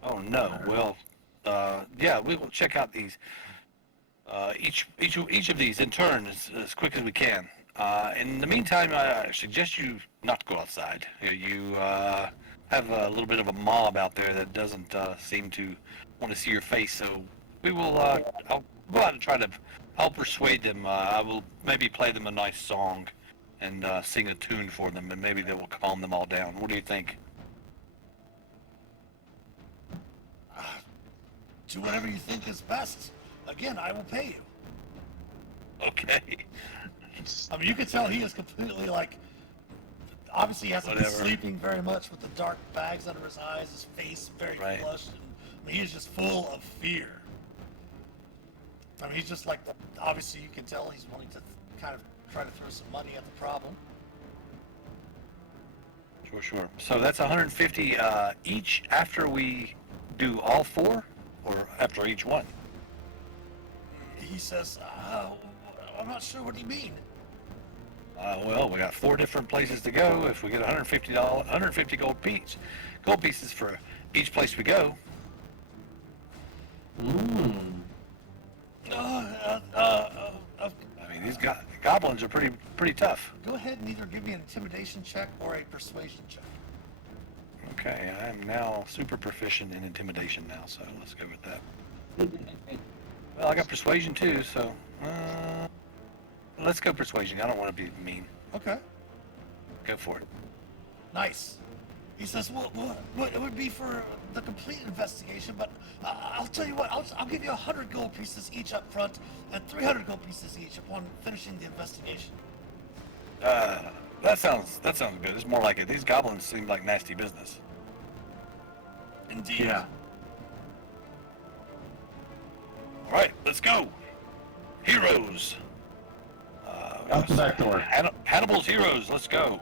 Oh no. Well, yeah, we will check out these. Each of these in turn as quick as we can. In the meantime, I suggest you not go outside. You have a little bit of a mob out there that doesn't seem to want to see your face. So we will. I'll go out and try to. I'll persuade them. I will maybe play them a nice song, and sing a tune for them, and maybe that will calm them all down. What do you think? Do whatever you think is best. Again, I will pay you. Okay. I mean, you can tell he is completely like. Obviously, he hasn't been Whatever. sleeping very much with the dark bags under his eyes, his face very Right. flushed, and I mean, he is just full of fear. I mean, he's just like. Obviously, you can tell he's wanting to kind of try to throw some money at the problem. Sure. So that's 150 each after we do all four, or after each one? He says, I'm not sure what you mean. Well, we got 4 different places to go. If we get $150 gold pieces for each place we go. I mean, these goblins are pretty tough. Go ahead and either give me an intimidation check or a persuasion check. Okay, I am now super proficient in intimidation now, so let's go with that. Well, I got persuasion too, so let's go persuasion. I don't want to be mean. Okay. Go for it. Nice. He says, well, it would be for the complete investigation, but I'll tell you what, I'll give you 100 gold pieces each up front and 300 gold pieces each upon finishing the investigation. That sounds good. It's more like it. These goblins seem like nasty business. Indeed. Yeah. All right, let's go. Heroes. Out the back door. Hannibal's heroes. Let's go.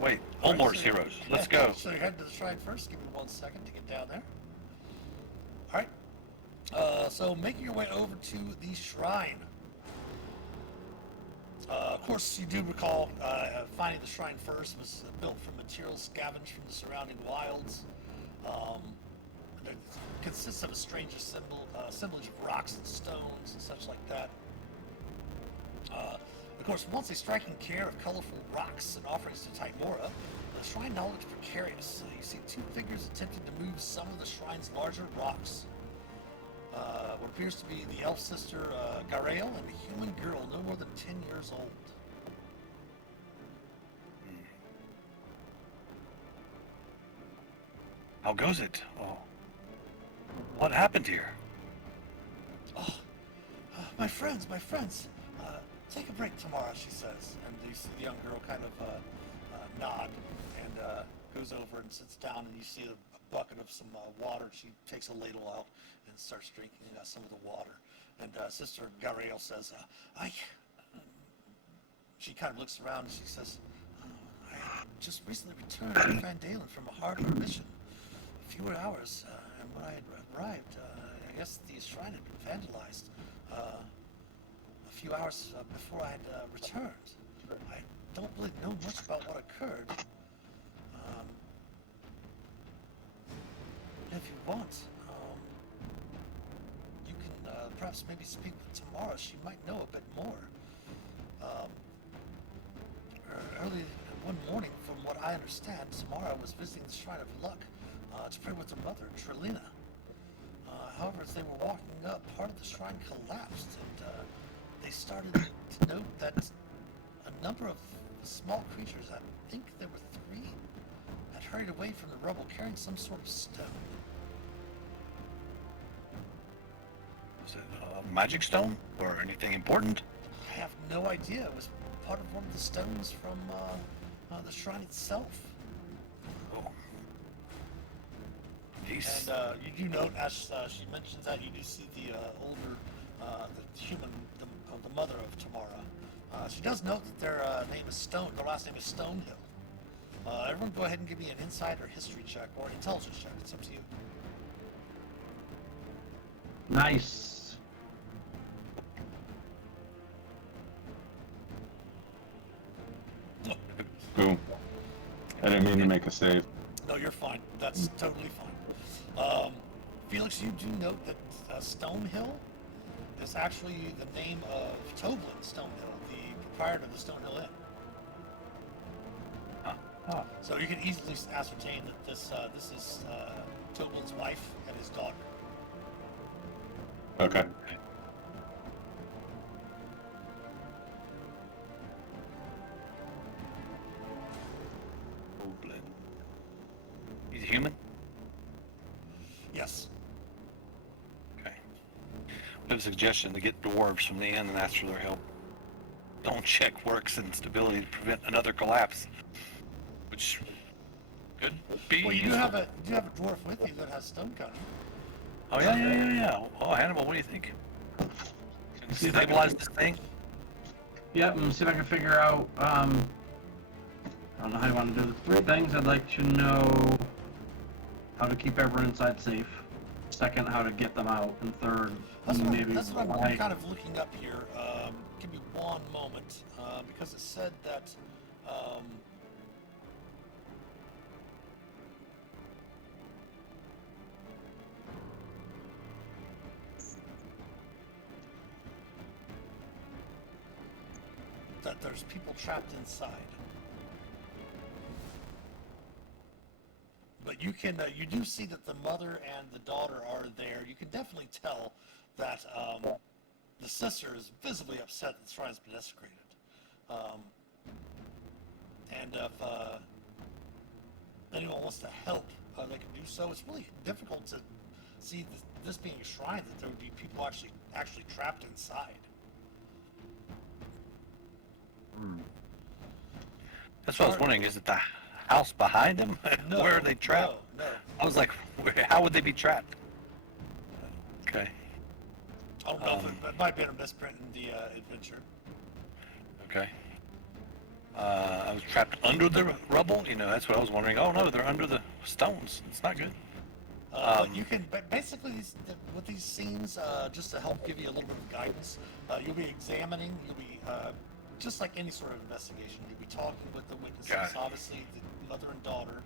Wait, Olmar's heroes. Let's go. So you're heading to the shrine first. Give me 1 second to get down there. All right. So making your way over to the shrine. Of course, you do recall finding the shrine first was built from materials scavenged from the surrounding wilds. It consists of a strange assemblage of rocks and stones and such like that. Of course, once a striking care of colorful rocks and offerings to Timora, the shrine now looks precarious. You see 2 figures attempting to move some of the shrine's larger rocks. What appears to be the elf sister Garael and a human girl no more than 10 years old. How goes it? Oh. What happened here? My friends, take a break tomorrow, she says. And you see the young girl kind of nod and goes over and sits down, and you see a bucket of some water. She takes a ladle out and starts drinking some of the water. And Sister Garael says, she kind of looks around and she says, I just recently returned to Van Dalen from a hard mission. A few hours, and when I had arrived, I guess the shrine had been vandalized. A few hours before I had returned. I don't really know much about what occurred. If you want, you can perhaps maybe speak with Tamara. She might know a bit more. Early one morning, from what I understand, Tamara was visiting the Shrine of Luck to pray with her mother, Trelina. However, as they were walking up, part of the shrine collapsed, and they started to note that a number of small creatures, I think there were 3, had hurried away from the rubble carrying some sort of stone. Was it a magic stone or anything important? I have no idea. It was part of one of the stones from the shrine itself. Oh. Jeez. And you do note, as she mentions that, you do see the older, the human, the mother of Tamara. She does note that their name is Stone. Their last name is Stonehill. Everyone, go ahead and give me an insight or history check or an intelligence check. It's up to you. Nice. Boom. I didn't mean to make a save. No, you're fine. That's totally fine. Felix, you do note that Stonehill is actually the name of Toblin Stonehill, the proprietor of the Stonehill Inn. Oh. So you can easily ascertain that this is Toblin's wife and his daughter. Okay. Oblin. He's a human? Yes. Okay. We have a suggestion to get dwarves from the inn and ask for their help. Don't check works and stability to prevent another collapse. Which could be. Well, you do have a dwarf with you that has stone cutting. Oh yeah. Oh, Hannibal, what do you think? Can you stabilize this thing? Yep, and see if I can figure out, I don't know how you want to do the 3 things. I'd like to know how to keep everyone inside safe. Second, how to get them out. And third, That's maybe what I'm why. kind of looking up here. Give me one moment, because it said that. That there's people trapped inside. But you can, you do see that the mother and the daughter are there. You can definitely tell that the sister is visibly upset that the shrine's been desecrated. And if anyone wants to help, they can do so. It's really difficult to see this being a shrine that there would be people actually trapped inside. That's what I was wondering. Is it the house behind them? No, Where are they trapped? No. I was like, how would they be trapped? Okay. I don't know if it might have been a misprint in the adventure. Okay. I was trapped under the rubble. You know, that's what I was wondering. Oh no, they're under the stones. It's not good. But you can basically with these scenes, just to help give you a little bit of guidance, you'll be examining. You'll be just like any sort of investigation. You'll be talking with the witnesses. Got it. Obviously, the mother and daughter.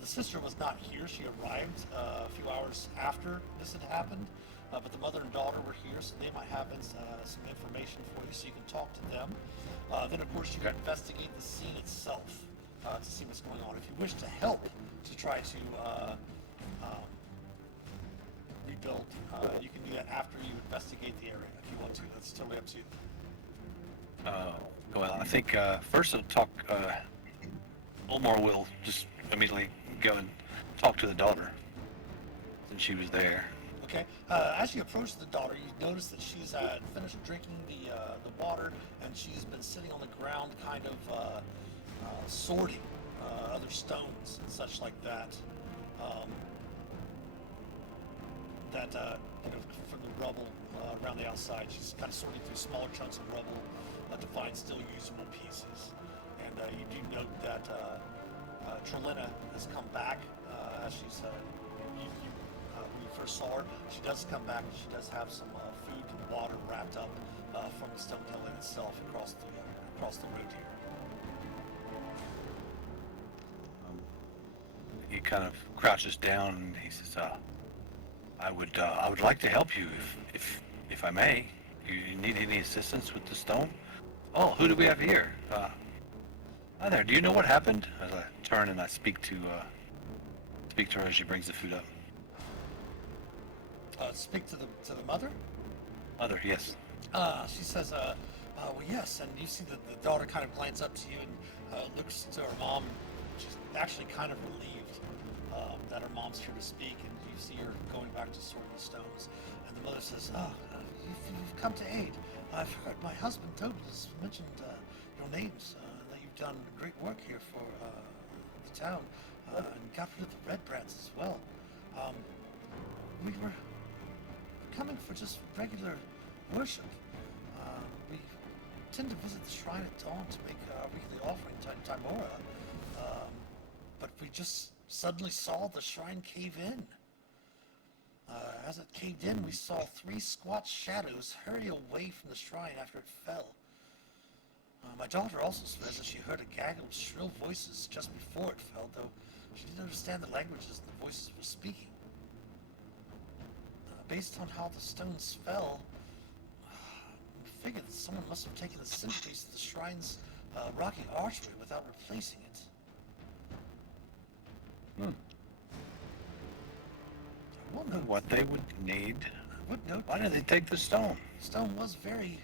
The sister was not here. She arrived a few hours after this had happened. But the mother and daughter were here, so they might have some information for you, so you can talk to them. Then, of course, you can investigate the scene itself to see what's going on. If you wish to help to try to rebuild, you can do that after you investigate the area if you want to. That's totally up to you. Well, I think first I'll talk. Olmar will just immediately go and talk to the daughter, since she was there. Okay. As you approach the daughter, you notice that she's finished drinking the water, and she's been sitting on the ground, kind of sorting other stones and such like that. From the rubble around the outside, she's kind of sorting through smaller chunks of rubble to find still usable pieces. And you do note that Trelina has come back as she's. When you first saw her, she does come back and she does have some food and water wrapped up from the Stonehill Inn itself across the road here. He kind of crouches down and he says, I would like to help you if I may. You need any assistance with the stone? Oh, who do we have here? Hi there. Do you know what happened? As I turn and I speak to her as she brings the food up. Speak to the mother. Mother, yes. She says, well, yes, and you see that the daughter kind of glances up to you and looks to her mom. She's actually kind of relieved that her mom's here to speak, and you see her going back to sorting the stones. And the mother says, you've come to aid. I've heard my husband Tobias mentioned your names, that you've done great work here for the town, and got rid of the red brands as well. We were coming for just regular worship. We tend to visit the shrine at dawn to make our weekly offering to Timora, but we just suddenly saw the shrine cave in. As it caved in, we saw 3 squat shadows hurry away from the shrine after it fell. My daughter also says that she heard a gaggle of shrill voices just before it fell, though she didn't understand the languages the voices were speaking. Based on how the stones fell, we figured that someone must have taken the centerpiece of the shrine's rocky archway without replacing it. I will note What they would need. note Why that did they take the stone? the stone was very,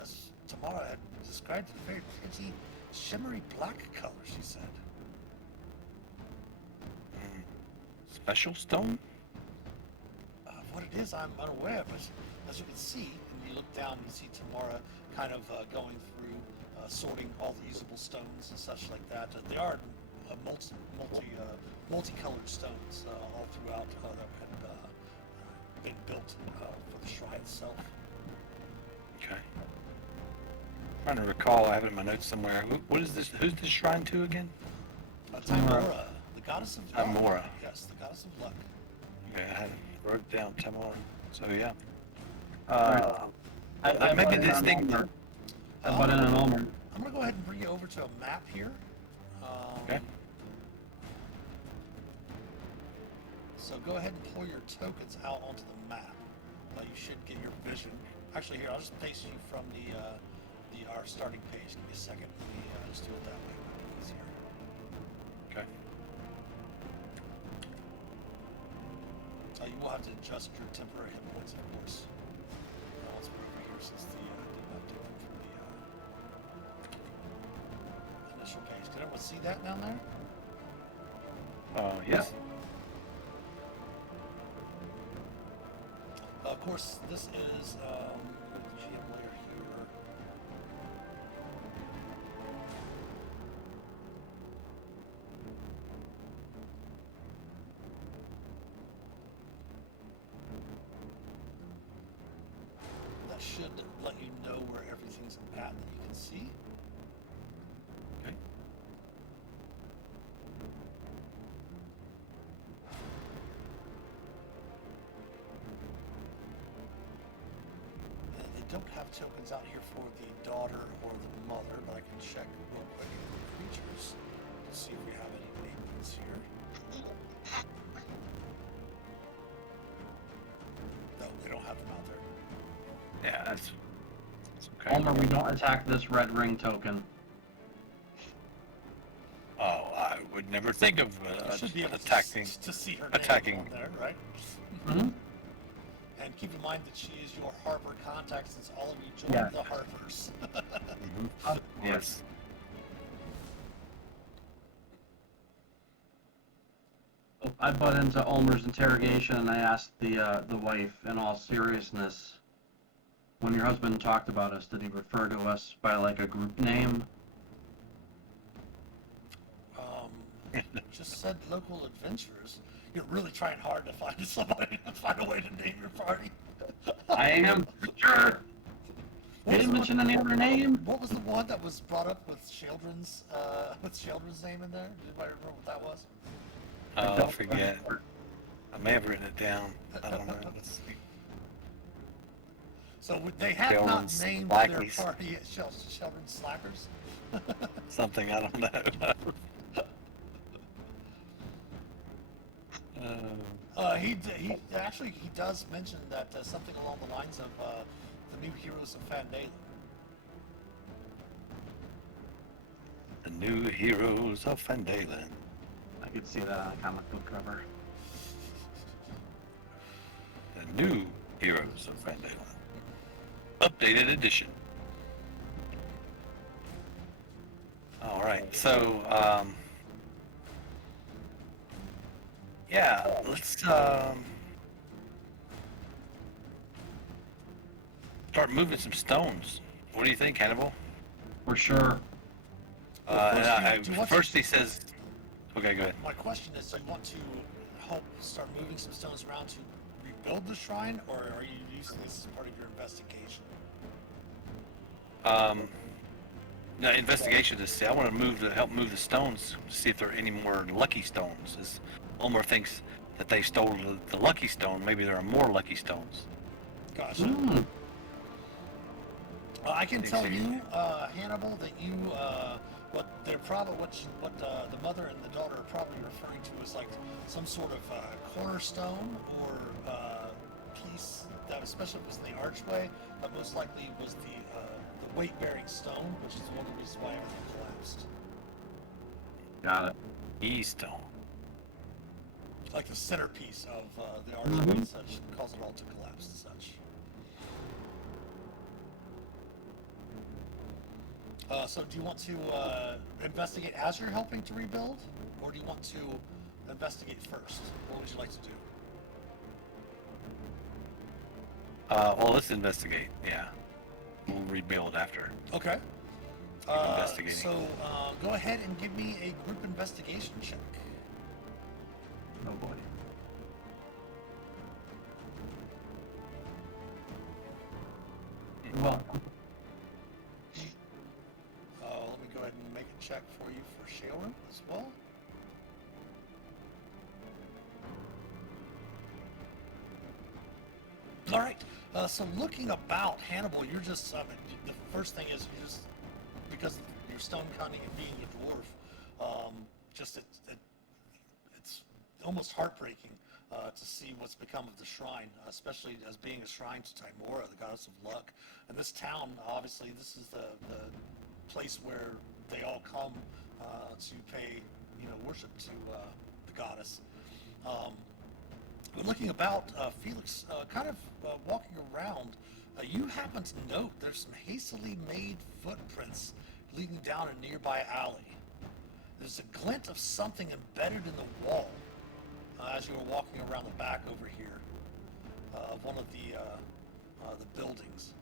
as Tamara had described it, a very pretty, shimmery black color, she said. Special stone? What it is, I'm unaware, but as you can see, and you look down and you see Tamara kind of going through, sorting all the usable stones and such like that. They are multicolored stones all throughout that had been built for the shrine itself. Okay. Trying to recall, I have it in my notes somewhere. What is this? Who's this shrine to again? Timora, the goddess of luck. Timora. Yes, the goddess of luck. Okay, I had it wrote down Timora. So yeah. I maybe butt in this on thing. Ulmer. I butt in on Ulmer. I'm gonna go ahead and bring you over to a map here. Okay. So go ahead and pull your tokens out onto the map. You should get your vision. Actually, here, I'll just paste you from our starting page. Give me a second. Let me just do it that way. It might be easier. Okay. You will have to adjust your temporary hit points, of course. Once we're over here, since didn't update them from the initial page. Did everyone see that down there? Yes. Of course, this is the GM layer here. That should let you know where everything's at that you can see. Okay. They don't have tokens out here for the daughter or the mother, but I can check real quick in the creatures to see if we have any named ones here. No, they don't have them out there. Yeah, that's okay. Ulmer, we don't attack this red ring token. Oh, I would never think of You should be able attacking. to see her attacking. name on there, right? Mm-hmm. And keep in mind that she is your harbor contact since all of you joined Yeah. the harbors. Yes. I butt into Ulmer's interrogation and I asked the wife, in all seriousness, when your husband talked about us, did he refer to us by like a group name? Just said local adventurers. You're really trying hard to find somebody to find a way to name your party. I am, for sure. He didn't mention any other name. What was the one that was brought up with Sheldron's name in there? Did anybody remember what that was? I forget. I may have written it down. I don't know. Let's see. So they have not Sheldron's named Slackies. their party Sheldron's Slackers. Something, I don't know. He does mention that something along the lines of the new heroes of Fandalen. The new heroes of Fandalen. I could see that on a comic book cover. The new heroes of Fandalen. Updated edition. All right, so yeah, let's start moving some stones. What do you think, Hannibal? For sure. Do you want First to, he says, okay, go ahead. my question is, do you want to help start moving some stones around to rebuild the shrine, or are you using this as part of your investigation? No, investigation to see. I want to help move the stones to see if there are any more lucky stones. As Ulmer thinks that they stole the lucky stone, maybe there are more lucky stones. Gotcha. Mm. I can Thanks, tell Iggy. you, Hannibal, that you, what they're probably, what the mother and the daughter are probably referring to is like some sort of cornerstone or piece that, especially if it was in the archway, but most likely was the weight-bearing stone, which is one of the reasons why everything collapsed. Got it. E stone. Like the centerpiece of the archway and such, cause it all to collapse and such. So do you want to investigate as you're helping to rebuild, or do you want to investigate first? What would you like to do? Well, let's investigate. Yeah, we'll rebuild after. Okay. Investigating. So go ahead and give me a group investigation check. Oh boy. Well, Let me go ahead and make a check for you for Shailran as well. All right. So looking about Hannibal, you're just, the first thing is you just, because of your stone cunning and being a dwarf, just it's almost heartbreaking to see what's become of the shrine, especially as being a shrine to Timora, the goddess of luck. And this town, obviously, this is the place where they all come to pay, worship to the goddess. But looking about, Felix, kind of walking around, you happen to note there's some hastily made footprints leading down a nearby alley. There's a glint of something embedded in the wall as you were walking around the back over here of one of the buildings.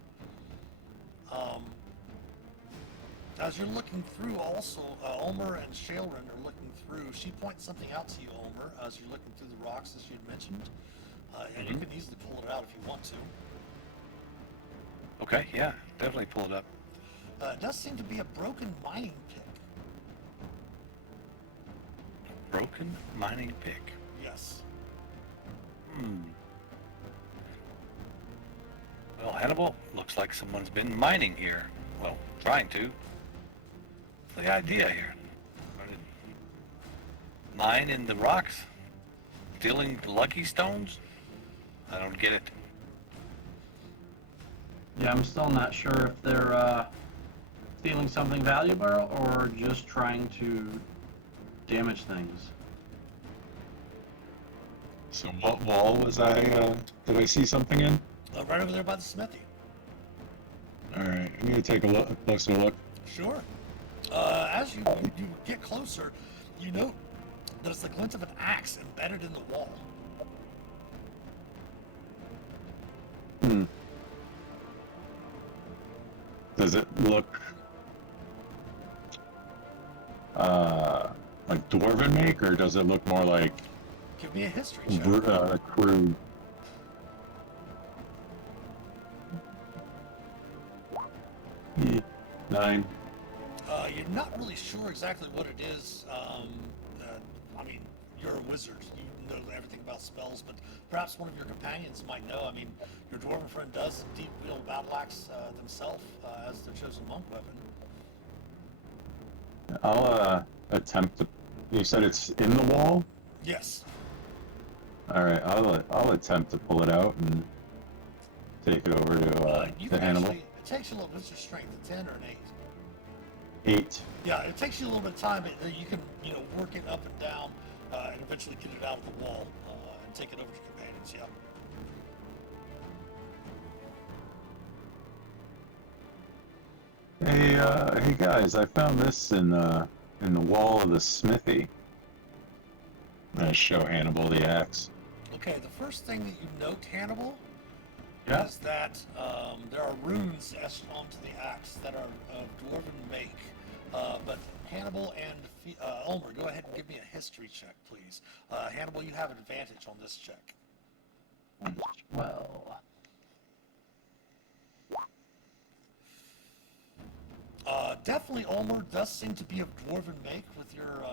As you're looking through, also, Ulmer and Shailran are looking through. She points something out to you, Ulmer, as you're looking through the rocks, as you had mentioned. And you can easily pull it out if you want to. Okay, yeah, definitely pull it up. It does seem to be a broken mining pick. Broken mining pick. Yes. Well, Hannibal, looks like someone's been mining here. Well, trying to. What's the idea here? Mine in the rocks? Stealing lucky stones? I don't get it. yeah, I'm still not sure if they're stealing something valuable or just trying to damage things. So what wall was I, did I see something in? Right over there by the smithy. Alright, I'm gonna take a closer look. Sure. As you get closer, you note there's the glint of an axe embedded in the wall. Does it look like dwarven make, or does it look more like Give me a history check. crude? Hmm, 9. You're not really sure exactly what it is. I mean, you're a wizard. You know everything about spells, but perhaps one of your companions might know. I mean, your dwarven friend does indeed wield battle axe themselves as their chosen monk weapon. I'll attempt to. You said it's in the wall. Yes. All right, I'll attempt to pull it out and take it over You to can Hannibal. actually, it takes you a little bit of strength, a 10 or an 8. 8. Yeah, it takes you a little bit of time, but you can, work it up and down and eventually get it out of the wall and take it over to your companions, yeah. hey guys, I found this in the wall of the smithy. I'm gonna show Hannibal the axe. Okay, the first thing that you note, Hannibal, Yeah. is that there are runes etched onto the axe that are of dwarven make. But Hannibal and Ulmer, go ahead and give me a history check, please. Hannibal, you have advantage on this check. Well. Definitely, Ulmer does seem to be of dwarven make with your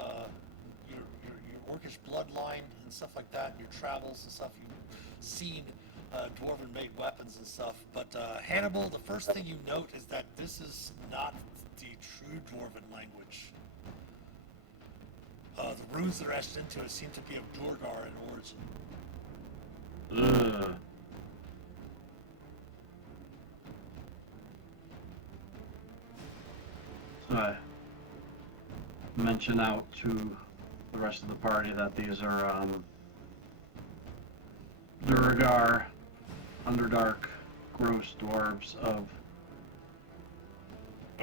orcish bloodline and stuff like that. Your travels and stuff, you've seen dwarven made weapons and stuff. But Hannibal, the first thing you note is that this is not the true dwarven language. The runes that are etched into it seem to be of Durgar in origin. Ugh. So I mention out to the rest of the party that these are Duragar, Underdark, gross dwarves of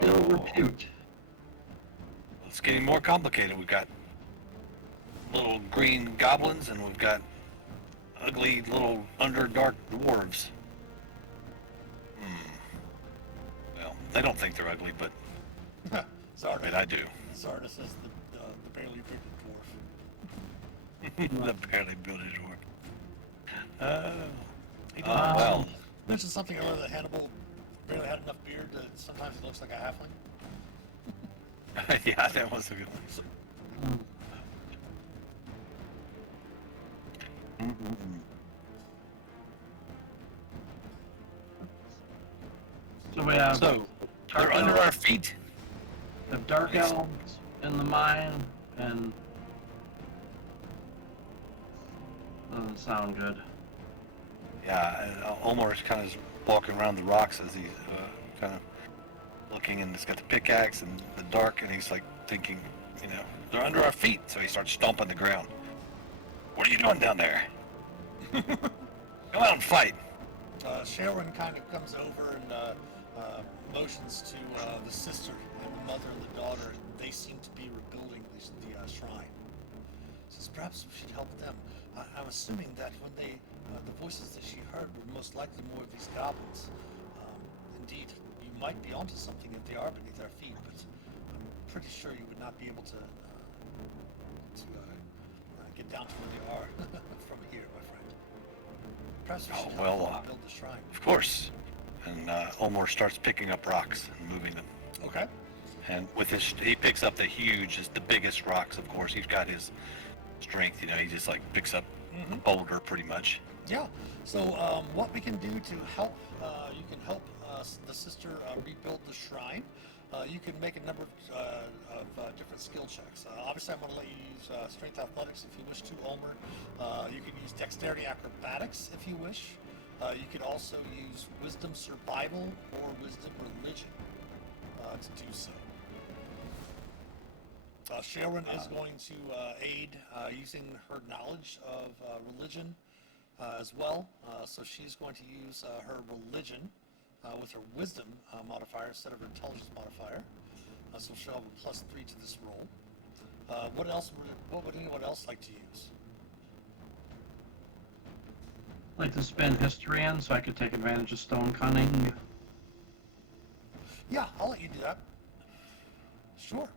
ill repute. It's getting more complicated. We've got little green goblins, and we've got ugly little underdark dwarves. Well, they don't think they're ugly, but Zarda, I do. Zarda says the barely bearded dwarf. The barely bearded dwarf. He doing well. Mentioned something earlier that Hannibal barely had enough beard that sometimes he looks like a halfling. Yeah, that was a good one. So we have So, they're under our feet. the dark elves in the mine, and doesn't sound good. Yeah, Omar's kind of walking around the rocks as he's kind of looking, and he's got the pickaxe and the dark, and he's like thinking, they're under our feet. So he starts stomping the ground. What are you doing down there? Go out and fight. Sharon kind of comes over and motions to the sister and the mother and the daughter, and they seem to be rebuilding the shrine. Says perhaps we should help them. I'm assuming that when the voices that she heard were most likely more of these goblins. Indeed, you might be onto something if they are beneath our feet, but I'm pretty sure you would not be able to get down to where they are from here, my friend. Perhaps we should help them build the shrine. Of course. And Omar starts picking up rocks and moving them. Okay. And with he picks up the biggest rocks. Of course, he's got his strength. He just like picks up a boulder pretty much. Yeah. So what we can do to help, you can help the sister rebuild the shrine. You can make a number of different skill checks. Obviously, I'm going to let you use strength athletics if you wish to, Ulmer. You can use dexterity acrobatics if you wish. You can also use wisdom survival or wisdom religion to do so. Sharon is going to aid using her knowledge of religion as well. So she's going to use her religion with her wisdom modifier instead of her intelligence modifier. So she'll have a +3 to this roll. What would anyone else like to use? I'd like to spin history in so I could take advantage of stone cunning. Yeah, I'll let you do that. Sure.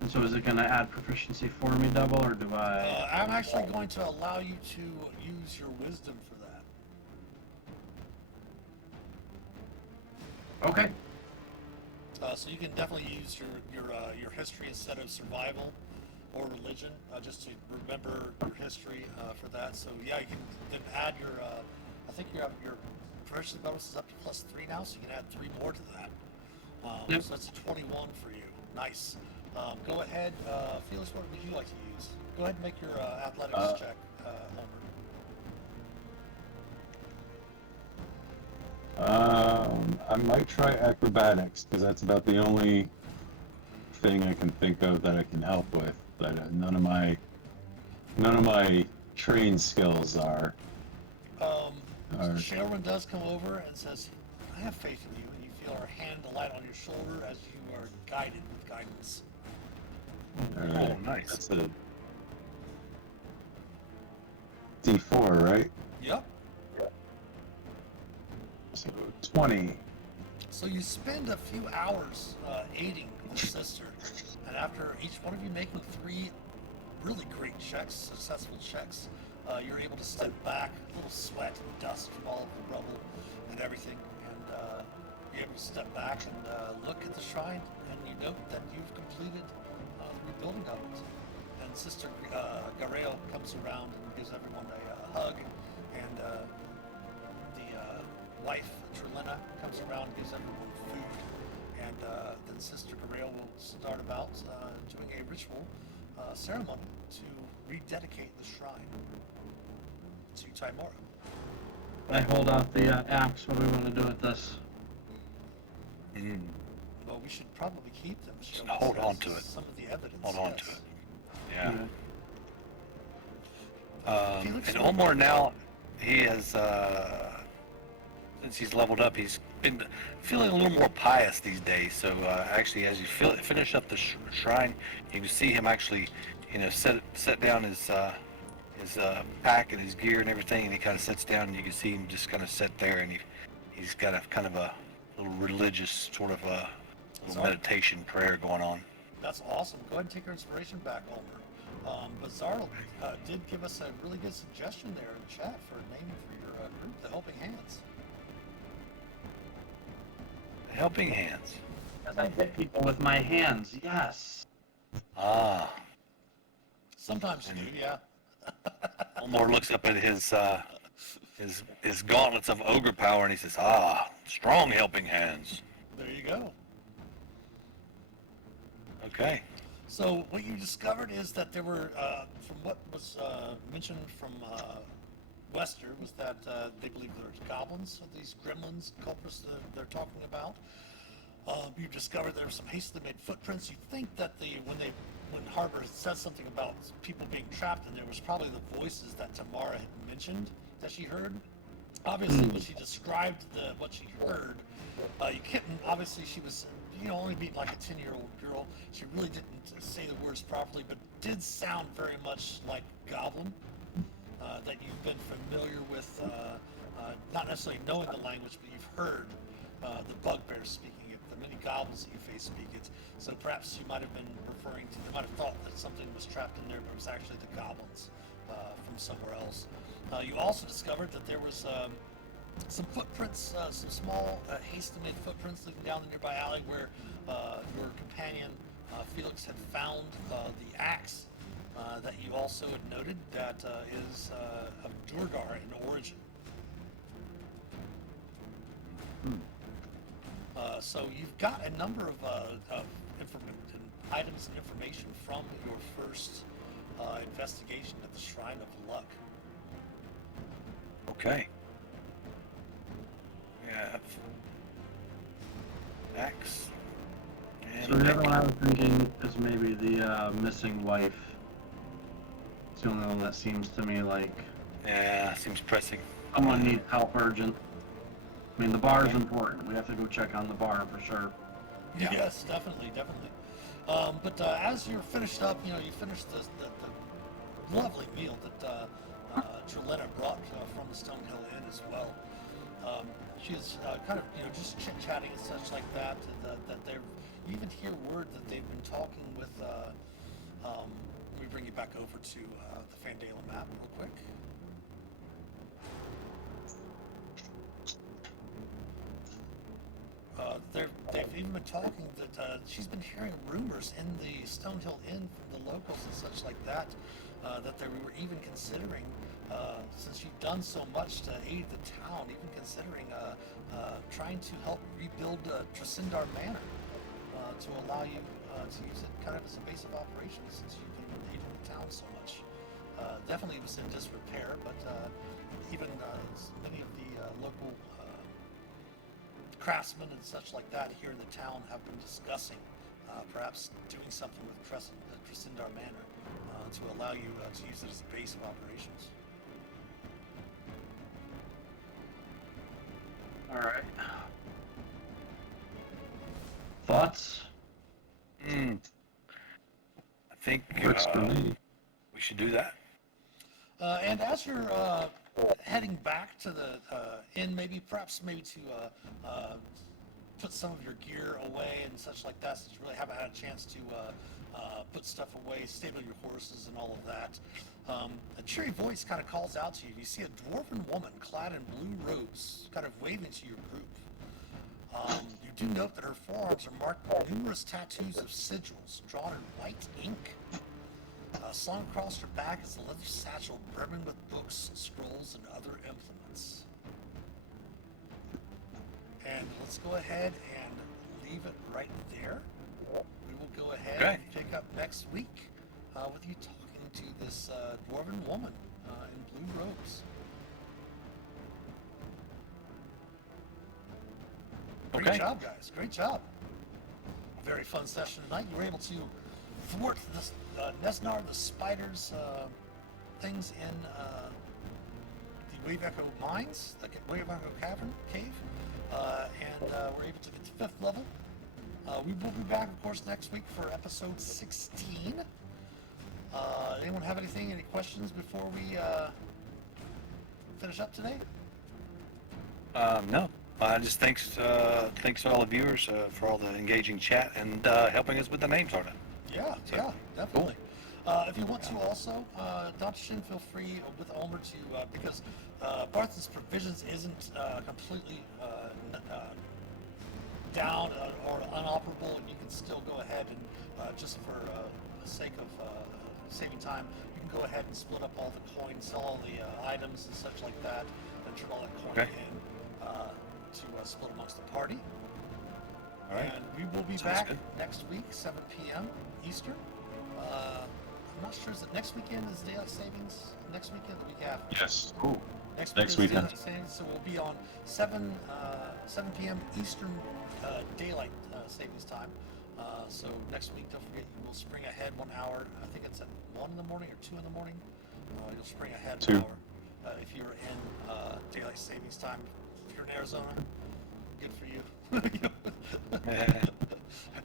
And so is it going to add proficiency for me double, or do I... I'm actually going to allow you to use your wisdom for that. Okay. So you can definitely use your history instead of survival or religion, just to remember your history for that. So yeah, you can then add your. I think your proficiency bonus is up to +3 now, so you can add 3 more to that. Yep. So that's a 21 for you. Nice. Go ahead, Felix. What would you like to use? Go ahead and make your athletics check, Homer. I might try acrobatics because that's about the only thing I can think of that I can help with. But none of my trained skills are. Sharon does come over and says, I have faith in you, and you feel her hand light on your shoulder as you are guided with guidance. All right. Oh, nice. That's a D4, right? Yep. So 20. So you spend a few hours aiding the sister, and after each one of you making 3 really great checks, successful checks, you're able to step back, a little sweat and dust from all of the rubble and everything, and you're able to step back and look at the shrine, and you note that you've completed the rebuilding of it. And Sister Gareo comes around and gives everyone a hug, and the wife, Trelena, comes around and gives everyone food, and then Sister Gareo will start about doing a ritual ceremony to rededicate the shrine to Timora. I hold out the axe. What do we want to do with this? Well, we should probably keep them. Just show us hold on as to it. Some of the evidence. Hold on yes. to it. Yeah. Felix, And what Omar about- now, he has, since he's leveled up, he's been feeling a little more pious these days. So actually, as you finish up the shrine, you can see him actually, set down his pack and his gear and everything, and he kind of sits down, and you can see him just kind of sit there, and he's got a kind of a little religious sort of a little meditation prayer going on. That's awesome. Go ahead and take your inspiration back, Omer. Bizarro did give us a really good suggestion there in chat for a name for your group, the Helping Hands. Helping Hands. As I hit people with my hands. Yes. Ah. Sometimes you do, yeah. Omar looks up at his gauntlets of ogre power, and he says, "Ah, strong Helping Hands." There you go. Okay. So what you discovered is that there were, from what was mentioned from Wester, was that they believe there's goblins, these gremlins, culprits that they're talking about. You discovered there were some hastily made footprints. You think that when Harbor had said something about people being trapped in there, was probably the voices that Tamara had mentioned that she heard. Obviously, when she described what she heard, you couldn't. Obviously, she was only being like a 10-year-old girl. She really didn't say the words properly, but did sound very much like goblin. That you've been familiar with, not necessarily knowing the language, but you've heard the bugbears speaking it, the many goblins that you face speak it. So perhaps you might have been they might have thought that something was trapped in there, but it was actually the goblins from somewhere else. You also discovered that there was some footprints, some small hastily made footprints leading down the nearby alley where your companion Felix had found the axe that you also had noted that is of Durgar in origin. So you've got a number of items and information from your first investigation at the Shrine of Luck. Okay. We have axe. So the other one I was thinking is maybe the missing wife. It's the only one that seems to me like Yeah, seems pressing. someone needs help urgent. I mean, the bar is important. We have to go check on the bar for sure. Yeah. Yes, definitely. But as you're finished up, you finished the lovely meal that Trelena brought from the Stonehill Inn as well. She is kind of, just chit-chatting and such like that. You even hear word that they've been talking with. Let me bring you back over to the Fandala map real quick. They've even been talking that she's been hearing rumors in the Stonehill Inn from the locals and such like that, that they were even considering, since you've done so much to aid the town, even considering trying to help rebuild Tresindar Manor to allow you to use it kind of as a base of operations since you've been aiding the town so much. Definitely it was in disrepair, but even many of the local craftsmen and such like that here in the town have been discussing perhaps doing something with Tresindar Manor to allow you to use it as a base of operations. All right. Thoughts? I think Works for me. we should do that. And as you're heading back to the inn, perhaps to put some of your gear away and such like that, since you really haven't had a chance to put stuff away, stable your horses and all of that. A cheery voice kind of calls out to you. You see a dwarven woman clad in blue robes kind of waving to your group. You do note that her forearms are marked with numerous tattoos of sigils drawn in white ink. Slung across her back is a leather satchel brimming with books, scrolls, and other implements. And let's go ahead and leave it right there. We will go ahead and pick up next week with you talking to this dwarven woman in blue robes. Great job, guys. Great job. A very fun session tonight. You were able to thwart the Nesnar the spider's things in the Wave Echo mines, the Wave Echo cave, and we're able to get to 5th level. We will be back, of course, next week for episode 16. Anyone have any questions before we finish up today? No. Just thanks to all the viewers for all the engaging chat and helping us with the name sorting. Yeah, definitely. If you want to also, Dr. Shin, feel free with Ulmer to, because Barthen's provisions isn't completely down or unoperable, and you can still go ahead and, just for the sake of saving time, you can go ahead and split up all the coins, sell all the items and such like that, and turn all that coin in to split amongst the party. All right. And we will be back next week, 7 p.m. Eastern. I'm not sure, is it next weekend is daylight savings? Next weekend, the week after? Yes. Cool. Next weekend. Daylight savings, so we'll be on 7 p.m. Eastern daylight savings time. So next week, don't forget, you will spring ahead 1 hour. I think it's at 1 in the morning or 2 in the morning. You'll spring ahead 1 hour if you're in daylight savings time. If you're in Arizona, good for you.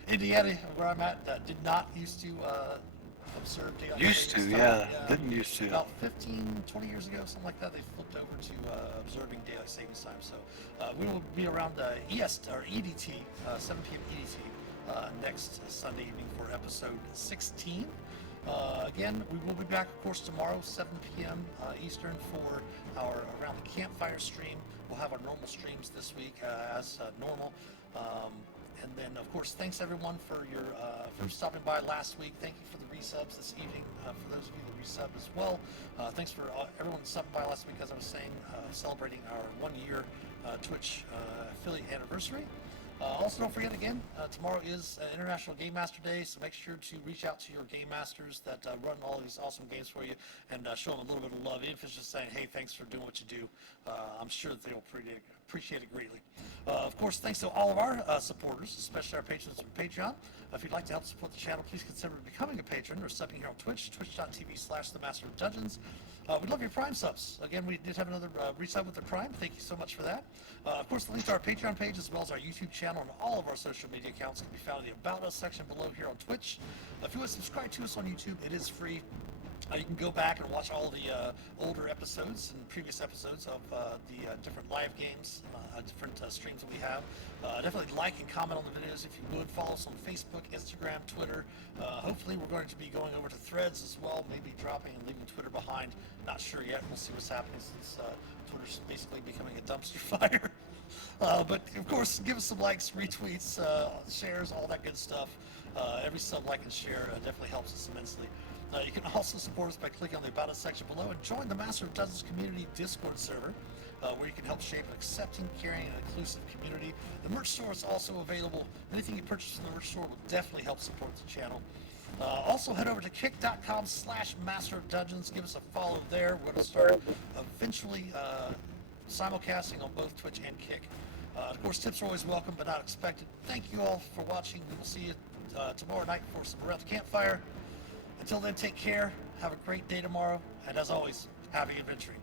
Indiana, where I'm at, did not used to observe daylight savings time. Didn't used to. About 15, 20 years ago, something like that, they flipped over to observing daylight savings time. So we will be around EST or EDT, 7 p.m. EDT, next Sunday evening for episode 16. Again, we will be back, of course, tomorrow, 7 p.m. Eastern for our Around the Campfire stream. We'll have our normal streams this week as normal. And then, of course, thanks everyone for your for stopping by last week. Thank you for the resubs this evening. For those of you that resub as well, thanks for everyone stopping by last week. As I was saying, celebrating our 1-year Twitch affiliate anniversary. Also, don't forget again, tomorrow is International Game Master Day, so make sure to reach out to your game masters that run all of these awesome games for you and show them a little bit of love. Even if it's just saying, hey, thanks for doing what you do, I'm sure that they'll appreciate it greatly. Of course, thanks to all of our supporters, especially our patrons from Patreon. If you'd like to help support the channel, please consider becoming a patron or subbing here on Twitch, twitch.tv/themasterofdungeons. We love your Prime subs. Again, we did have another resub with the Prime. Thank you so much for that. Of course, the link to our Patreon page as well as our YouTube channel and all of our social media accounts can be found in the About Us section below here on Twitch. If you want to subscribe to us on YouTube, it is free. You can go back and watch all the older episodes and previous episodes of the different live games, different streams that we have. Definitely like and comment on the videos if you would. Follow us on Facebook, Instagram, Twitter. Hopefully we're going to be going over to Threads as well, maybe dropping and leaving Twitter behind. Not sure yet. We'll see what's happening since Twitter's basically becoming a dumpster fire. But of course, give us some likes, retweets, shares, all that good stuff. Every sub, like, and share definitely helps us immensely. You can also support us by clicking on the About Us section below and join the Master of Dungeons community Discord server, where you can help shape an accepting, caring, and inclusive community. The merch store is also available. Anything you purchase in the merch store will definitely help support the channel. Also, head over to kick.com/Master of Dungeons. Give us a follow there. We're going to start eventually simulcasting on both Twitch and Kick. Of course, tips are always welcome, but not expected. Thank you all for watching. We will see you tomorrow night for some Around the Campfire. Until then, take care, have a great day tomorrow, and as always, happy adventuring.